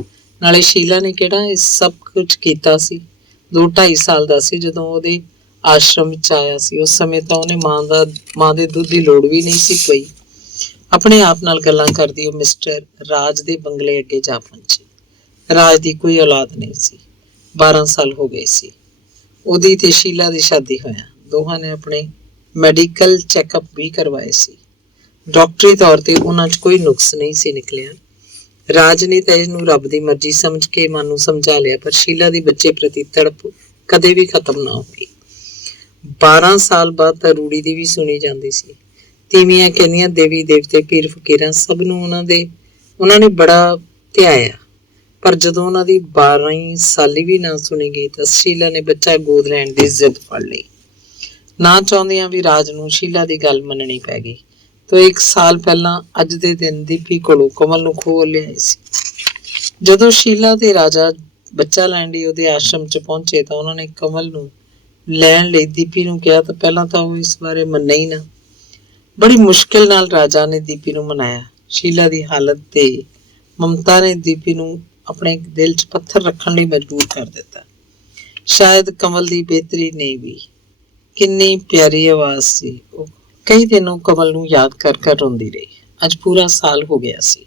ਨਾਲੇ ਸ਼ੀਲਾ ਨੇ ਕਿਹੜਾ ਇਹ ਸਭ ਕੁਝ ਕੀਤਾ ਸੀ? 2-2.5 ਸਾਲ ਦਾ ਸੀ ਜਦੋਂ ਉਹਦੇ ਆਸ਼ਰਮ ਵਿੱਚ ਆਇਆ ਸੀ। ਉਸ ਸਮੇਂ ਤਾਂ ਉਹਨੇ ਮਾਂ ਦੇ ਦੁੱਧ ਦੀ ਲੋੜ ਵੀ ਨਹੀਂ ਸੀ ਪਈ। ਆਪਣੇ ਆਪ ਨਾਲ ਗੱਲਾਂ ਕਰਦੀ ਉਹ ਮਿਸਟਰ ਰਾਜ ਦੇ ਬੰਗਲੇ ਅੱਗੇ ਜਾ ਪਹੁੰਚੀ। ਰਾਜ ਦੀ ਕੋਈ ਔਲਾਦ ਨਹੀਂ ਸੀ। 12 ਸਾਲ ਹੋ ਗਏ ਸੀ ਉਹਦੀ ਤੇ ਸ਼ੀਲਾ ਦੀ ਸ਼ਾਦੀ ਹੋਇਆ। ਦੋਹਾਂ ਨੇ ਆਪਣੇ ਮੈਡੀਕਲ ਚੈੱਕਅਪ ਵੀ ਕਰਵਾਏ ਸੀ। ਡਾਕਟਰੀ ਤੌਰ ਤੇ ਉਹਨਾਂ 'ਚ ਕੋਈ ਨੁਕਸ ਨਹੀਂ ਸੀ ਨਿਕਲਿਆ। ਰਾਜ ਨੇ ਤਾਂ ਇਹਨੂੰ ਰੱਬ ਦੀ ਮਰਜ਼ੀ ਸਮਝ ਕੇ ਮਨ ਨੂੰ ਸਮਝਾ ਲਿਆ, ਪਰ ਸ਼ੀਲਾ ਦੀ ਬੱਚੇ ਪ੍ਰਤੀ ਤੜਪ ਕਦੇ ਵੀ ਖਤਮ ਨਾ ਹੋਈ। 12 ਸਾਲ ਬਾਅਦ ਤਾਂ ਰੂੜੀ ਦੀ ਵੀ ਸੁਣੀ ਜਾਂਦੀ ਸੀ। ਤੀਵੀਆਂ ਕਹਿੰਦੀਆਂ ਦੇਵੀ ਦੇਵਤੇ ਪੀਰ ਫਕੀਰਾਂ ਸਭ ਨੂੰ ਉਹਨਾਂ ਨੇ ਬੜਾ ਧਿਆਇਆ, ਪਰ ਜਦੋਂ ਉਹਨਾਂ ਦੀ 12 ਸਾਲੀ ਵੀ ਨਾ ਸੁਣੀ ਗਈ ਤਾਂ ਸ਼ੀਲਾ ਨੇ ਬੱਚਾ ਗੋਦ ਲੈਣ ਦੀ ਜ਼ਿੱਦ ਫੜ ਲਈ। ਨਾ ਚਾਹੁੰਦਿਆਂ ਵੀ ਰਾਜ ਨੂੰ ਸ਼ੀਲਾ ਦੀ ਗੱਲ ਮੰਨਣੀ ਪੈ ਗਈ। ਤੋਂ 1 ਸਾਲ ਪਹਿਲਾਂ ਅੱਜ ਦੇ ਦਿਨ ਦੀਪੀ ਕੋਲੋਂ ਕਮਲ ਨੂੰ ਖੋਹ ਲਿਆਏ ਸੀ। ਜਦੋਂ ਸ਼ੀਲਾ ਤੇ ਰਾਜਾ ਬੱਚਾ ਲੈਣ ਲਈ ਉਹਦੇ ਆਸ਼ਰਮ 'ਚ ਪਹੁੰਚੇ ਤਾਂ ਉਹਨਾਂ ਨੇ ਕਮਲ ਨੂੰ ਲੈਣ ਲਈ ਦੀਪੀ ਨੂੰ ਕਿਹਾ ਤਾਂ ਪਹਿਲਾਂ ਤਾਂ ਉਹ ਇਸ ਬਾਰੇ ਮੰਨੇ ਹੀ ਨਾ। ਬੜੀ ਮੁਸ਼ਕਿਲ ਨਾਲ ਰਾਜਾ ਨੇ ਦੀਪੀ ਨੂੰ ਮਨਾਇਆ। ਸ਼ੀਲਾ ਦੀ ਹਾਲਤ ਤੇ ਮਮਤਾ ਨੇ ਦੀਪੀ ਨੂੰ ਆਪਣੇ ਦਿਲ 'ਚ ਪੱਥਰ ਰੱਖਣ ਲਈ ਮਜਬੂਰ ਕਰ ਦਿੱਤਾ। ਸ਼ਾਇਦ ਕਮਲ ਦੀ ਬਿਹਤਰੀ ਨੇ ਵੀ। ਕਿੰਨੀ ਪਿਆਰੀ ਆਵਾਜ਼ ਸੀ। ਉਹ ਕਈ ਦਿਨ ਉਹ ਕਮਲ ਨੂੰ ਯਾਦ ਕਰ ਰੋਂਦੀ ਰਹੀ। ਅੱਜ ਪੂਰਾ ਸਾਲ ਹੋ ਗਿਆ ਸੀ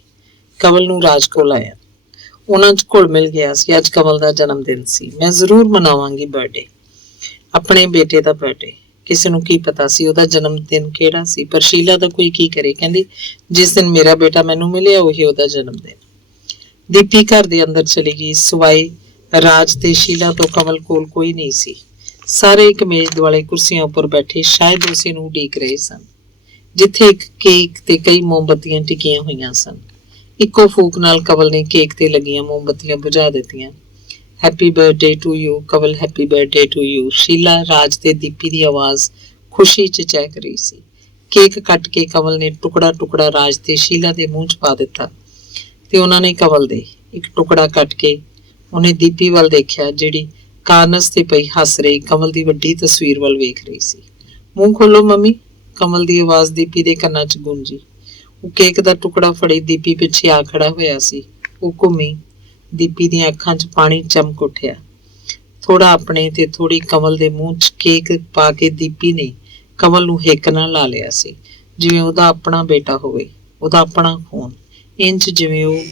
ਕਮਲ ਨੂੰ ਰਾਜ ਕੋਲ ਆਇਆ। ਉਹਨਾਂ 'ਚ ਘੁਲ ਮਿਲ ਗਿਆ ਸੀ। ਅੱਜ ਕਮਲ ਦਾ ਜਨਮ ਦਿਨ ਸੀ। ਮੈਂ ਜ਼ਰੂਰ ਮਨਾਵਾਂਗੀ ਬਰਥਡੇ, ਆਪਣੇ ਬੇਟੇ ਦਾ ਬਰਥਡੇ। ਕਿਸੇ ਨੂੰ ਕੀ ਪਤਾ ਸੀ ਉਹਦਾ ਜਨਮ ਦਿਨ ਕਿਹੜਾ ਸੀ, ਪਰ ਸ਼ੀਲਾ ਦਾ ਕੋਈ ਕੀ ਕਰੇ। ਕਹਿੰਦੀ ਜਿਸ ਦਿਨ ਮੇਰਾ ਬੇਟਾ ਮੈਨੂੰ ਮਿਲਿਆ ਉਹੀ ਉਹਦਾ ਜਨਮ ਦਿਨ। ਦੀਪੀ ਘਰ ਦੇ ਅੰਦਰ ਚਲੀ ਗਈ। ਸਿਵਾਏ ਰਾਜ ਤੇ ਸ਼ੀਲਾ ਤੋਂ ਕਮਲ ਕੋਲ ਕੋਈ ਨਹੀਂ ਸੀ। ਸਾਰੇ ਇੱਕ ਮੇਜ਼ ਦੁਆਲੇ ਕੁਰਸੀਆਂ ਉੱਪਰ ਬੈਠੇ ਸ਼ਾਇਦ ਉਸੇ ਨੂੰ ਉਡੀਕ ਰਹੇ ਸਨ, ਜਿੱਥੇ ਇੱਕ ਕੇਕ ਤੇ ਕਈ ਮੋਮਬੱਤੀਆਂ ਟਿਕੀਆਂ ਹੋਈਆਂ ਸਨ। ਇੱਕੋ ਫੂਕ ਨਾਲ ਕਮਲ ਨੇ ਕੇਕ ਤੇ ਲੱਗੀਆਂ ਮੋਮਬੱਤੀਆਂ ਬੁਝਾ ਦਿੱਤੀਆਂ। Happy birthday to you Kamal, happy birthday to you. Sheela, Raj ਤੇ ਦੀਪੀ ਦੀ ਆਵਾਜ਼ ਖੁਸ਼ੀ 'ਚ ਚਹਿਕ ਰਹੀ ਸੀ। ਕੇਕ ਕੱਟ ਕੇ ਕਮਲ ਨੇ ਟੁਕੜਾ ਰਾਜ ਤੇ ਸ਼ੀਲਾ ਦੇ ਮੂੰਹ 'ਚ ਪਾ ਦਿੱਤਾ ਤੇ ਉਹਨਾਂ ਨੇ ਕਮਲ ਦੇ ਇੱਕ ਟੁਕੜਾ ਕੱਟ ਕੇ ਉਹਨੇ ਦੀਪੀ ਵੱਲ ਦੇਖਿਆ, ਜਿਹੜੀ ਕਾਰਨਸ ਤੇ ਪਈ ਹੱਸ ਰਹੀ ਕਮਲ ਦੀ ਵੱਡੀ ਤਸਵੀਰ ਵੱਲ ਵੇਖ ਰਹੀ ਸੀ। ਮੂੰਹ ਖੋਲੋ ਮੰਮੀ, ਕਮਲ ਦੀ ਆਵਾਜ਼ ਦੀਪੀ ਦੇ ਕੰਨਾਂ 'ਚ ਗੂੰਜੀ। ਉਹ ਕੇਕ ਦਾ ਟੁਕੜਾ ਫੜੀ ਦੀਪੀ ਪਿੱਛੇ ਆ ਖੜਾ ਹੋਇਆ ਸੀ। ਉਹ ਘੁੰਮੀ। ਦੀਪੀ ਦੀਆਂ ਅੱਖਾਂ 'ਚ ਪਾਣੀ ਚਮਕ ਉੱਠਿਆ। ਥੋੜਾ ਆਪਣੇ ਤੇ ਥੋੜੀ ਕਮਲ ਦੇ ਮੂੰਹ 'ਚ ਕੇਕ ਪਾ ਕੇ ਦੀਪੀ ਨੇ ਕਮਲ ਨੂੰ ਹਿੱਕ ਨਾਲ ਲਾ ਲਿਆ ਸੀ, ਜਿਵੇਂ ਉਹਦਾ ਆਪਣਾ ਬੇਟਾ ਹੋਵੇ, ਉਹਦਾ ਆਪਣਾ ਖੂਨ। ਇੰਜ ਜਿਵੇਂ ਉਹ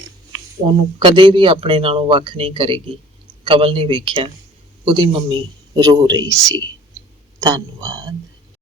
ਉਹਨੂੰ ਕਦੇ ਵੀ ਆਪਣੇ ਨਾਲੋਂ ਵੱਖ ਨਹੀਂ ਕਰੇਗੀ। ਕਮਲ ਨੇ ਵੇਖਿਆ ਉਹਦੀ ਮੰਮੀ ਰੋ ਰਹੀ ਸੀ। ਧੰਨਵਾਦ।